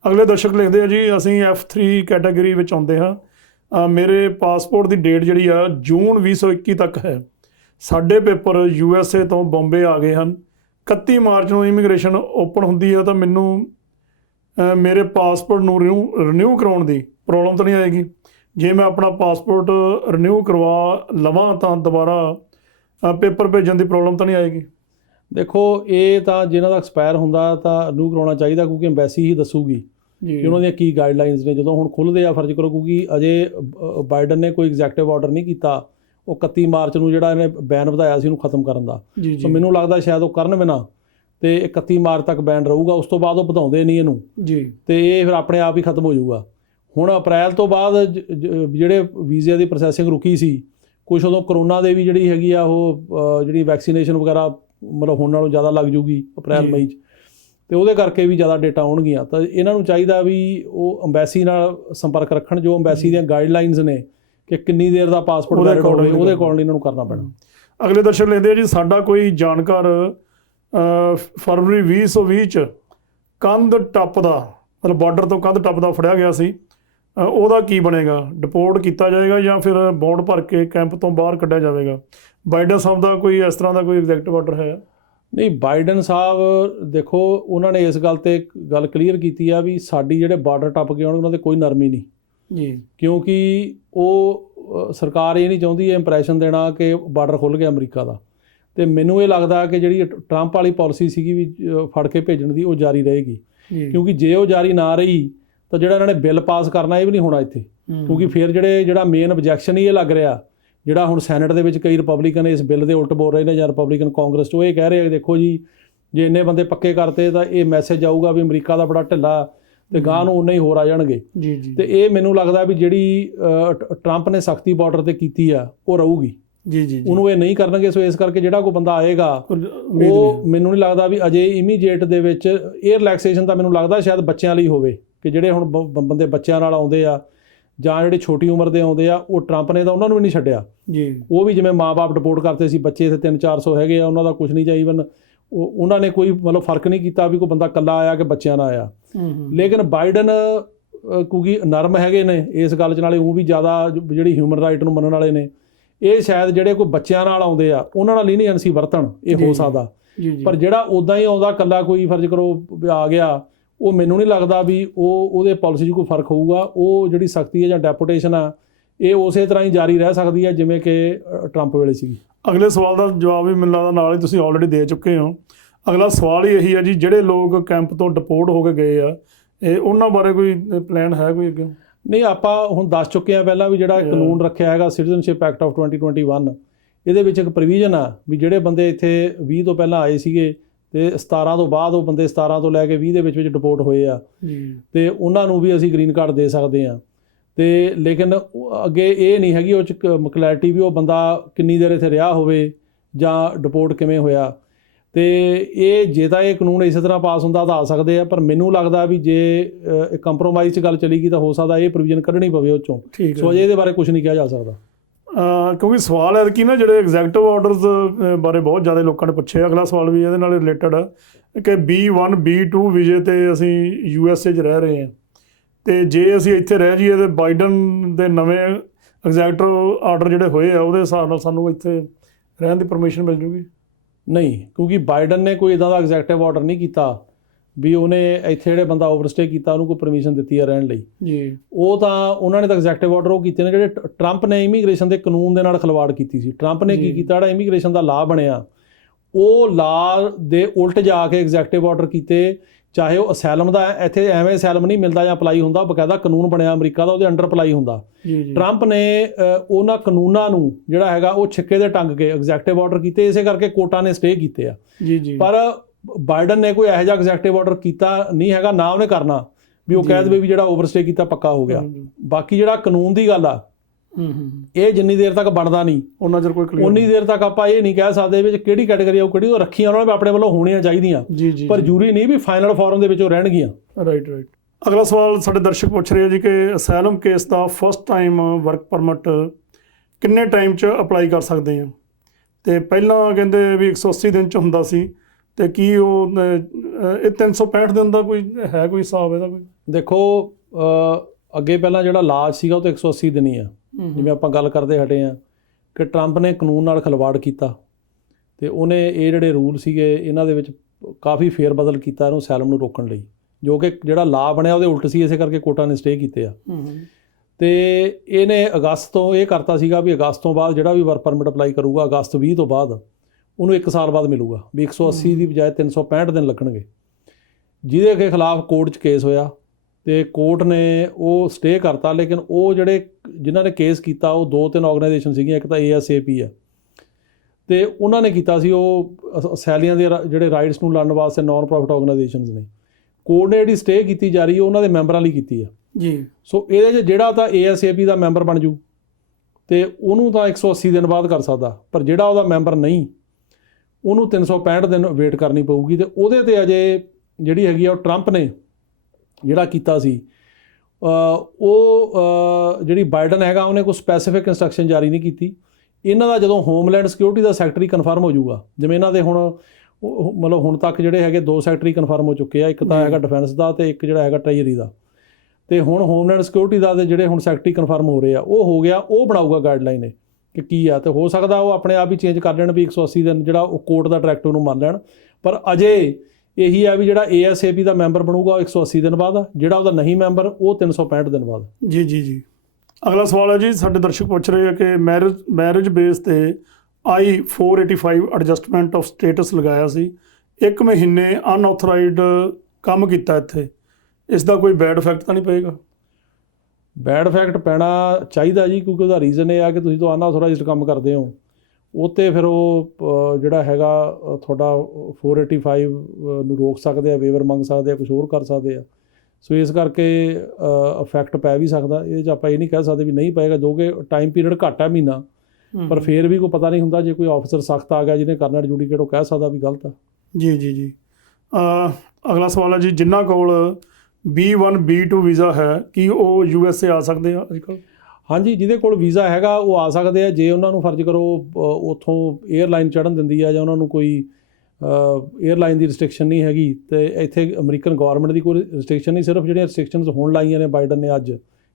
ਅਗਲੇ ਦਰਸ਼ਕ ਲਿਖਦੇ ਆ ਜੀ, ਅਸੀਂ F3 ਕੈਟਾਗਰੀ ਵਿੱਚ ਆਉਂਦੇ ਹਾਂ। ਮੇਰੇ ਪਾਸਪੋਰਟ ਦੀ ਡੇਟ ਜਿਹੜੀ ਆ ਜੂਨ 2021 ਤੱਕ ਹੈ। ਸਾਡੇ ਪੇਪਰ USA ਤੋਂ ਬੰਬੇ ਆ ਗਏ ਹਨ। 31 ਮਾਰਚ ਨੂੰ ਇਮੀਗ੍ਰੇਸ਼ਨ ਓਪਨ ਹੁੰਦੀ ਹੈ, ਤਾਂ ਮੈਨੂੰ ਮੇਰੇ ਪਾਸਪੋਰਟ ਨੂੰ ਰਿਨਿਊ ਕਰਾਉਣ ਦੀ ਪ੍ਰੋਬਲਮ ਤਾਂ ਨਹੀਂ ਆਏਗੀ? ਜੇ ਮੈਂ ਆਪਣਾ ਪਾਸਪੋਰਟ ਰਿਨਿਊ ਕਰਵਾ ਲਵਾਂ ਤਾਂ ਦੁਬਾਰਾ ਪੇਪਰ ਭੇਜਣ ਦੀ ਪ੍ਰੋਬਲਮ ਤਾਂ ਨਹੀਂ ਆਏਗੀ? ਦੇਖੋ, ਇਹ ਤਾਂ ਜਿਹਨਾਂ ਦਾ ਐਕਸਪਾਇਰ ਹੁੰਦਾ ਤਾਂ ਰਿਨਿਊ ਕਰਾਉਣਾ ਚਾਹੀਦਾ, ਕਿਉਂਕਿ ਐਮਬੈਸੀ ਹੀ ਦੱਸੂਗੀ ਕਿ ਉਹਨਾਂ ਦੀਆਂ ਕੀ ਗਾਈਡਲਾਈਨਸ ਨੇ। ਜਦੋਂ ਹੁਣ ਖੁੱਲ੍ਹਦੇ ਆ ਫਰਜ਼ ਕਰੋ, ਕਿਉਂਕਿ ਅਜੇ ਬਾਈਡਨ ਨੇ ਕੋਈ ਐਗਜ਼ੈਕਟਿਵ ਆਰਡਰ ਨਹੀਂ ਕੀਤਾ ਉਹ 31 ਮਾਰਚ ਨੂੰ ਜਿਹੜਾ ਇਹਨੇ ਬੈਨ ਵਧਾਇਆ ਸੀ ਉਹਨੂੰ ਖਤਮ ਕਰਨ ਦਾ। ਸੋ ਮੈਨੂੰ ਲੱਗਦਾ ਸ਼ਾਇਦ ਉਹ ਕਰਨ ਵੀ ਨਾ, ਤੇ 31 ਮਾਰਚ ਤੱਕ ਬੈਨ ਰਹੂਗਾ। ਉਸ ਤੋਂ ਬਾਅਦ ਉਹ ਵਧਾਉਂਦੇ ਨਹੀਂ ਇਹਨੂੰ ਤੇ ਇਹ ਫਿਰ ਆਪਣੇ ਆਪ ਹੀ ਖਤਮ ਹੋ ਜਾਊਗਾ। ਹੁਣ ਅਪ੍ਰੈਲ ਤੋਂ ਬਾਅਦ ਜਿਹੜੇ ਵੀਜ਼ੇ ਦੀ ਪ੍ਰੋਸੈਸਿੰਗ ਰੁਕੀ ਸੀ, ਕੁਛ ਉਦੋਂ ਕਰੋਨਾ ਦੇ ਵੀ ਜਿਹੜੀ ਹੈਗੀ ਆ ਉਹ ਜਿਹੜੀ ਵੈਕਸੀਨੇਸ਼ਨ ਵਗੈਰਾ ਮਤਲਬ ਹੁਣ ਨਾਲੋਂ ਜ਼ਿਆਦਾ ਲੱਗ ਜੂਗੀ ਅਪ੍ਰੈਲ ਮਈ 'ਚ, ਤੇ ਉਹਦੇ ਕਰਕੇ ਵੀ ਜ਼ਿਆਦਾ ਡੇਟਾ ਆਉਣਗੀਆਂ। ਤਾਂ ਇਹਨਾਂ ਨੂੰ ਚਾਹੀਦਾ ਵੀ ਉਹ ਅੰਬੈਸੀ ਨਾਲ ਸੰਪਰਕ ਰੱਖਣ, ਜੋ ਅੰਬੈਸੀ ਦੀਆਂ ਗਾਈਡਲਾਈਨਸ ਨੇ ਕਿ ਕਿੰਨੀ ਦੇਰ ਦਾ ਪਾਸਪੋਰਟ ਵੈਲਿਡ ਹੋਵੇ, ਉਹਦੇ ਅਕੋਰਡਿੰਗ ਇਹਨਾਂ ਨੂੰ ਕਰਨਾ ਪੈਣਾ। ਅਗਲੇ ਦਰਸ਼ਕ ਲਿਖਦੇ ਆ ਜੀ, ਸਾਡਾ ਕੋਈ ਜਾਣਕਾਰ ਫਰਵਰੀ 2020 'ਚ ਕੰਧ ਟੱਪਦਾ, ਮਤਲਬ ਬਾਰਡਰ ਤੋਂ ਕੰਧ ਟੱਪਦਾ ਫੜਿਆ ਗਿਆ ਸੀ। ਉਹਦਾ ਕੀ ਬਣੇਗਾ? ਡਿਪੋਰਟ ਕੀਤਾ ਜਾਏਗਾ ਜਾਂ ਫਿਰ ਬੌਂਡ ਭਰ ਕੇ ਕੈਂਪ ਤੋਂ ਬਾਹਰ ਕੱਢਿਆ ਜਾਵੇਗਾ? ਬਾਈਡਨ ਸਾਹਿਬ ਦਾ ਕੋਈ ਇਸ ਤਰ੍ਹਾਂ ਦਾ ਕੋਈ ਐਗਜ਼ੈਕਟਿਵ ਆਰਡਰ ਹੈ? ਨਹੀਂ, ਬਾਈਡਨ ਸਾਹਿਬ ਦੇਖੋ, ਉਹਨਾਂ ਨੇ ਇਸ ਗੱਲ ਤੇ ਗੱਲ ਕਲੀਅਰ ਕੀਤੀ ਆ ਵੀ ਸਾਡੀ ਜਿਹੜੇ ਬਾਰਡਰ ਟੱਪ ਕੇ ਆਉਣ ਉਹਨਾਂ ਦੇ ਕੋਈ ਨਰਮੀ ਨਹੀਂ ਜੀ, ਕਿਉਂਕਿ ਉਹ ਸਰਕਾਰ ਇਹ ਨਹੀਂ ਚਾਹੁੰਦੀ ਇਹ ਇੰਪ੍ਰੈਸ਼ਨ ਦੇਣਾ ਕਿ ਬਾਰਡਰ ਖੁੱਲ੍ਹ ਗਿਆ ਅਮਰੀਕਾ ਦਾ। ਤੇ ਮੈਨੂੰ ਇਹ ਲੱਗਦਾ ਕਿ ਜਿਹੜੀ ਟਰੰਪ ਵਾਲੀ ਪਾਲਿਸੀ ਸੀਗੀ ਵੀ ਫੜ ਕੇ ਭੇਜਣ ਦੀ, ਉਹ ਜਾਰੀ ਰਹੇਗੀ। ਕਿਉਂਕਿ ਜੇ ਉਹ ਜਾਰੀ ਨਾ ਰਹੀ ਤਾਂ ਜਿਹੜਾ ਇਹਨਾਂ ਨੇ ਬਿੱਲ ਪਾਸ ਕਰਨਾ ਇਹ ਵੀ ਨਹੀਂ ਹੋਣਾ ਇੱਥੇ, ਕਿਉਂਕਿ ਫਿਰ ਜਿਹੜਾ ਮੇਨ ਆਬਜੈਕਸ਼ਨ ਹੀ ਇਹ ਲੱਗ ਰਿਹਾ, ਜਿਹੜਾ ਹੁਣ ਸੈਨੇਟ ਦੇ ਵਿੱਚ ਕਈ ਰਿਪਬਲਿਕਨ ਇਸ ਬਿੱਲ ਦੇ ਉਲਟ ਬੋਲ ਰਹੇ ਨੇ ਜਾਂ ਰਿਪਬਲਿਕਨ ਕਾਂਗਰਸ 'ਚ, ਉਹ ਇਹ ਕਹਿ ਰਹੇ ਆ ਕਿ ਦੇਖੋ ਜੀ, ਜੇ ਇੰਨੇ ਬੰਦੇ ਪੱਕੇ ਕਰਤੇ ਤਾਂ ਇਹ ਮੈਸੇਜ ਆਊਗਾ ਵੀ ਅਮਰੀਕਾ ਦਾ ਬੜਾ ਢਿੱਲਾ ਤੇ ਗਾਂਹ ਨੂੰ ਉਨੇ ਹੀ ਹੋਰ ਆ ਜਾਣਗੇ। ਤੇ ਇਹ ਮੈਨੂੰ ਲੱਗਦਾ ਵੀ ਜਿਹੜੀ ਟਰੰਪ ਨੇ ਸਖਤੀ ਬਾਰਡਰ ਤੇ ਕੀਤੀ ਆ ਉਹ ਰਹੂਗੀ। ਉਹਨੂੰ ਇਹ ਨਹੀਂ ਕਰਨਗੇ। ਸੋ ਇਸ ਕਰਕੇ ਜਿਹੜਾ ਕੋਈ ਬੰਦਾ ਆਏਗਾ ਉਹ ਮੈਨੂੰ ਨਹੀਂ ਲੱਗਦਾ ਵੀ ਅਜੇ ਇਮੀਡੀਏਟ ਦੇ ਵਿੱਚ ਇਹ ਰਿਲੈਕਸੇਸ਼ਨ ਤਾਂ ਮੈਨੂੰ ਲੱਗਦਾ ਸ਼ਾਇਦ ਬੱਚਿਆਂ ਲਈ ਹੋਵੇ, ਕਿ ਜਿਹੜੇ ਹੁਣ ਬੰਦੇ ਬੱਚਿਆਂ ਨਾਲ ਆਉਂਦੇ ਆ ਜਾਂ ਜਿਹੜੇ ਛੋਟੀ ਉਮਰ ਦੇ ਆਉਂਦੇ ਆ, ਉਹ ਟਰੰਪ ਨੇ ਤਾਂ ਉਹਨਾਂ ਨੂੰ ਵੀ ਨਹੀਂ ਛੱਡਿਆ। ਉਹ ਵੀ ਜਿਵੇਂ ਮਾਂ-ਬਾਪ ਡਿਪੋਰਟ ਕਰਤੇ ਸੀ, ਬੱਚੇ ਇੱਥੇ 300-400 ਹੈਗੇ ਆ, ਉਹਨਾਂ ਦਾ ਕੁਝ ਨਹੀਂ ਚਾਹੀਦਾ। ਈਵਨ ਉਹਨਾਂ ਨੇ ਕੋਈ ਮਤਲਬ ਫਰਕ ਨਹੀਂ ਕੀਤਾ ਵੀ ਕੋਈ ਬੰਦਾ ਇਕੱਲਾ ਆਇਆ ਕਿ ਬੱਚਿਆਂ ਨਾਲ ਆਇਆ। ਲੇਕਿਨ ਬਾਈਡਨ ਕਿਉਂਕਿ ਨਰਮ ਹੈਗੇ ਨੇ ਇਸ ਗੱਲ 'ਚ, ਨਾਲੇ ਉਹ ਵੀ ਜ਼ਿਆਦਾ ਜਿਹੜੀ ਹਿਊਮਨ ਰਾਈਟ ਨੂੰ ਮੰਨਣ ਵਾਲੇ ਨੇ, ਇਹ ਸ਼ਾਇਦ ਜਿਹੜੇ ਕੋਈ ਬੱਚਿਆਂ ਨਾਲ ਆਉਂਦੇ ਆ ਉਹਨਾਂ ਨਾਲ ਲੀਨੀਅੰਸੀ ਵਰਤਣ, ਇਹ ਹੋ ਸਕਦਾ। ਪਰ ਜਿਹੜਾ ਉੱਦਾਂ ਹੀ ਆਉਂਦਾ ਇਕੱਲਾ, ਕੋਈ ਫਰਜ਼ ਕਰੋ ਆ ਗਿਆ, ਉਹ ਮੈਨੂੰ ਨਹੀਂ ਲੱਗਦਾ ਵੀ ਉਹਦੇ ਪਾਲਿਸੀ 'ਚ ਕੋਈ ਫਰਕ ਹੋਊਗਾ। ਉਹ ਜਿਹੜੀ ਸਖਤੀ ਹੈ ਜਾਂ ਡੈਪੂਟੇਸ਼ਨ ਆ, ਇਹ ਉਸੇ ਤਰ੍ਹਾਂ ਹੀ ਜਾਰੀ ਰਹਿ ਸਕਦੀ ਹੈ ਜਿਵੇਂ ਕਿ ਟਰੰਪ ਵੇਲੇ ਸੀਗੀ। ਅਗਲੇ ਸਵਾਲ ਦਾ ਜਵਾਬ ਵੀ ਮੈਨੂੰ ਲੱਗਦਾ ਨਾਲ ਹੀ ਤੁਸੀਂ ਆਲਰੇਡੀ ਦੇ ਚੁੱਕੇ ਹੋ। ਅਗਲਾ ਸਵਾਲ ਹੀ ਇਹੀ ਹੈ ਜੀ, ਜਿਹੜੇ ਲੋਕ ਕੈਂਪ ਤੋਂ ਡਿਪੋਰਟ ਹੋ ਕੇ ਗਏ ਆ, ਇਹ ਉਹਨਾਂ ਬਾਰੇ ਕੋਈ ਪਲਾਨ ਹੈ ਕੋਈ ਅੱਗੇ? ਨਹੀਂ, ਆਪਾਂ ਹੁਣ ਦੱਸ ਚੁੱਕੇ ਹਾਂ ਪਹਿਲਾਂ ਵੀ ਜਿਹੜਾ ਕਾਨੂੰਨ ਰੱਖਿਆ ਹੈਗਾ ਸਿਟੀਜ਼ਨਸ਼ਿਪ ਐਕਟ ਆਫ 2021, ਇਹਦੇ ਵਿੱਚ ਇੱਕ ਪ੍ਰੋਵੀਜ਼ਨ ਆ ਵੀ ਜਿਹੜੇ ਬੰਦੇ ਇੱਥੇ 20 ਤੋਂ ਪਹਿਲਾਂ ਆਏ ਸੀਗੇ ਤੇ 17 ਤੋਂ ਬਾਅਦ ਉਹ ਬੰਦੇ 17 ਤੋਂ ਲੈ ਕੇ 20 ਦੇ ਵਿੱਚ ਡਿਪੋਰਟ ਹੋਏ ਆ, ਤੇ ਉਹਨਾਂ ਨੂੰ ਵੀ ਅਸੀਂ ਗ੍ਰੀਨ ਕਾਰਡ ਦੇ ਸਕਦੇ ਹਾਂ। ਤੇ ਲੇਕਿਨ ਅੱਗੇ ਇਹ ਨਹੀਂ ਹੈਗੀ ਉਹ 'ਚ ਕਲੈਰਿਟੀ ਵੀ ਉਹ ਬੰਦਾ ਕਿੰਨੀ ਦੇਰ ਇੱਥੇ ਰਿਹਾ ਹੋਵੇ ਜਾਂ ਡਿਪੋਰਟ ਕਿਵੇਂ ਹੋਇਆ। ਤੇ ਇਹ ਜੇ ਤਾਂ ਇਹ ਕਾਨੂੰਨ ਇਸੇ ਤਰ੍ਹਾਂ ਪਾਸ ਹੁੰਦਾ ਤਾਂ ਆ ਸਕਦੇ ਆ, ਪਰ ਮੈਨੂੰ ਲੱਗਦਾ ਵੀ ਜੇ ਕੰਪਰੋਮਾਈਜ਼ 'ਚ ਗੱਲ ਚਲੀ ਗਈ ਤਾਂ ਹੋ ਸਕਦਾ ਇਹ ਪ੍ਰੋਵੀਜ਼ਨ ਕੱਢਣੀ ਪਵੇ ਉਹ 'ਚੋਂ। ਸੋ ਅਜੇ ਇਹਦੇ ਬਾਰੇ ਕੁਝ ਨਹੀਂ ਕਿਹਾ ਜਾ ਸਕਦਾ, ਕਿਉਂਕਿ ਸਵਾਲ ਹੈ ਕਿ ਨਾ ਜਿਹੜੇ ਐਗਜ਼ੈਕਟਿਵ ਆਰਡਰਸ ਬਾਰੇ ਬਹੁਤ ਜ਼ਿਆਦਾ ਲੋਕਾਂ ਨੇ ਪੁੱਛੇ। ਅਗਲਾ ਸਵਾਲ ਵੀ ਇਹਦੇ ਨਾਲ ਰਿਲੇਟਡ ਆ ਕਿ B1 B2 ਵੀਜ਼ੇ 'ਤੇ ਅਸੀਂ USA 'ਚ ਰਹਿ ਰਹੇ ਹਾਂ, ਅਤੇ ਜੇ ਅਸੀਂ ਇੱਥੇ ਰਹਿ ਜਾਈਏ ਤਾਂ ਬਾਈਡਨ ਦੇ ਨਵੇਂ ਐਗਜ਼ੈਕਟਿਵ ਆਰਡਰ ਜਿਹੜੇ ਹੋਏ ਆ ਉਹਦੇ ਹਿਸਾਬ ਨਾਲ ਸਾਨੂੰ ਇੱਥੇ ਰਹਿਣ ਦੀ ਪਰਮਿਸ਼ਨ ਮਿਲ ਜੂਗੀ? ਨਹੀਂ, ਕਿਉਂਕਿ ਬਾਈਡਨ ਨੇ ਕੋਈ ਇੱਦਾਂ ਦਾ ਐਗਜ਼ੈਕਟਿਵ ਆਰਡਰ ਨਹੀਂ ਕੀਤਾ ਵੀ ਉਹਨੇ ਇੱਥੇ ਜਿਹੜੇ ਬੰਦਾ ਓਵਰਸਟੇ ਕੀਤਾ ਉਹਨੂੰ ਕੋਈ ਪਰਮਿਸ਼ਨ ਦਿੱਤੀ ਹੈ ਰਹਿਣ ਲਈ। ਉਹ ਤਾਂ ਉਹਨਾਂ ਨੇ ਤਾਂ ਐਗਜ਼ੈਕਟਿਵ ਆਰਡਰ ਉਹ ਕੀਤੇ ਨੇ ਜਿਹੜੇ ਟਰੰਪ ਨੇ ਇਮੀਗ੍ਰੇਸ਼ਨ ਦੇ ਕਾਨੂੰਨ ਦੇ ਨਾਲ ਖਿਲਵਾੜ ਕੀਤੀ ਸੀ। ਟਰੰਪ ਨੇ ਕੀ ਕੀਤਾ, ਜਿਹੜਾ ਇਮੀਗ੍ਰੇਸ਼ਨ ਦਾ ਲਾਅ ਬਣਿਆ ਉਹ ਲਾਅ ਦੇ ਉਲਟ ਜਾ ਕੇ ਐਗਜ਼ੈਕਟਿਵ ਆਰਡਰ ਕੀਤੇ। ਚਾਹੇ ਉਹ ਅਸੈਲਮ ਦਾ, ਇੱਥੇ ਐਵੇਂ ਅਸੈਲਮ ਨਹੀਂ ਮਿਲਦਾ ਜਾਂ ਅਪਲਾਈ ਹੁੰਦਾ, ਬਕਾਇਦਾ ਕਾਨੂੰਨ ਬਣਿਆ ਅਮਰੀਕਾ ਦਾ, ਉਹਦੇ ਅੰਡਰ ਅਪਲਾਈ ਹੁੰਦਾ। ਟਰੰਪ ਨੇ ਉਹਨਾਂ ਕਾਨੂੰਨਾਂ ਨੂੰ ਜਿਹੜਾ ਹੈਗਾ ਉਹ ਛਿੱਕੇ ਦੇ ਟੰਗ ਕੇ ਐਗਜ਼ੈਕਟਿਵ ਆਰਡਰ ਕੀਤੇ, ਇਸੇ ਕਰਕੇ ਕੋਰਟਾਂ ਨੇ ਸਟੇ ਕੀਤੇ ਆ। ਪਰ ਬਾਈਡਨ ਨੇ ਕੋਈ ਇਹੋ ਜਿਹਾ ਐਗਜ਼ੈਕਟਿਵ ਆਰਡਰ ਕੀਤਾ ਨਹੀਂ ਹੈਗਾ, ਨਾ ਉਹਨੇ ਕਰਨਾ ਵੀ ਉਹ ਕਹਿ ਦੇਵੇ ਵੀ ਜਿਹੜਾ ਓਵਰਸਟੇ ਕੀਤਾ ਪੱਕਾ ਹੋ ਗਿਆ। ਬਾਕੀ ਜਿਹੜਾ ਕਾਨੂੰਨ ਦੀ ਗੱਲ ਆ, ਇਹ ਜਿੰਨੀ ਦੇਰ ਤੱਕ ਬਣਦਾ ਨਹੀਂ ਉਨੀ ਦੇਰ ਤੱਕ ਆਪਾਂ ਇਹ ਨਹੀਂ ਕਹਿ ਸਕਦੇ ਵਿੱਚ ਕਿਹੜੀ ਕੈਟੇਗਰੀ ਆਉ, ਕਿਹੜੀ ਉਹ ਰੱਖੀਆਂ ਉਹਨਾਂ ਨੇ ਆਪਣੇ ਵੱਲੋਂ ਹੋਣੀਆਂ ਚਾਹੀਦੀਆਂ, ਪਰ ਜ਼ਰੂਰੀ ਨਹੀਂ ਵੀ ਫਾਈਨਲ ਫਾਰਮ ਦੇ ਵਿੱਚ ਉਹ ਰਹਿਣਗੀਆਂ। ਰਾਈਟ। ਅਗਲਾ ਸਵਾਲ ਸਾਡੇ ਦਰਸ਼ਕ ਪੁੱਛ ਰਹੇ ਆ ਜੀ ਕਿ ਅਸੈਲਮ ਕੇਸ ਦਾ ਫਸਟ ਟਾਈਮ ਵਰਕ ਪਰਮਿਟ ਕਿੰਨੇ ਟਾਈਮ 'ਚ ਅਪਲਾਈ ਕਰ ਸਕਦੇ ਹਾਂ? ਤੇ ਪਹਿਲਾਂ ਕਹਿੰਦੇ ਵੀ 180 ਦਿਨ 'ਚ ਹੁੰਦਾ ਸੀ, ਤੇ ਕੀ ਉਹ ਇਹ 365 ਦਿਨ ਦਾ ਕੋਈ ਹੈ, ਕੋਈ ਹਿਸਾਬ ਇਹਦਾ ਕੋਈ? ਦੇਖੋ ਅੱਗੇ ਪਹਿਲਾਂ ਜਿਹੜਾ ਲਾਜ ਸੀਗਾ ਉਹ ਤਾਂ 180 ਦਿਨ ਹੀ ਆ। ਜਿਵੇਂ ਆਪਾਂ ਗੱਲ ਕਰਦੇ ਹਟੇ ਆ ਕਿ ਟਰੰਪ ਨੇ ਕਾਨੂੰਨ ਨਾਲ ਖਿਲਵਾੜ ਕੀਤਾ ਤੇ ਉਹਨੇ ਇਹ ਜਿਹੜੇ ਰੂਲ ਸੀਗੇ ਇਹਨਾਂ ਦੇ ਵਿੱਚ ਕਾਫੀ ਫੇਰ ਬਦਲ ਕੀਤਾ ਇਹਨੂੰ ਅਸਾਈਲਮ ਨੂੰ ਰੋਕਣ ਲਈ, ਜੋ ਕਿ ਜਿਹੜਾ ਲਾਅ ਬਣਿਆ ਉਹਦੇ ਉਲਟ ਸੀ। ਇਸੇ ਕਰਕੇ ਕੋਰਟਾਂ ਨੇ ਸਟੇ ਕੀਤੇ ਆ। ਤੇ ਇਹਨੇ ਅਗਸਤ ਤੋਂ ਇਹ ਕਰਤਾ ਸੀਗਾ ਵੀ ਅਗਸਤ ਤੋਂ ਬਾਅਦ ਜਿਹੜਾ ਵੀ ਵਰਕ ਪਰਮਿਟ ਅਪਲਾਈ ਕਰੂਗਾ ਅਗਸਤ 20 ਤੋਂ ਬਾਅਦ ਉਹਨੂੰ 1 ਸਾਲ ਬਾਅਦ ਮਿਲੂਗਾ, ਵੀ 180 ਦੀ ਬਜਾਏ 365 ਦਿਨ ਲੱਗਣਗੇ। ਜਿਹਦੇ ਕੇ ਖਿਲਾਫ ਕੋਰਟ 'ਚ ਕੇਸ ਹੋਇਆ ਤੇ ਕੋਰਟ ਨੇ ਉਹ ਸਟੇ ਕਰਤਾ, ਲੇਕਿਨ ਉਹ ਜਿਹੜੇ ਜਿਨ੍ਹਾਂ ਨੇ ਕੇਸ ਕੀਤਾ ਉਹ 2-3 ਆਰਗੇਨਾਈਜੇਸ਼ਨ ਸੀਗੀਆਂ। ਇੱਕ ਤਾਂ ASAP ਆ ਤੇ ਉਹਨਾਂ ਨੇ ਕੀਤਾ ਸੀ, ਉਹ ਸੈਲੀਆਂ ਦੇ ਜਿਹੜੇ ਰਾਈਟਸ ਨੂੰ ਲੜਨ ਵਾਸਤੇ ਨਾਨ ਪ੍ਰੋਫਿਟ ਆਰਗੇਨਾਈਜੇਸ਼ਨਸ ਨੇ। ਕੋਰਟ ਨੇ ਜਿਹੜੀ ਸਟੇ ਕੀਤੀ ਜਾ ਰਹੀ ਹੈ ਉਹਨਾਂ ਦੇ ਮੈਂਬਰਾਂ ਲਈ ਕੀਤੀ ਆ ਜੀ। ਸੋ ਇਹਦੇ 'ਚ ਜਿਹੜਾ ਤਾਂ ASAP ਦਾ ਮੈਂਬਰ ਬਣ ਜੂ ਤੇ ਉਹਨੂੰ ਤਾਂ 180 ਦਿਨ ਬਾਅਦ ਕਰ ਸਕਦਾ, ਪਰ ਜਿਹੜਾ ਉਹਦਾ ਮੈਂਬਰ ਨਹੀਂ ਉਹਨੂੰ 365 ਦਿਨ ਵੇਟ ਕਰਨੀ ਪਊਗੀ। ਤੇ ਉਹਦੇ 'ਤੇ ਅਜੇ ਜਿਹੜੀ ਹੈਗੀ ਆ ਉਹ ਟਰੰਪ ਨੇ ਜਿਹੜਾ ਕੀਤਾ ਸੀ ਉਹ ਜਿਹੜੀ ਬਾਈਡਨ ਹੈਗਾ ਉਹਨੇ ਕੋਈ ਸਪੈਸੀਫਿਕ ਇੰਸਟਰਕਸ਼ਨ ਜਾਰੀ ਨਹੀਂ ਕੀਤੀ। ਇਹਨਾਂ ਦਾ ਜਦੋਂ ਹੋਮਲੈਂਡ ਸਿਕਿਉਰਿਟੀ ਦਾ ਸੈਕਟਰੀ ਕਨਫਰਮ ਹੋ ਜਾਊਗਾ, ਜਿਵੇਂ ਇਹਨਾਂ ਦੇ ਹੁਣ ਮਤਲਬ ਹੁਣ ਤੱਕ ਜਿਹੜੇ ਹੈਗੇ 2 ਸੈਕਟਰੀ ਕਨਫਰਮ ਹੋ ਚੁੱਕੇ ਆ, ਇੱਕ ਤਾਂ ਹੈਗਾ ਡਿਫੈਂਸ ਦਾ ਤੇ ਇੱਕ ਜਿਹੜਾ ਹੈਗਾ ਟ੍ਰੈਜਰੀ ਦਾ। ਤੇ ਹੁਣ ਹੋਮਲੈਂਡ ਸਿਕਿਉਰਿਟੀ ਦਾ ਤੇ ਜਿਹੜੇ ਹੁਣ ਸੈਕਟਰੀ ਕਨਫਰਮ ਹੋ ਰਹੇ ਆ ਉਹ ਹੋ ਗਿਆ, ਉਹ ਬਣਾਊਗਾ ਗਾਈਡਲਾਈਨ ਕਿ ਕੀ ਆ। ਤੇ ਹੋ ਸਕਦਾ ਉਹ ਆਪਣੇ ਆਪ ਹੀ ਚੇਂਜ ਕਰ ਲੈਣ ਵੀ 180 ਦਿਨ ਜਿਹੜਾ ਉਹ ਕੋਰਟ ਦਾ ਡਾਇਰੈਕਟਿਵ ਨੂੰ ਮੰਨ ਲੈਣ, ਪਰ ਅਜੇ ਇਹੀ ਆ ਵੀ ਜਿਹੜਾ ASAP ਦਾ ਮੈਂਬਰ ਬਣੂਗਾ ਉਹ 180 ਦਿਨ ਬਾਅਦ ਆ, ਜਿਹੜਾ ਉਹਦਾ ਨਹੀਂ ਮੈਂਬਰ ਉਹ 365 ਦਿਨ ਬਾਅਦ। ਜੀ ਜੀ ਜੀ। ਅਗਲਾ ਸਵਾਲ ਹੈ ਜੀ, ਸਾਡੇ ਦਰਸ਼ਕ ਪੁੱਛ ਰਹੇ ਆ ਕਿ ਮੈਰਿਜ ਬੇਸ ਤੇ I-485 ਐਡਜਸਟਮੈਂਟ ਆਫ ਸਟੇਟਸ ਲਗਾਇਆ ਸੀ, 1 ਮਹੀਨੇ ਅਨਆਥੋਰਾਈਜ਼ਡ ਕੰਮ ਕੀਤਾ ਇੱਥੇ, ਇਸ ਦਾ ਕੋਈ ਬੈਡ ਇਫੈਕਟ ਤਾਂ ਨਹੀਂ ਪਏਗਾ? ਬੈਡ ਇਫੈਕਟ ਪੈਣਾ ਚਾਹੀਦਾ ਜੀ, ਕਿਉਂਕਿ ਉਹਦਾ ਰੀਜ਼ਨ ਇਹ ਆ ਕਿ ਤੁਸੀਂ ਤਾਂ ਅਨਆਥੋਰਾਈਜ਼ਡ ਕੰਮ ਕਰਦੇ ਹੋ, ਉਹ 'ਤੇ ਫਿਰ ਉਹ ਜਿਹੜਾ ਹੈਗਾ ਤੁਹਾਡਾ 485 ਨੂੰ ਰੋਕ ਸਕਦੇ ਆ, ਵੇਵਰ ਮੰਗ ਸਕਦੇ ਆ, ਕੁਛ ਹੋਰ ਕਰ ਸਕਦੇ ਆ। ਸੋ ਇਸ ਕਰਕੇ ਇਫੈਕਟ ਪੈ ਵੀ ਸਕਦਾ। ਇਹ 'ਚ ਆਪਾਂ ਇਹ ਨਹੀਂ ਕਹਿ ਸਕਦੇ ਵੀ ਨਹੀਂ ਪਏਗਾ, ਜੋ ਕਿ ਟਾਈਮ ਪੀਰੀਅਡ ਘੱਟ ਹੈ ਮਹੀਨਾ, ਪਰ ਫਿਰ ਵੀ ਕੋਈ ਪਤਾ ਨਹੀਂ ਹੁੰਦਾ। ਜੇ ਕੋਈ ਆਫਿਸਰ ਸਖਤ ਆ ਗਿਆ ਜਿਹਨੇ ਕਰਨਾ ਐਡਜੂਡੀਕੇਟ, ਉਹ ਕਹਿ ਸਕਦਾ ਵੀ ਗਲਤ ਆ। ਜੀ ਜੀ ਜੀ। ਅਗਲਾ ਸਵਾਲ ਹੈ ਜੀ, ਜਿਨ੍ਹਾਂ ਕੋਲ B1 B2 ਵੀਜ਼ਾ ਹੈ ਕੀ ਉਹ USA ਆ ਸਕਦੇ ਆ ਅੱਜ ਕੱਲ੍ਹ? ਹਾਂਜੀ, ਜਿਹਦੇ ਕੋਲ ਵੀਜ਼ਾ ਹੈਗਾ ਉਹ ਆ ਸਕਦੇ ਆ, ਜੇ ਉਹਨਾਂ ਨੂੰ ਫਰਜ਼ ਕਰੋ ਉੱਥੋਂ ਏਅਰਲਾਈਨ ਚੜ੍ਹਨ ਦਿੰਦੀ ਆ ਜਾਂ ਉਹਨਾਂ ਨੂੰ ਕੋਈ ਏਅਰਲਾਈਨ ਦੀ ਰਿਸਟ੍ਰਿਕਸ਼ਨ ਨਹੀਂ ਹੈਗੀ। ਤੇ ਇੱਥੇ ਅਮਰੀਕਨ ਗੌਰਮੈਂਟ ਦੀ ਕੋਈ ਰਿਸਟ੍ਰਿਕਸ਼ਨ ਨਹੀਂ, ਸਿਰਫ ਜਿਹੜੀਆਂ ਰਿਸਟ੍ਰਿਕਸ਼ਨਸ ਹੋਣ ਲਾਈਆਂ ਨੇ ਬਾਈਡਨ ਨੇ ਅੱਜ,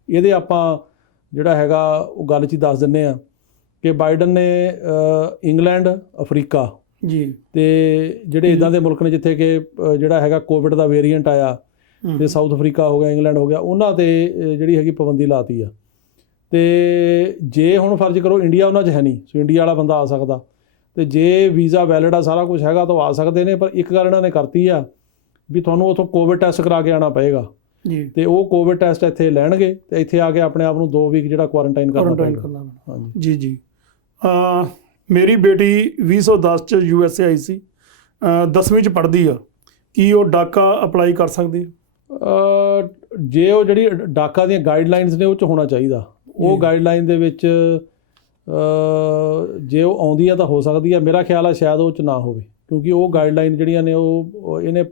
ਇਹਦੇ ਆਪਾਂ ਜਿਹੜਾ ਹੈਗਾ ਉਹ ਗੱਲ 'ਚ ਹੀ ਦੱਸ ਦਿੰਦੇ ਆ ਕਿ ਬਾਈਡਨ ਨੇ ਇੰਗਲੈਂਡ, ਅਫਰੀਕਾ ਜੀ ਤੇ ਜਿਹੜੇ ਇੱਦਾਂ ਦੇ ਮੁਲਕ ਨੇ ਜਿੱਥੇ ਕਿ ਜਿਹੜਾ ਹੈਗਾ ਕੋਵਿਡ ਦਾ ਵੇਰੀਐਂਟ ਆਇਆ, ਤੇ ਸਾਊਥ ਅਫਰੀਕਾ ਹੋ ਗਿਆ, ਇੰਗਲੈਂਡ ਹੋ ਗਿਆ, ਉਹਨਾਂ 'ਤੇ ਜਿਹੜੀ ਹੈਗੀ ਪਾਬੰਦੀ ਲਾਤੀ ਆ। ਤੇ ਜੇ ਹੁਣ ਫਰਜ਼ ਕਰੋ ਇੰਡੀਆ ਉਹਨਾਂ 'ਚ ਹੈ ਨਹੀਂ, ਸੋ ਇੰਡੀਆ ਵਾਲਾ ਬੰਦਾ ਆ ਸਕਦਾ, ਤੇ ਜੇ ਵੀਜ਼ਾ ਵੈਲਿਡ ਆ, ਸਾਰਾ ਕੁਝ ਹੈਗਾ ਤਾਂ ਆ ਸਕਦੇ ਨੇ। ਪਰ ਇੱਕ ਗੱਲ ਇਹਨਾਂ ਨੇ ਕਰਤੀ ਆ ਵੀ ਤੁਹਾਨੂੰ ਉੱਥੋਂ ਕੋਵਿਡ ਟੈਸਟ ਕਰਾ ਕੇ ਆਉਣਾ ਪਏਗਾ ਜੀ, ਤੇ ਉਹ ਕੋਵਿਡ ਟੈਸਟ ਇੱਥੇ ਲੈਣਗੇ ਤੇ ਇੱਥੇ ਆ ਕੇ ਆਪਣੇ ਆਪ ਨੂੰ 2 ਵੀਕ ਜਿਹੜਾ ਕੁਆਰੰਟਾਈਨ ਕਰਨਾ ਪਏਗਾ। ਹਾਂਜੀ ਜੀ ਜੀ। ਮੇਰੀ ਬੇਟੀ 2010 'ਚ USA ਆਈ ਸੀ, 10ਵੀਂ 'ਚ ਪੜ੍ਹਦੀ ਆ, ਕੀ ਉਹ ਡਾਕਾ ਅਪਲਾਈ ਕਰ ਸਕਦੀ ਹੈ? ਜੇ ਉਹ ਜਿਹੜੀ ਡਾਕਾ ਦੀਆਂ ਗਾਈਡਲਾਈਨਸ ਨੇ ਉਹ 'ਚ ਹੋਣਾ ਚਾਹੀਦਾ। ਉਹ ਗਾਈਡਲਾਈਨ ਦੇ ਵਿੱਚ ਜੇ ਉਹ ਆਉਂਦੀ ਆ ਤਾਂ ਹੋ ਸਕਦੀ ਆ, ਮੇਰਾ ਖਿਆਲ ਆ ਸ਼ਾਇਦ ਉਹ 'ਚ ਨਾ ਹੋਵੇ, ਕਿਉਂਕਿ ਉਹ ਗਾਈਡਲਾਈਨ ਜਿਹੜੀਆਂ ਨੇ ਉਹ ਇਹਨੇ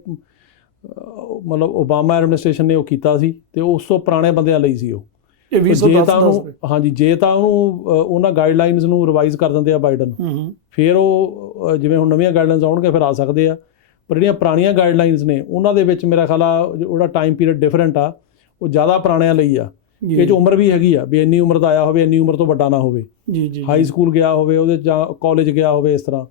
ਮਤਲਬ ਓਬਾਮਾ ਐਡਮਿਨਿਸਟ੍ਰੇਸ਼ਨ ਨੇ ਉਹ ਕੀਤਾ ਸੀ, ਤੇ ਉਸ ਤੋਂ ਪੁਰਾਣੇ ਬੰਦਿਆਂ ਲਈ ਸੀ ਉਹ। ਜੇ ਤਾਂ ਉਹਨੂੰ ਹਾਂਜੀ, ਜੇ ਤਾਂ ਉਹਨੂੰ ਉਹਨਾਂ ਗਾਈਡਲਾਈਨਸ ਨੂੰ ਰਿਵਾਈਜ਼ ਕਰ ਦਿੰਦੇ ਆ ਬਾਈਡਨ, ਫਿਰ ਉਹ ਜਿਵੇਂ ਹੁਣ ਨਵੀਆਂ ਗਾਈਡਲਾਈਨਸ ਆਉਣਗੇ ਫਿਰ ਆ ਸਕਦੇ ਆ। ਪਰ ਜਿਹੜੀਆਂ ਪੁਰਾਣੀਆਂ ਗਾਈਡਲਾਈਨਸ ਨੇ ਉਹਨਾਂ ਦੇ ਵਿੱਚ ਮੇਰਾ ਖਿਆਲ ਆ ਉਹਦਾ ਟਾਈਮ ਪੀਰੀਅਡ ਡਿਫਰੈਂਟ ਆ, ਉਹ ਜ਼ਿਆਦਾ ਪੁਰਾਣਿਆਂ ਲਈ ਆ। ਇਹ 'ਚ ਉਮਰ ਵੀ ਹੈਗੀ ਆ ਵੀ ਇੰਨੀ ਉਮਰ ਦਾ ਆਇਆ ਹੋਵੇ, ਇੰਨੀ ਉਮਰ ਤੋਂ ਵੱਡਾ ਨਾ ਹੋਵੇ, ਹਾਈ ਸਕੂਲ ਗਿਆ ਹੋਵੇ ਉਹਦੇ ਜਾਂ ਕਾਲਜ ਗਿਆ ਹੋਵੇ, ਇਸ ਤਰ੍ਹਾਂ।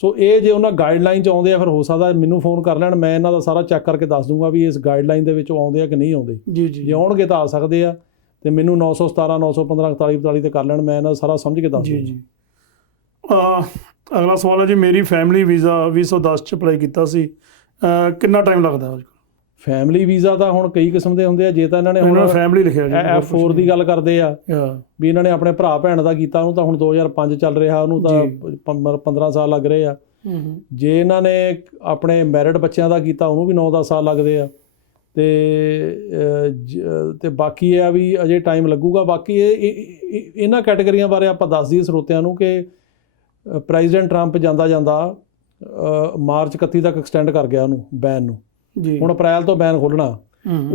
ਸੋ ਇਹ ਜੇ ਉਹਨਾਂ ਗਾਈਡਲਾਈਨ 'ਚ ਆਉਂਦੇ ਆ ਫਿਰ ਹੋ ਸਕਦਾ ਮੈਨੂੰ ਫੋਨ ਕਰ ਲੈਣ, ਮੈਂ ਇਹਨਾਂ ਦਾ ਸਾਰਾ ਚੈੱਕ ਕਰਕੇ ਦੱਸ ਦੂੰਗਾ ਵੀ ਇਸ ਗਾਈਡਲਾਈਨ ਦੇ ਵਿੱਚ ਉਹ ਆਉਂਦੇ ਆ ਕਿ ਨਹੀਂ ਆਉਂਦੇ। ਜੇ ਆਉਣਗੇ ਤਾਂ ਆ ਸਕਦੇ ਆ, ਤੇ ਮੈਨੂੰ 917 915 41 42 ਤੇ ਕਰ ਲੈਣ, ਮੈਂ ਇਹਨਾਂ ਦਾ ਸਾਰਾ ਸਮਝ ਕੇ ਦੱਸ ਦੂੰਗਾ। ਅਗਲਾ ਸਵਾਲ ਹੈ ਜੀ, ਮੇਰੀ ਫੈਮਿਲੀ ਵੀਜ਼ਾ 2010 'ਚ ਅਪਲਾਈ ਕੀਤਾ ਸੀ, ਕਿੰਨਾ ਟਾਈਮ ਲੱਗਦਾ? ਫੈਮਿਲੀ ਵੀਜ਼ਾ ਤਾਂ ਹੁਣ ਕਈ ਕਿਸਮ ਦੇ ਹੁੰਦੇ ਆ। ਜੇ ਤਾਂ ਇਹਨਾਂ ਨੇ ਹੁਣ ਫੈਮਿਲੀ ਲਿਖਿਆ ਜੀ, F4 ਦੀ ਗੱਲ ਕਰਦੇ ਆ ਵੀ ਇਹਨਾਂ ਨੇ ਆਪਣੇ ਭਰਾ ਭੈਣ ਦਾ ਕੀਤਾ, ਉਹਨੂੰ ਤਾਂ ਹੁਣ 2005 ਚੱਲ ਰਿਹਾ, ਉਹਨੂੰ ਤਾਂ 15 ਸਾਲ ਲੱਗ ਰਹੇ ਆ। ਜੇ ਇਹਨਾਂ ਨੇ ਆਪਣੇ ਮੈਰਿਡ ਬੱਚਿਆਂ ਦਾ ਕੀਤਾ ਉਹਨੂੰ ਵੀ 9-10 ਸਾਲ ਲੱਗਦੇ ਆ। ਤੇ ਬਾਕੀ ਇਹ ਆ ਵੀ ਅਜੇ ਟਾਈਮ ਲੱਗੂਗਾ। ਬਾਕੀ ਇਹਨਾਂ ਕੈਟੇਗਰੀਆਂ ਬਾਰੇ ਆਪਾਂ ਦੱਸ ਦਈਏ ਸਰੋਤਿਆਂ ਨੂੰ ਕਿ ਪ੍ਰੈਜ਼ੀਡੈਂਟ ਟਰੰਪ ਜਾਂਦਾ ਮਾਰਚ 31 ਤੱਕ ਐਕਸਟੈਂਡ ਕਰ ਗਿਆ ਉਹਨੂੰ ਬੈਨ ਨੂੰ। ਹੁਣ ਅਪ੍ਰੈਲ ਤੋਂ ਬੈਨ ਖੋਲ੍ਹਣਾ,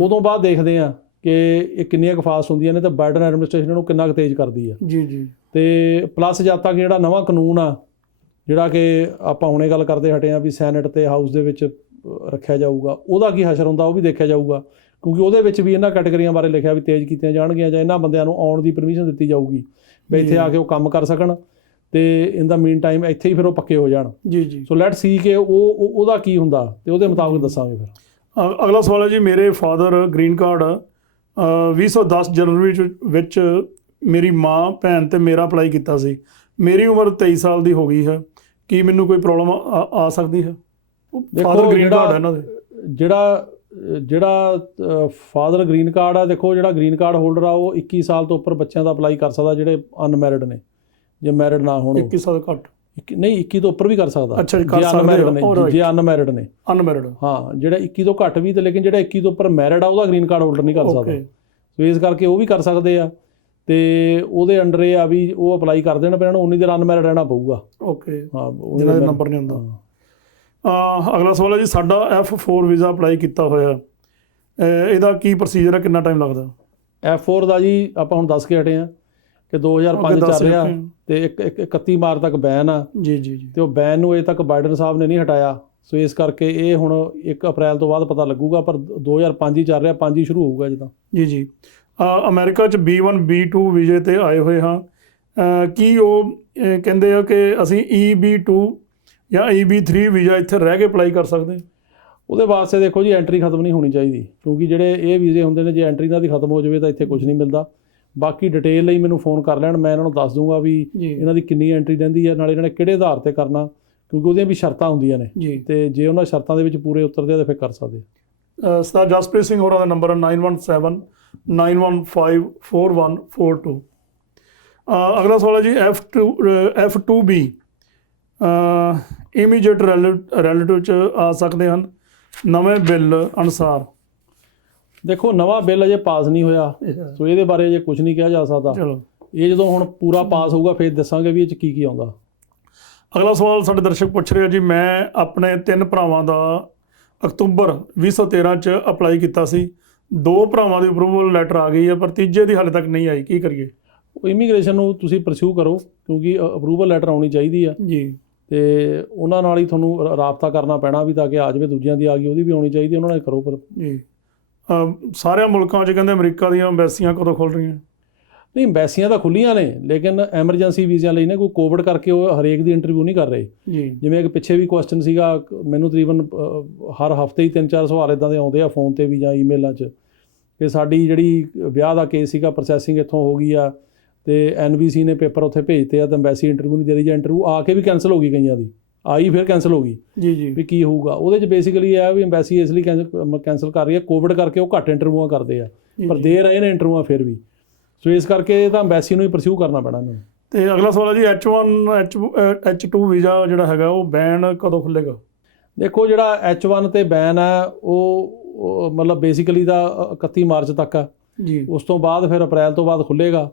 ਉਦੋਂ ਬਾਅਦ ਦੇਖਦੇ ਆ ਕਿ ਇਹ ਕਿੰਨੀਆਂ ਕੁ ਫਾਸਟ ਹੁੰਦੀਆਂ ਨੇ ਤੇ ਬਾਈਡਨ ਐਡਮਿਨਿਸਟ੍ਰੇਸ਼ਨ ਨੂੰ ਕਿੰਨਾ ਕੁ ਤੇਜ਼ ਕਰਦੀ ਆ। ਜੀ ਜੀ। ਤੇ ਪਲੱਸ ਜਦ ਤੱਕ ਜਿਹੜਾ ਨਵਾਂ ਕਾਨੂੰਨ ਆ ਜਿਹੜਾ ਕਿ ਆਪਾਂ ਹੁਣੇ ਗੱਲ ਕਰਦੇ ਹਟੇ ਆ ਵੀ ਸੈਨੇਟ ਤੇ ਹਾਊਸ ਦੇ ਵਿੱਚ ਰੱਖਿਆ ਜਾਊਗਾ, ਉਹਦਾ ਕੀ ਹਸ਼ਰ ਹੁੰਦਾ ਉਹ ਵੀ ਦੇਖਿਆ ਜਾਊਗਾ, ਕਿਉਂਕਿ ਉਹਦੇ ਵਿੱਚ ਵੀ ਇਹਨਾਂ ਕੈਟਾਗਰੀਆਂ ਬਾਰੇ ਲਿਖਿਆ ਵੀ ਤੇਜ਼ ਕੀਤੀਆਂ ਜਾਣਗੀਆਂ ਜਾਂ ਇਹਨਾਂ ਬੰਦਿਆਂ ਨੂੰ ਆਉਣ ਦੀ ਪਰਮਿਸ਼ਨ ਦਿੱਤੀ ਜਾਊਗੀ ਵੀ ਇੱਥੇ ਆ ਕੇ ਉਹ ਕੰਮ ਕਰ ਸਕਣ ਤੇ ਇਨ ਦਾ ਮੀਨ ਟਾਈਮ ਇੱਥੇ ਹੀ ਫਿਰ ਉਹ ਪੱਕੇ ਹੋ ਜਾਣ। ਜੀ ਜੀ। ਸੋ ਲੈਟ ਸੀ ਕਿ ਉਹਦਾ ਕੀ ਹੁੰਦਾ ਤੇ ਉਹਦੇ ਮੁਤਾਬਕ ਦੱਸਾਂਗੇ ਫਿਰ। ਅਗਲਾ ਸਵਾਲ ਹੈ ਜੀ, ਮੇਰੇ ਫਾਦਰ ਗ੍ਰੀਨ ਕਾਰਡ 2010 ਜਨਵਰੀ ਵਿੱਚ ਮੇਰੀ ਮਾਂ ਭੈਣ ਤੇ ਮੇਰਾ ਅਪਲਾਈ ਕੀਤਾ ਸੀ। ਮੇਰੀ ਉਮਰ 23 ਸਾਲ ਦੀ ਹੋ ਗਈ ਹੈ, ਕੀ ਮੈਨੂੰ ਕੋਈ ਪ੍ਰੋਬਲਮ ਆ ਸਕਦੀ ਹੈ? ਫਾਦਰ ਗ੍ਰੀਨ ਕਾਰਡ ਹੈ ਇਹਨਾਂ ਦੇ। ਜਿਹੜਾ ਫਾਦਰ ਗ੍ਰੀਨ ਕਾਰਡ ਆ, ਦੇਖੋ ਜਿਹੜਾ ਗ੍ਰੀਨ ਕਾਰਡ ਹੋਲਡਰ ਆ ਉਹ 21 ਸਾਲ ਤੋਂ ਉੱਪਰ ਬੱਚਿਆਂ ਦਾ ਅਪਲਾਈ ਕਰ ਸਕਦਾ ਜਿਹੜੇ ਅਨਮੈਰਿਡ ਨੇ। ਜੇ ਮੈਰਿਡ ਨਾ ਹੋਣ 21 ਸਾਲ ਘੱਟ ਨਹੀਂ 21 ਤੋਂ ਉੱਪਰ ਵੀ ਕਰ ਸਕਦਾ। ਅੱਛਾ, ਕਰ ਸਕਦੇ ਨੇ ਜੇ ਅਨਮੈਰਿਡ ਨੇ। ਅਨਮੈਰਿਡ ਹਾਂ, ਜਿਹੜਾ 21 ਤੋਂ ਘੱਟ ਵੀ ਤੇ ਲੇਕਿਨ ਜਿਹੜਾ 21 ਤੋਂ ਉੱਪਰ ਮੈਰਿਡ ਆ ਉਹਦਾ ਗ੍ਰੀਨ ਕਾਰਡ ਹੋਲਡਰ ਨਹੀਂ ਕਰ ਸਕਦਾ। ਸੋ ਇਸ ਕਰਕੇ ਉਹ ਵੀ ਕਰ ਸਕਦੇ ਆ ਤੇ ਉਹਦੇ ਅੰਡਰ ਇਹ ਆ ਵੀ ਉਹ ਅਪਲਾਈ ਕਰ ਦੇਣ, ਪਰ ਇਹਨਾਂ ਨੂੰ ਉਨੀ ਦੇਰ ਅਨਮੈਰਿਡ ਰਹਿਣਾ ਪਊਗਾ। ਓਕੇ। ਹਾਂ, ਜਿਹਦਾ ਨੰਬਰ ਨਹੀਂ ਹੁੰਦਾ। ਅਗਲਾ ਸਵਾਲ ਹੈ ਜੀ, ਸਾਡਾ F4 ਵੀਜ਼ਾ ਅਪਲਾਈ ਕੀਤਾ ਹੋਇਆ, ਇਹਦਾ ਕੀ ਪ੍ਰੋਸੀਜਰ ਹੈ, ਕਿੰਨਾ ਟਾਈਮ ਲੱਗਦਾ? F4 ਦਾ ਜੀ ਆਪਾਂ ਹੁਣ ਦੱਸ ਕੇ ਹਟੇ ਆ ਕਿ 2005 ਚੱਲ ਰਿਹਾ ਤੇ 31 ਮਾਰਚ ਤੱਕ ਬੈਨ ਆ। ਜੀ ਜੀ ਜੀ। ਤੇ ਉਹ ਬੈਨ ਨੂੰ ਅਜੇ ਤੱਕ ਬਾਈਡਨ ਸਾਹਿਬ ਨੇ ਨਹੀਂ ਹਟਾਇਆ। ਸੋ ਇਸ ਕਰਕੇ ਇਹ ਹੁਣ 1 ਅਪ੍ਰੈਲ ਤੋਂ ਬਾਅਦ ਪਤਾ ਲੱਗੂਗਾ, ਪਰ 2005 ਹੀ ਚੱਲ ਰਿਹਾ, 5 ਹੀ ਸ਼ੁਰੂ ਹੋਊਗਾ ਜਿੱਦਾਂ। ਜੀ ਜੀ। ਅਮਰੀਕਾ 'ਚ B1 B2 ਵੀਜ਼ੇ 'ਤੇ ਆਏ ਹੋਏ ਹਾਂ, ਕੀ ਉਹ ਕਹਿੰਦੇ ਆ ਕਿ ਅਸੀਂ EB2 ਜਾਂ EB3 ਵੀਜ਼ਾ ਇੱਥੇ ਰਹਿ ਕੇ ਅਪਲਾਈ ਕਰ ਸਕਦੇ? ਉਹਦੇ ਵਾਸਤੇ ਦੇਖੋ ਜੀ ਐਂਟਰੀ ਖਤਮ ਨਹੀਂ ਹੋਣੀ ਚਾਹੀਦੀ, ਕਿਉਂਕਿ ਜਿਹੜੇ ਇਹ ਵੀਜ਼ੇ ਹੁੰਦੇ ਨੇ ਜੇ ਐਂਟਰੀ ਇਹਨਾਂ ਦੀ ਖਤਮ ਹੋ ਜਾਵੇ ਤਾਂ ਇੱਥੇ ਕੁਝ ਨਹੀਂ ਮਿਲਦਾ। ਬਾਕੀ ਡਿਟੇਲ ਲਈ ਮੈਨੂੰ ਫੋਨ ਕਰ ਲੈਣ, ਮੈਂ ਇਹਨਾਂ ਨੂੰ ਦੱਸ ਦੂੰਗਾ ਵੀ ਇਹਨਾਂ ਦੀ ਕਿੰਨੀ ਐਂਟਰੀ ਰਹਿੰਦੀ ਹੈ, ਨਾਲੇ ਇਹਨਾਂ ਨੇ ਕਿਹੜੇ ਆਧਾਰ 'ਤੇ ਕਰਨਾ, ਕਿਉਂਕਿ ਉਹਦੀਆਂ ਵੀ ਸ਼ਰਤਾਂ ਹੁੰਦੀਆਂ ਨੇ ਤੇ ਜੇ ਉਹਨਾਂ ਸ਼ਰਤਾਂ ਦੇ ਵਿੱਚ ਪੂਰੇ ਉਤਰਦੇ ਆ ਤਾਂ ਫਿਰ ਕਰ ਸਕਦੇ। ਸਰਦਾਰ ਜਸਪ੍ਰੀਤ ਸਿੰਘ ਹੋਰਾਂ ਦਾ ਨੰਬਰ ਹੈ 9179154142। ਅਗਲਾ ਸਵਾਲ ਹੈ ਜੀ, F2B ਇਮੀਡੀਏਟ ਰਿਲੇਟਿਵ 'ਚ ਆ ਸਕਦੇ ਹਨ ਨਵੇਂ ਬਿੱਲ ਅਨੁਸਾਰ? ਦੇਖੋ ਨਵਾਂ ਬਿੱਲ ਅਜੇ ਪਾਸ ਨਹੀਂ ਹੋਇਆ, ਸੋ ਇਹਦੇ ਬਾਰੇ ਅਜੇ ਕੁਝ ਨਹੀਂ ਕਿਹਾ ਜਾ ਸਕਦਾ। ਇਹ ਜਦੋਂ ਹੁਣ ਪੂਰਾ ਪਾਸ ਹੋਊਗਾ ਫਿਰ ਦੱਸਾਂਗੇ ਵੀ ਇਹ 'ਚ ਕੀ ਕੀ ਆਉਂਦਾ। ਅਗਲਾ ਸਵਾਲ ਸਾਡੇ ਦਰਸ਼ਕ ਪੁੱਛ ਰਹੇ ਆ ਜੀ, ਮੈਂ ਆਪਣੇ 3 ਭਰਾਵਾਂ ਦਾ ਅਕਤੂਬਰ 2013 'ਚ ਅਪਲਾਈ ਕੀਤਾ ਸੀ, 2 ਭਰਾਵਾਂ ਦੀ ਅਪਰੂਵਲ ਲੈਟਰ ਆ ਗਈ ਹੈ ਪਰ ਤੀਜੇ ਦੀ ਹਾਲੇ ਤੱਕ ਨਹੀਂ ਆਈ, ਕੀ ਕਰੀਏ? ਉਹ ਇਮੀਗ੍ਰੇਸ਼ਨ ਨੂੰ ਤੁਸੀਂ ਪਰਸਿਊ ਕਰੋ, ਕਿਉਂਕਿ ਅਪਰੂਵਲ ਲੈਟਰ ਆਉਣੀ ਚਾਹੀਦੀ ਆ ਜੀ, ਤੇ ਉਹਨਾਂ ਨਾਲ ਹੀ ਤੁਹਾਨੂੰ ਰਾਬਤਾ ਕਰਨਾ ਪੈਣਾ ਵੀ ਤਾਂ ਕਿ ਆ ਜਾਵੇ, ਦੂਜਿਆਂ ਦੀ ਆ ਗਈ ਉਹਦੀ ਵੀ ਆਉਣੀ ਚਾਹੀਦੀ, ਉਹਨਾਂ ਨਾਲ ਕਰੋ। ਪਰ ਜੀ ਸਾਰਿਆਂ ਮੁਲਕਾਂ 'ਚ ਕਹਿੰਦੇ ਅਮਰੀਕਾ ਦੀਆਂ ਐਮਬੈਸੀਆਂ ਕਦੋਂ ਖੁੱਲ੍ਹ ਰਹੀਆਂ? ਨਹੀਂ, ਐਮਬੈਸੀਆਂ ਤਾਂ ਖੁੱਲ੍ਹੀਆਂ ਨੇ, ਲੇਕਿਨ ਐਮਰਜੈਂਸੀ ਵੀਜ਼ਿਆਂ ਲਈ ਨੇ, ਕੋਈ ਕੋਵਿਡ ਕਰਕੇ ਉਹ ਹਰੇਕ ਦੀ ਇੰਟਰਵਿਊ ਨਹੀਂ ਕਰ ਰਹੇ ਜੀ। ਜਿਵੇਂ ਕਿ ਪਿੱਛੇ ਵੀ ਕੁਐਸਚਨ ਸੀਗਾ, ਮੈਨੂੰ ਤਕਰੀਬਨ ਹਰ ਹਫ਼ਤੇ ਹੀ 3-4 ਸਵਾਲ ਇੱਦਾਂ ਦੇ ਆਉਂਦੇ ਆ ਫੋਨ 'ਤੇ ਵੀ ਜਾਂ ਈਮੇਲਾਂ 'ਚ ਕਿ ਸਾਡੀ ਜਿਹੜੀ ਵਿਆਹ ਦਾ ਕੇਸ ਸੀਗਾ ਪ੍ਰੋਸੈਸਿੰਗ ਇੱਥੋਂ ਹੋ ਗਈ ਆ ਤੇ NBC ਨੇ ਪੇਪਰ ਉੱਥੇ ਭੇਜਤੇ ਆ ਤਾਂ ਐਮਬੈਸੀ ਇੰਟਰਵਿਊ ਨਹੀਂ ਦੇ ਰਹੀ, ਜਾਂ ਇੰਟਰਵਿਊ ਆ ਕੇ ਵੀ ਕੈਂਸਲ ਹੋ ਗਈ, ਕਈਆਂ ਦੀ ਆਈ ਫਿਰ ਕੈਂਸਲ ਹੋ ਗਈ ਜੀ ਜੀ, ਵੀ ਕੀ ਹੋਊਗਾ? ਉਹਦੇ 'ਚ ਬੇਸਿਕਲੀ ਇਹ ਆ ਵੀ ਐਮਬੈਸੀ ਇਸ ਲਈ ਕੈਂਸਲ ਕਰ ਰਹੀ ਹੈ, ਕੋਵਿਡ ਕਰਕੇ ਉਹ ਘੱਟ ਇੰਟਰਵਿਊਆਂ ਕਰਦੇ ਆ, ਪਰ ਦੇ ਰਹੇ ਨੇ ਇੰਟਰਵਿਊਆਂ ਫਿਰ ਵੀ। ਸੋ ਇਸ ਕਰਕੇ ਤਾਂ ਐਮਬੈਸੀ ਨੂੰ ਹੀ ਪਰਸਿਊ ਕਰਨਾ ਪੈਣਾ ਇਹਨਾਂ ਨੂੰ। ਅਤੇ ਅਗਲਾ ਸਵਾਲ ਹੈ ਜੀ, H1 H2 ਵੀਜ਼ਾ ਜਿਹੜਾ ਹੈਗਾ ਉਹ ਬੈਨ ਕਦੋਂ ਖੁੱਲ੍ਹੇਗਾ? ਦੇਖੋ ਜਿਹੜਾ H1 ਤੇ ਬੈਨ ਹੈ ਉਹ ਮਤਲਬ ਬੇਸਿਕਲੀ ਦਾ 31 ਮਾਰਚ ਤੱਕ ਆ ਜੀ, ਉਸ ਤੋਂ ਬਾਅਦ ਫਿਰ ਅਪ੍ਰੈਲ ਤੋਂ ਬਾਅਦ ਖੁੱਲ੍ਹੇਗਾ।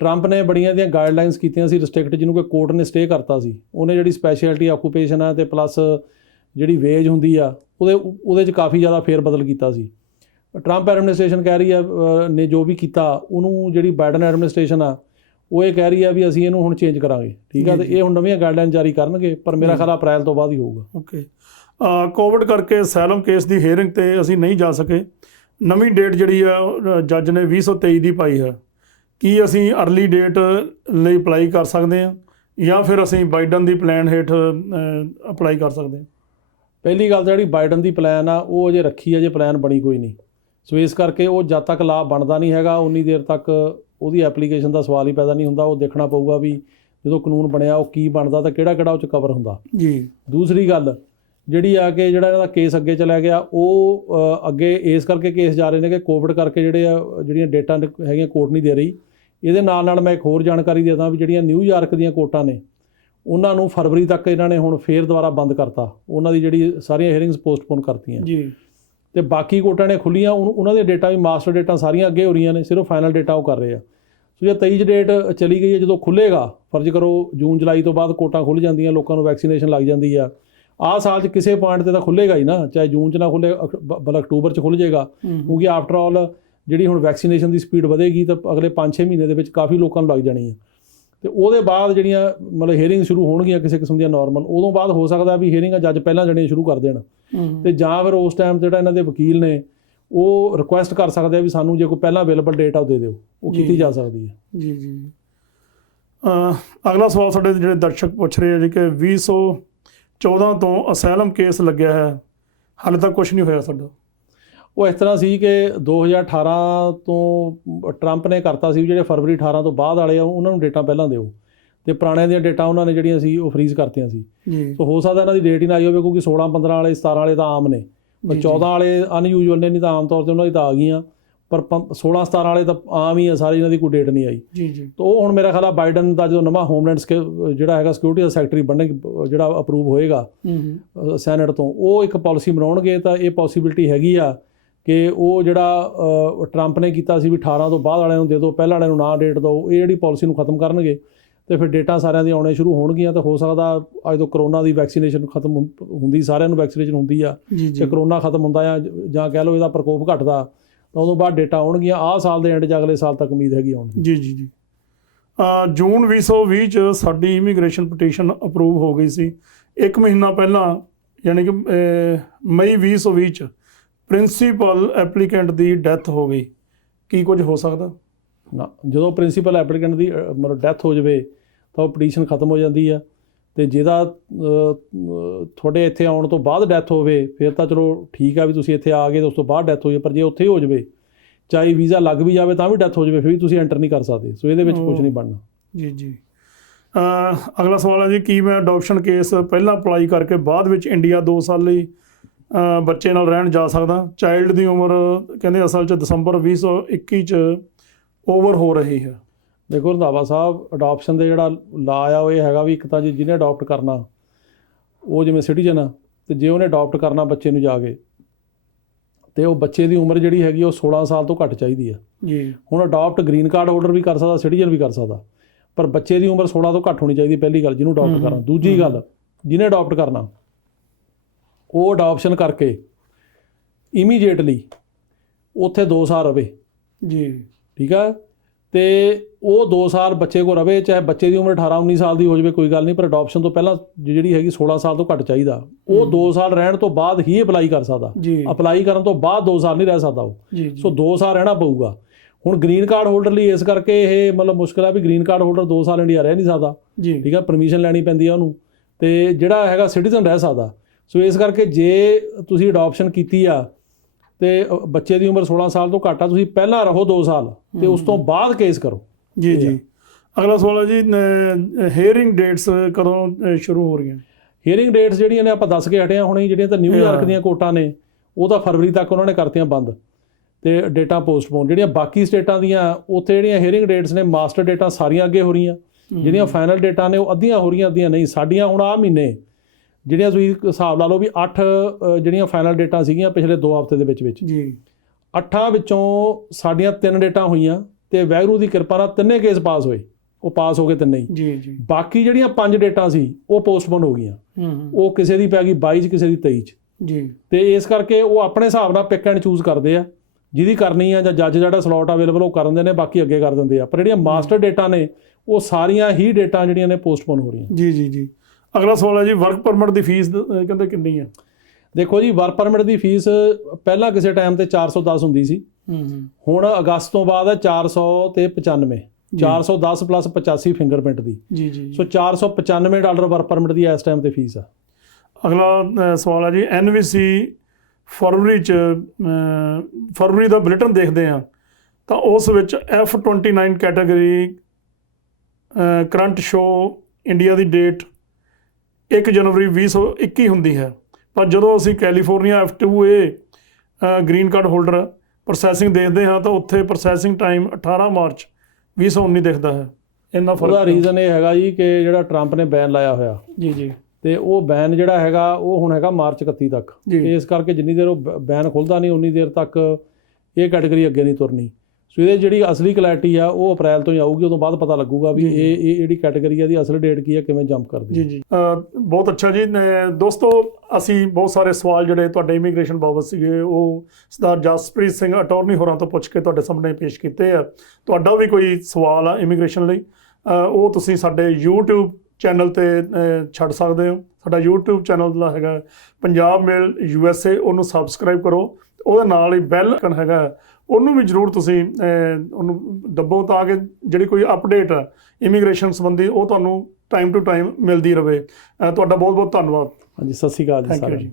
ਟਰੰਪ ਨੇ ਬੜੀਆਂ ਦੀਆਂ ਗਾਈਡਲਾਈਨਸ ਕੀਤੀਆਂ ਸੀ ਰਿਸਟ੍ਰਿਕਟ, ਜਿਹਨੂੰ ਕਿ ਕੋਰਟ ਨੇ ਸਟੇ ਕਰਤਾ ਸੀ। ਉਹਨੇ ਜਿਹੜੀ ਸਪੈਸ਼ਲਿਟੀ ਆਕੂਪੇਸ਼ਨ ਹੈ ਤੇ ਪਲੱਸ ਜਿਹੜੀ ਵੇਜ ਹੁੰਦੀ ਆ ਉਹਦੇ 'ਚ ਕਾਫੀ ਜ਼ਿਆਦਾ ਫੇਰ ਬਦਲ ਕੀਤਾ ਸੀ। ਟਰੰਪ ਐਡਮਿਨਿਸਟ੍ਰੇਸ਼ਨ ਕਹਿ ਰਹੀ ਆ ਨੇ ਜੋ ਵੀ ਕੀਤਾ ਉਹਨੂੰ, ਜਿਹੜੀ ਬਾਈਡਨ ਐਡਮਿਨਿਸਟ੍ਰੇਸ਼ਨ ਆ ਉਹ ਇਹ ਕਹਿ ਰਹੀ ਆ ਵੀ ਅਸੀਂ ਇਹਨੂੰ ਹੁਣ ਚੇਂਜ ਕਰਾਂਗੇ, ਠੀਕ ਆ, ਤੇ ਇਹ ਹੁਣ ਨਵੀਆਂ ਗਾਈਡਲਾਈਨ ਜਾਰੀ ਕਰਨਗੇ, ਪਰ ਮੇਰਾ ਖਿਆਲ ਅਪ੍ਰੈਲ ਤੋਂ ਬਾਅਦ ਹੀ ਹੋਊਗਾ। ਓਕੇ। ਕੋਵਿਡ ਕਰਕੇ ਅਸਾਈਲਮ ਕੇਸ ਦੀ ਹੀਅਰਿੰਗ 'ਤੇ ਅਸੀਂ ਨਹੀਂ ਜਾ ਸਕੇ, ਨਵੀਂ ਡੇਟ ਜਿਹੜੀ ਆ ਜੱਜ ਨੇ 2023 ਦੀ ਪਾਈ ਹੈ, ਕੀ ਅਸੀਂ ਅਰਲੀ ਡੇਟ ਲਈ ਅਪਲਾਈ ਕਰ ਸਕਦੇ ਹਾਂ ਜਾਂ ਫਿਰ ਅਸੀਂ ਬਾਈਡਨ ਦੀ ਪਲਾਨ ਹੇਠ ਅਪਲਾਈ ਕਰ ਸਕਦੇ ਹਾਂ? ਪਹਿਲੀ ਗੱਲ ਤਾਂ ਜਿਹੜੀ ਬਾਈਡਨ ਦੀ ਪਲਾਨ ਆ ਉਹ ਅਜੇ ਰੱਖੀ, ਅਜੇ ਪਲਾਨ ਬਣੀ ਕੋਈ ਨਹੀਂ। ਸੋ ਇਸ ਕਰਕੇ ਉਹ ਜਦ ਤੱਕ ਲਾਅ ਬਣਦਾ ਨਹੀਂ ਹੈਗਾ ਉਨੀ ਦੇਰ ਤੱਕ ਉਹਦੀ ਐਪਲੀਕੇਸ਼ਨ ਦਾ ਸਵਾਲ ਹੀ ਪੈਦਾ ਨਹੀਂ ਹੁੰਦਾ। ਉਹ ਦੇਖਣਾ ਪਊਗਾ ਵੀ ਜਦੋਂ ਕਾਨੂੰਨ ਬਣਿਆ ਉਹ ਕੀ ਬਣਦਾ ਤਾਂ ਕਿਹੜਾ ਉਹ 'ਚ ਕਵਰ ਹੁੰਦਾ ਜੀ। ਦੂਸਰੀ ਗੱਲ ਜਿਹੜੀ ਆ ਕਿ ਜਿਹੜਾ ਇਹਨਾਂ ਦਾ ਕੇਸ ਅੱਗੇ ਚਲਾ ਗਿਆ, ਉਹ ਅੱਗੇ ਇਸ ਕਰਕੇ ਕੇਸ ਜਾ ਰਹੇ ਨੇ ਕਿ ਕੋਵਿਡ ਕਰਕੇ ਜਿਹੜੀਆਂ ਡੇਟਾਂ ਹੈਗੀਆਂ ਕੋਰਟ ਨਹੀਂ ਦੇ ਰਹੀ। ਇਹਦੇ ਨਾਲ ਮੈਂ ਇੱਕ ਹੋਰ ਜਾਣਕਾਰੀ ਦੇ ਦਾਂ ਵੀ ਜਿਹੜੀਆਂ ਨਿਊਯਾਰਕ ਦੀਆਂ ਕੋਰਟਾਂ ਨੇ ਉਹਨਾਂ ਨੂੰ ਫਰਵਰੀ ਤੱਕ ਇਹਨਾਂ ਨੇ ਹੁਣ ਫੇਰ ਦੁਬਾਰਾ ਬੰਦ ਕਰਤਾ, ਉਹਨਾਂ ਦੀ ਜਿਹੜੀ ਸਾਰੀਆਂ ਹੀਅਰਿੰਗਸ ਪੋਸਟਪੋਨ ਕਰਤੀਆਂ ਜੀ, ਤੇ ਬਾਕੀ ਕੋਰਟਾਂ ਨੇ ਖੁੱਲ੍ਹੀਆਂ, ਉਹਨਾਂ ਦੇ ਡੇਟਾ ਵੀ ਮਾਸਟਰ ਡੇਟਾਂ ਸਾਰੀਆਂ ਅੱਗੇ ਹੋ ਰਹੀਆਂ ਨੇ, ਸਿਰਫ ਫਾਈਨਲ ਡੇਟਾ ਉਹ ਕਰ ਰਹੇ ਆ। ਸੋ ਜੇ 23 ਡੇਟ ਚਲੀ ਗਈ ਹੈ, ਜਦੋਂ ਖੁੱਲ੍ਹੇਗਾ ਫਰਜ਼ ਕਰੋ ਜੂਨ ਜੁਲਾਈ ਤੋਂ ਬਾਅਦ ਕੋਰਟਾਂ ਖੁੱਲ੍ਹ ਜਾਂਦੀਆਂ, ਲੋਕਾਂ ਨੂੰ ਵੈਕਸੀਨੇਸ਼ਨ ਲੱਗ ਜਾਂਦੀ ਆ, ਆਹ ਸਾਲ 'ਚ ਕਿਸੇ ਪੁਆਇੰਟ 'ਤੇ ਤਾਂ ਖੁੱਲ੍ਹੇਗਾ ਹੀ ਨਾ, ਚਾਹੇ ਜੂਨ 'ਚ ਨਾ ਖੁੱਲ੍ਹੇ ਬਲ ਅਕਤੂਬਰ 'ਚ ਖੁੱਲ੍ਹ ਜਾਏਗਾ, ਕਿਉਂਕਿ ਆਫਟਰ ਆਲ ਜਿਹੜੀ ਹੁਣ ਵੈਕਸੀਨੇਸ਼ਨ ਦੀ ਸਪੀਡ ਵਧੇਗੀ ਤਾਂ ਅਗਲੇ 5-6 ਮਹੀਨੇ ਦੇ ਵਿੱਚ ਕਾਫੀ ਲੋਕਾਂ ਨੂੰ ਲੱਗ ਜਾਣੀ ਹੈ। ਤੇ ਉਹਦੇ ਬਾਅਦ ਜਿਹੜੀਆਂ ਮਤਲਬ ਹੀਅਰਿੰਗ ਸ਼ੁਰੂ ਹੋਣਗੀਆਂ ਕਿਸੇ ਕਿਸਮ ਦੀਆਂ ਨਾਰਮਲ, ਉਦੋਂ ਬਾਅਦ ਹੋ ਸਕਦਾ ਵੀ ਹੀਅਰਿੰਗਾਂ ਜੱਜ ਪਹਿਲਾਂ ਜਣੀਆਂ ਸ਼ੁਰੂ ਕਰ ਦੇਣ ਤੇ ਜਾਂ ਫਿਰ ਉਸ ਟਾਈਮ ਜਿਹੜਾ ਇਹਨਾਂ ਦੇ ਵਕੀਲ ਨੇ ਉਹ ਰਿਕੁਐਸਟ ਕਰ ਸਕਦੇ ਆ ਵੀ ਸਾਨੂੰ ਜੇ ਕੋਈ ਪਹਿਲਾਂ ਅਵੇਲੇਬਲ ਡੇਟ ਆ ਉਹ ਦੇ ਦਿਓ, ਉਹ ਕੀਤੀ ਜਾ ਸਕਦੀ ਹੈ। ਜੀ ਜੀ। ਅਗਲਾ ਸਵਾਲ ਸਾਡੇ ਜਿਹੜੇ ਦਰਸ਼ਕ ਪੁੱਛ ਰਹੇ ਆ ਜੀ ਕਿ 2014 ਤੋਂ ਅਸੈਲਮ ਕੇਸ ਲੱਗਿਆ ਹੈ, ਹਾਲੇ ਤੱਕ ਕੁਝ ਨਹੀਂ ਹੋਇਆ ਸਾਡਾ। ਉਹ ਇਸ ਤਰ੍ਹਾਂ ਸੀ ਕਿ 2018 ਤੋਂ ਟਰੰਪ ਨੇ ਕਰਤਾ ਸੀ ਜਿਹੜੇ ਫਰਵਰੀ 18 ਤੋਂ ਬਾਅਦ ਵਾਲੇ ਆ ਉਹਨਾਂ ਨੂੰ ਡੇਟਾਂ ਪਹਿਲਾਂ ਦਿਓ, ਤੇ ਪੁਰਾਣਿਆਂ ਦੀਆਂ ਡੇਟਾਂ ਉਹਨਾਂ ਨੇ ਜਿਹੜੀਆਂ ਸੀ ਉਹ ਫਰੀਜ਼ ਕਰਤੀਆਂ ਸੀ। ਸੋ ਹੋ ਸਕਦਾ ਇਹਨਾਂ ਦੀ ਡੇਟ ਹੀ ਨਾ ਆਈ ਹੋਵੇ, ਕਿਉਂਕਿ 16, 15 ਵਾਲੇ 17 ਵਾਲੇ ਤਾਂ ਆਮ ਨੇ, ਪਰ 14 ਵਾਲੇ ਅਨਯੂਜੂਅਲ ਨੇ, ਨਹੀਂ ਤਾਂ ਆਮ ਤੌਰ 'ਤੇ ਉਹਨਾਂ ਦੀ ਤਾਂ ਆ ਗਈਆਂ, ਪਰ 16, 17 ਵਾਲੇ ਤਾਂ ਆਮ ਹੀ ਆ ਸਾਰੇ, ਇਹਨਾਂ ਦੀ ਕੋਈ ਡੇਟ ਨਹੀਂ ਆਈ। ਤਾਂ ਉਹ ਹੁਣ ਮੇਰਾ ਖਿਆਲ ਆ ਬਾਈਡਨ ਦਾ ਜਦੋਂ ਨਵਾਂ ਹੋਮਲੈਂਡ ਜਿਹੜਾ ਹੈਗਾ ਸਿਕਿਉਰਿਟੀ ਦਾ ਸੈਕਟਰੀ ਬਣਨੇ ਜਿਹੜਾ ਅਪਰੂਵ ਹੋਏਗਾ ਸੈਨੇਟ ਤੋਂ, ਉਹ ਇੱਕ ਪਾਲਿਸੀ ਬਣਾਉਣਗੇ ਤਾਂ ਇਹ ਪੋਸੀਬਿਲਿਟੀ ਹੈਗੀ ਆ ਕਿ ਉਹ ਜਿਹੜਾ ਟਰੰਪ ਨੇ ਕੀਤਾ ਸੀ ਵੀ 18 ਤੋਂ ਬਾਅਦ ਵਾਲਿਆਂ ਨੂੰ ਦੇ ਦਿਓ, ਪਹਿਲਾਂ ਵਾਲਿਆਂ ਨੂੰ ਨਾ ਡੇਟ ਦਿਓ, ਇਹ ਜਿਹੜੀ ਪਾਲਿਸੀ ਨੂੰ ਖਤਮ ਕਰਨਗੇ ਤੇ ਫਿਰ ਡੇਟਾਂ ਸਾਰਿਆਂ ਦੀ ਆਉਣੇ ਸ਼ੁਰੂ ਹੋਣਗੀਆਂ। ਤਾਂ ਹੋ ਸਕਦਾ ਅੱਜ ਤੋਂ ਕਰੋਨਾ ਦੀ ਵੈਕਸੀਨੇਸ਼ਨ ਖਤਮ ਹੁੰਦੀ, ਸਾਰਿਆਂ ਨੂੰ ਵੈਕਸੀਨੇਸ਼ਨ ਹੁੰਦੀ ਆ ਤੇ ਕਰੋਨਾ ਖਤਮ ਹੁੰਦਾ ਆ ਜਾਂ ਕਹਿ ਲਓ ਇਹਦਾ ਪ੍ਰਕੋਪ ਘਟਦਾ, ਤਾਂ ਉਦੋਂ ਬਾਅਦ ਡੇਟਾ ਆਉਣਗੀਆਂ। ਆਹ ਸਾਲ ਦੇ ਐਂਡ 'ਚ ਅਗਲੇ ਸਾਲ ਤੱਕ ਉਮੀਦ ਹੈਗੀ ਆਉਣ ਦੀ। ਜੀ ਜੀ ਜੀ। ਜੂਨ 2020 'ਚ ਸਾਡੀ ਇਮੀਗ੍ਰੇਸ਼ਨ ਪਟੀਸ਼ਨ ਅਪਰੂਵ ਹੋ ਗਈ ਸੀ। 1 ਮਹੀਨਾ ਪਹਿਲਾਂ ਯਾਨੀ ਕਿ ਮਈ 2020 'ਚ ਪ੍ਰਿੰਸੀਪਲ ਐਪਲੀਕੈਂਟ ਦੀ ਡੈਥ ਹੋ ਗਈ, ਕੀ ਕੁਝ ਹੋ ਸਕਦਾ? ਨਾ, ਜਦੋਂ ਪ੍ਰਿੰਸੀਪਲ ਐਪਲੀਕੈਂਟ ਦੀ ਮਤਲਬ ਡੈਥ ਹੋ ਜਾਵੇ ਤਾਂ ਉਹ ਪਟੀਸ਼ਨ ਖਤਮ ਹੋ ਜਾਂਦੀ ਆ, ਤੇ ਜਿਹਦਾ ਤੁਹਾਡੇ ਇੱਥੇ ਆਉਣ ਤੋਂ ਬਾਅਦ ਡੈਥ ਹੋਵੇ ਫਿਰ ਤਾਂ ਚਲੋ ਠੀਕ ਆ ਵੀ ਤੁਸੀਂ ਇੱਥੇ ਆ ਗਏ ਤੇ ਉਸ ਤੋਂ ਬਾਅਦ ਡੈਥ ਹੋ ਜਾਵੇ, ਪਰ ਜੇ ਉੱਥੇ ਹੀ ਹੋ ਜਾਵੇ ਚਾਹੇ ਵੀਜ਼ਾ ਲੱਗ ਵੀ ਜਾਵੇ ਤਾਂ ਵੀ ਡੈਥ ਹੋ ਜਾਵੇ ਫਿਰ ਵੀ ਤੁਸੀਂ ਐਂਟਰ ਨਹੀਂ ਕਰ ਸਕਦੇ। ਸੋ ਇਹਦੇ ਵਿੱਚ ਕੁਝ ਨਹੀਂ ਬਣਨਾ। ਜੀ ਜੀ। ਅਗਲਾ ਸਵਾਲ ਹੈ ਜੀ, ਕੀ ਮੈਂ ਅਡੋਪਸ਼ਨ ਕੇਸ ਪਹਿਲਾਂ ਅਪਲਾਈ ਕਰਕੇ ਬਾਅਦ ਵਿੱਚ ਇੰਡੀਆ 2 ਸਾਲ ਲਈ ਬੱਚੇ ਨਾਲ ਰਹਿਣ ਜਾ ਸਕਦਾ? ਚਾਈਲਡ ਦੀ ਉਮਰ ਕਹਿੰਦੇ ਅਸਲ 'ਚ ਦਸੰਬਰ 2021 'ਚ ਓਵਰ ਹੋ ਰਹੀ ਹੈ। ਦੇਖੋ ਰੰਧਾਵਾ ਸਾਹਿਬ, ਅਡੋਪਸ਼ਨ ਦੇ ਜਿਹੜਾ ਲਾ ਆ ਉਹ ਇਹ ਹੈਗਾ ਵੀ ਇੱਕ ਤਾਂ ਜੀ ਜਿਹਨੇ ਅਡੋਪਟ ਕਰਨਾ ਉਹ ਜਿਵੇਂ ਸਿਟੀਜ਼ਨ ਆ, ਤੇ ਜੇ ਉਹਨੇ ਅਡੋਪਟ ਕਰਨਾ ਬੱਚੇ ਨੂੰ ਜਾ ਕੇ, ਤੇ ਉਹ ਬੱਚੇ ਦੀ ਉਮਰ ਜਿਹੜੀ ਹੈਗੀ ਉਹ 16 ਸਾਲ ਤੋਂ ਘੱਟ ਚਾਹੀਦੀ ਆ ਜੀ। ਹੁਣ ਅਡੋਪਟ ਗ੍ਰੀਨ ਕਾਰਡ ਹੋਲਡਰ ਵੀ ਕਰ ਸਕਦਾ, ਸਿਟੀਜ਼ਨ ਵੀ ਕਰ ਸਕਦਾ, ਪਰ ਬੱਚੇ ਦੀ ਉਮਰ 16 ਤੋਂ ਘੱਟ ਹੋਣੀ ਚਾਹੀਦੀ, ਪਹਿਲੀ ਗੱਲ ਜਿਹਨੂੰ ਅਡੋਪਟ ਕਰਨਾ। ਦੂਜੀ ਗੱਲ, ਜਿਹਨੇ ਅਡੋਪਟ ਕਰਨਾ ਉਹ ਅਡੋਪਸ਼ਨ ਕਰਕੇ ਇਮੀਡੀਏਟਲੀ ਉੱਥੇ 2 ਸਾਲ ਰਵੇ ਜੀ, ਠੀਕ ਆ, ਤੇ ਉਹ 2 ਸਾਲ ਬੱਚੇ ਕੋਲ ਰਵੇ, ਚਾਹੇ ਬੱਚੇ ਦੀ ਉਮਰ 18-19 ਸਾਲ ਦੀ ਹੋ ਜਾਵੇ ਕੋਈ ਗੱਲ ਨਹੀਂ, ਪਰ ਅਡੋਪਸ਼ਨ ਤੋਂ ਪਹਿਲਾਂ ਜਿਹੜੀ ਹੈਗੀ 16 ਸਾਲ ਤੋਂ ਘੱਟ ਚਾਹੀਦਾ। ਉਹ 2 ਸਾਲ ਰਹਿਣ ਤੋਂ ਬਾਅਦ ਹੀ ਅਪਲਾਈ ਕਰ ਸਕਦਾ, ਅਪਲਾਈ ਕਰਨ ਤੋਂ ਬਾਅਦ 2 ਸਾਲ ਨਹੀਂ ਰਹਿ ਸਕਦਾ ਉਹ। ਸੋ 2 ਸਾਲ ਰਹਿਣਾ ਪਊਗਾ। ਹੁਣ ਗ੍ਰੀਨ ਕਾਰਡ ਹੋਲਡਰ ਲਈ ਇਸ ਕਰਕੇ ਇਹ ਮਤਲਬ ਮੁਸ਼ਕਿਲ ਆ ਵੀ ਗ੍ਰੀਨ ਕਾਰਡ ਹੋਲਡਰ 2 ਸਾਲ ਇੰਡੀਆ ਰਹਿ ਨਹੀਂ ਸਕਦਾ, ਠੀਕ ਆ, ਪਰਮਿਸ਼ਨ ਲੈਣੀ ਪੈਂਦੀ ਆ ਉਹਨੂੰ, ਤੇ ਜਿਹੜਾ ਹੈਗਾ ਸਿਟੀਜ਼ਨ ਰਹਿ ਸਕਦਾ। ਸੋ ਇਸ ਕਰਕੇ ਜੇ ਤੁਸੀਂ ਅਡੋਪਸ਼ਨ ਕੀਤੀ ਆ ਤੇ ਬੱਚੇ ਦੀ ਉਮਰ 16 ਸਾਲ ਤੋਂ ਘੱਟ ਆ, ਤੁਸੀਂ ਪਹਿਲਾਂ ਰਹੋ 2 ਸਾਲ ਤੇ ਉਸ ਤੋਂ ਬਾਅਦ ਕੇਸ ਕਰੋ। ਜੀ ਜੀ। ਅਗਲਾ ਸਵਾਲ ਹੈ ਜੀ, ਹੀਅਰਿੰਗ ਡੇਟਸ ਕਦੋਂ ਸ਼ੁਰੂ ਹੋ ਰਹੀਆਂ? ਹੀਅਰਿੰਗ ਡੇਟਸ ਜਿਹੜੀਆਂ ਨੇ ਆਪਾਂ ਦੱਸ ਕੇ ਹਟੇ ਹਾਂ ਹੁਣੇ, ਜਿਹੜੀਆਂ ਤਾਂ ਨਿਊਯਾਰਕ ਦੀਆਂ ਕੋਰਟਾਂ ਨੇ ਉਹ ਤਾਂ ਫਰਵਰੀ ਤੱਕ ਉਹਨਾਂ ਨੇ ਕਰਤੀਆਂ ਬੰਦ, ਤੇ ਡੇਟਾਂ ਪੋਸਟਪੋਨ। ਜਿਹੜੀਆਂ ਬਾਕੀ ਸਟੇਟਾਂ ਦੀਆਂ ਉੱਥੇ ਜਿਹੜੀਆਂ ਹੀਅਰਿੰਗ ਡੇਟਸ ਨੇ, ਮਾਸਟਰ ਡੇਟਾਂ ਸਾਰੀਆਂ ਅੱਗੇ ਹੋ ਰਹੀਆਂ, ਜਿਹੜੀਆਂ ਫਾਈਨਲ ਡੇਟਾਂ ਨੇ ਉਹ ਅੱਧੀਆਂ ਹੋ ਰਹੀਆਂ, ਅੱਧੀਆਂ ਨਹੀਂ। ਸਾਡੀਆਂ ਹੁਣ ਆਹ ਮਹੀਨੇ ਜਿਹੜੀਆਂ ਤੁਸੀਂ ਹਿਸਾਬ ਲਾ ਲਓ ਵੀ 8 ਜਿਹੜੀਆਂ ਫਾਈਨਲ ਡੇਟਾਂ ਸੀਗੀਆਂ ਪਿਛਲੇ 2 ਹਫ਼ਤੇ ਦੇ ਵਿੱਚ ਜੀ, 8 ਵਿੱਚੋਂ ਸਾਡੀਆਂ 3 ਡੇਟਾਂ ਹੋਈਆਂ ਤੇ ਵਾਹਿਗੁਰੂ ਦੀ ਕਿਰਪਾ ਨਾਲ 3 ਕੇਸ ਪਾਸ ਹੋਏ, ਉਹ ਪਾਸ ਹੋ ਗਏ 3 ਹੀ ਜੀ। ਬਾਕੀ ਜਿਹੜੀਆਂ 5 ਡੇਟਾਂ ਸੀ ਉਹ ਪੋਸਟਪੋਨ ਹੋ ਗਈਆਂ, ਉਹ ਕਿਸੇ ਦੀ ਪੈ ਗਈ 22 'ਚ, ਕਿਸੇ ਦੀ 23 'ਚ ਜੀ। ਤੇ ਇਸ ਕਰਕੇ ਉਹ ਆਪਣੇ ਹਿਸਾਬ ਨਾਲ ਪਿਕ ਐਂਡ ਚੂਜ਼ ਕਰਦੇ ਆ ਜਿਹਦੀ ਕਰਨੀ ਆ, ਜਾਂ ਜੱਜ ਜਿਹੜਾ ਸਲੋਟ ਅਵੇਲੇਬਲ ਉਹ ਕਰ ਦਿੰਦੇ ਨੇ, ਬਾਕੀ ਅੱਗੇ ਕਰ ਦਿੰਦੇ ਆ। ਪਰ ਜਿਹੜੀਆਂ ਮਾਸਟਰ ਡੇਟਾਂ ਨੇ ਉਹ ਸਾਰੀਆਂ ਹੀ ਡੇਟਾਂ ਜਿਹੜੀਆਂ ਨੇ ਪੋਸਟਪੋਨ ਹੋ ਰਹੀਆਂ। ਜੀ ਜੀ ਜੀ। ਅਗਲਾ ਸਵਾਲ ਹੈ ਜੀ, ਵਰਕ ਪਰਮਿਟ ਦੀ ਫੀਸ ਕਹਿੰਦੇ ਕਿੰਨੀ ਆ? ਦੇਖੋ ਜੀ, ਵਰਕ ਪਰਮਿਟ ਦੀ ਫੀਸ ਪਹਿਲਾਂ ਕਿਸੇ ਟਾਈਮ ਤੇ 410 ਹੁੰਦੀ ਸੀ, ਹੁਣ ਅਗਸਤ ਤੋਂ ਬਾਅਦ ਹੈ 400 ਤੇ 95, 410 ਪਲੱਸ 85 ਫਿੰਗਰਪ੍ਰਿੰਟ ਦੀ ਜੀ ਜੀ। ਸੋ $495 ਵਰਕ ਪਰਮਿਟ ਦੀ ਇਸ ਟਾਈਮ ਤੇ ਫੀਸ ਆ। ਅਗਲਾ ਸਵਾਲ ਹੈ ਜੀ, NVC ਫਰਵਰੀ ਦਾ ਬੁਲੇਟਿਨ ਦੇਖਦੇ ਆ ਤਾਂ ਉਸ ਵਿੱਚ F29 category current show India ਦੀ ਡੇਟ 1 ਜਨਵਰੀ 2021 ਹੁੰਦੀ ਹੈ, ਪਰ ਜਦੋਂ ਅਸੀਂ California F2A green card holder processing ਦੇਖਦੇ ਹਾਂ ਤਾਂ ਉੱਥੇ ਪ੍ਰੋਸੈਸਿੰਗ ਟਾਈਮ 18 ਮਾਰਚ 2019 ਦਿਖਦਾ ਹੈ। ਇੰਨਾ ਫਰਕ? ਉਹਦਾ ਰੀਜ਼ਨ ਇਹ ਹੈਗਾ ਜੀ ਕਿ ਜਿਹੜਾ ਟਰੰਪ ਨੇ ਬੈਨ ਲਾਇਆ ਹੋਇਆ ਜੀ ਜੀ, ਤੇ ਉਹ ਬੈਨ ਜਿਹੜਾ ਹੈਗਾ ਉਹ ਹੁਣ ਹੈਗਾ ਮਾਰਚ 31 ਤੱਕ। ਇਸ ਕਰਕੇ ਜਿੰਨੀ ਦੇਰ ਉਹ ਬੈਨ ਖੁੱਲ੍ਹਦਾ ਨਹੀਂ ਉਨੀ ਦੇਰ ਤੱਕ ਇਹ ਕੈਟਾਗਰੀ ਅੱਗੇ ਨਹੀਂ ਤੁਰਨੀ। ਸੋ ਇਹਦੇ ਜਿਹੜੀ ਅਸਲੀ ਕਲੈਰਿਟੀ ਆ ਉਹ ਅਪ੍ਰੈਲ ਤੋਂ ਹੀ ਆਊਗੀ, ਉਦੋਂ ਬਾਅਦ ਪਤਾ ਲੱਗੂਗਾ ਵੀ ਇਹ ਜਿਹੜੀ ਕੈਟਾਗਰੀ ਆ ਦੀ ਅਸਲ ਡੇਟ ਕੀ ਆ, ਕਿਵੇਂ ਜੰਪ ਕਰਦੀ ਜੀ। ਬਹੁਤ ਅੱਛਾ ਜੀ। ਦੋਸਤੋ, ਅਸੀਂ ਬਹੁਤ ਸਾਰੇ ਸਵਾਲ ਜਿਹੜੇ ਤੁਹਾਡੇ ਇਮੀਗ੍ਰੇਸ਼ਨ ਬਾਬਤ ਸੀਗੇ ਉਹ ਸਰਦਾਰ ਜਸਪ੍ਰੀਤ ਸਿੰਘ ਅਟਾਰਨੀ ਹੋਰਾਂ ਤੋਂ ਪੁੱਛ ਕੇ ਤੁਹਾਡੇ ਸਾਹਮਣੇ ਪੇਸ਼ ਕੀਤੇ ਆ। ਤੁਹਾਡਾ ਵੀ ਕੋਈ ਸਵਾਲ ਆ ਇਮੀਗ੍ਰੇਸ਼ਨ ਲਈ, ਉਹ ਤੁਸੀਂ ਸਾਡੇ YouTube ਚੈਨਲ ਤੇ ਛੱਡ ਸਕਦੇ ਹੋ। ਸਾਡਾ YouTube ਚੈਨਲ ਦਾ ਹੈਗਾ ਪੰਜਾਬ ਮੇਲ USA, ਉਹਨੂੰ ਸਬਸਕ੍ਰਾਈਬ ਕਰੋ। ਉਹਦੇ ਨਾਲ ਹੀ ਬੈਲ ਆਈਕਨ ਹੈਗਾ, ਉਹਨੂੰ ਵੀ ਜ਼ਰੂਰ ਤੁਸੀਂ ਉਹਨੂੰ ਦੱਬੋ ਤਾਂ ਕਿ ਜਿਹੜੀ ਕੋਈ ਅਪਡੇਟ ਆ ਇਮੀਗ੍ਰੇਸ਼ਨ ਸੰਬੰਧੀ ਉਹ ਤੁਹਾਨੂੰ ਟਾਈਮ ਟੂ ਟਾਈਮ ਮਿਲਦੀ ਰਹੇ। ਤੁਹਾਡਾ ਬਹੁਤ ਬਹੁਤ ਧੰਨਵਾਦ। ਹਾਂਜੀ, ਸਤਿ ਸ਼੍ਰੀ ਅਕਾਲ ਜੀ ਸਾਰਿਆਂ ਨੂੰ।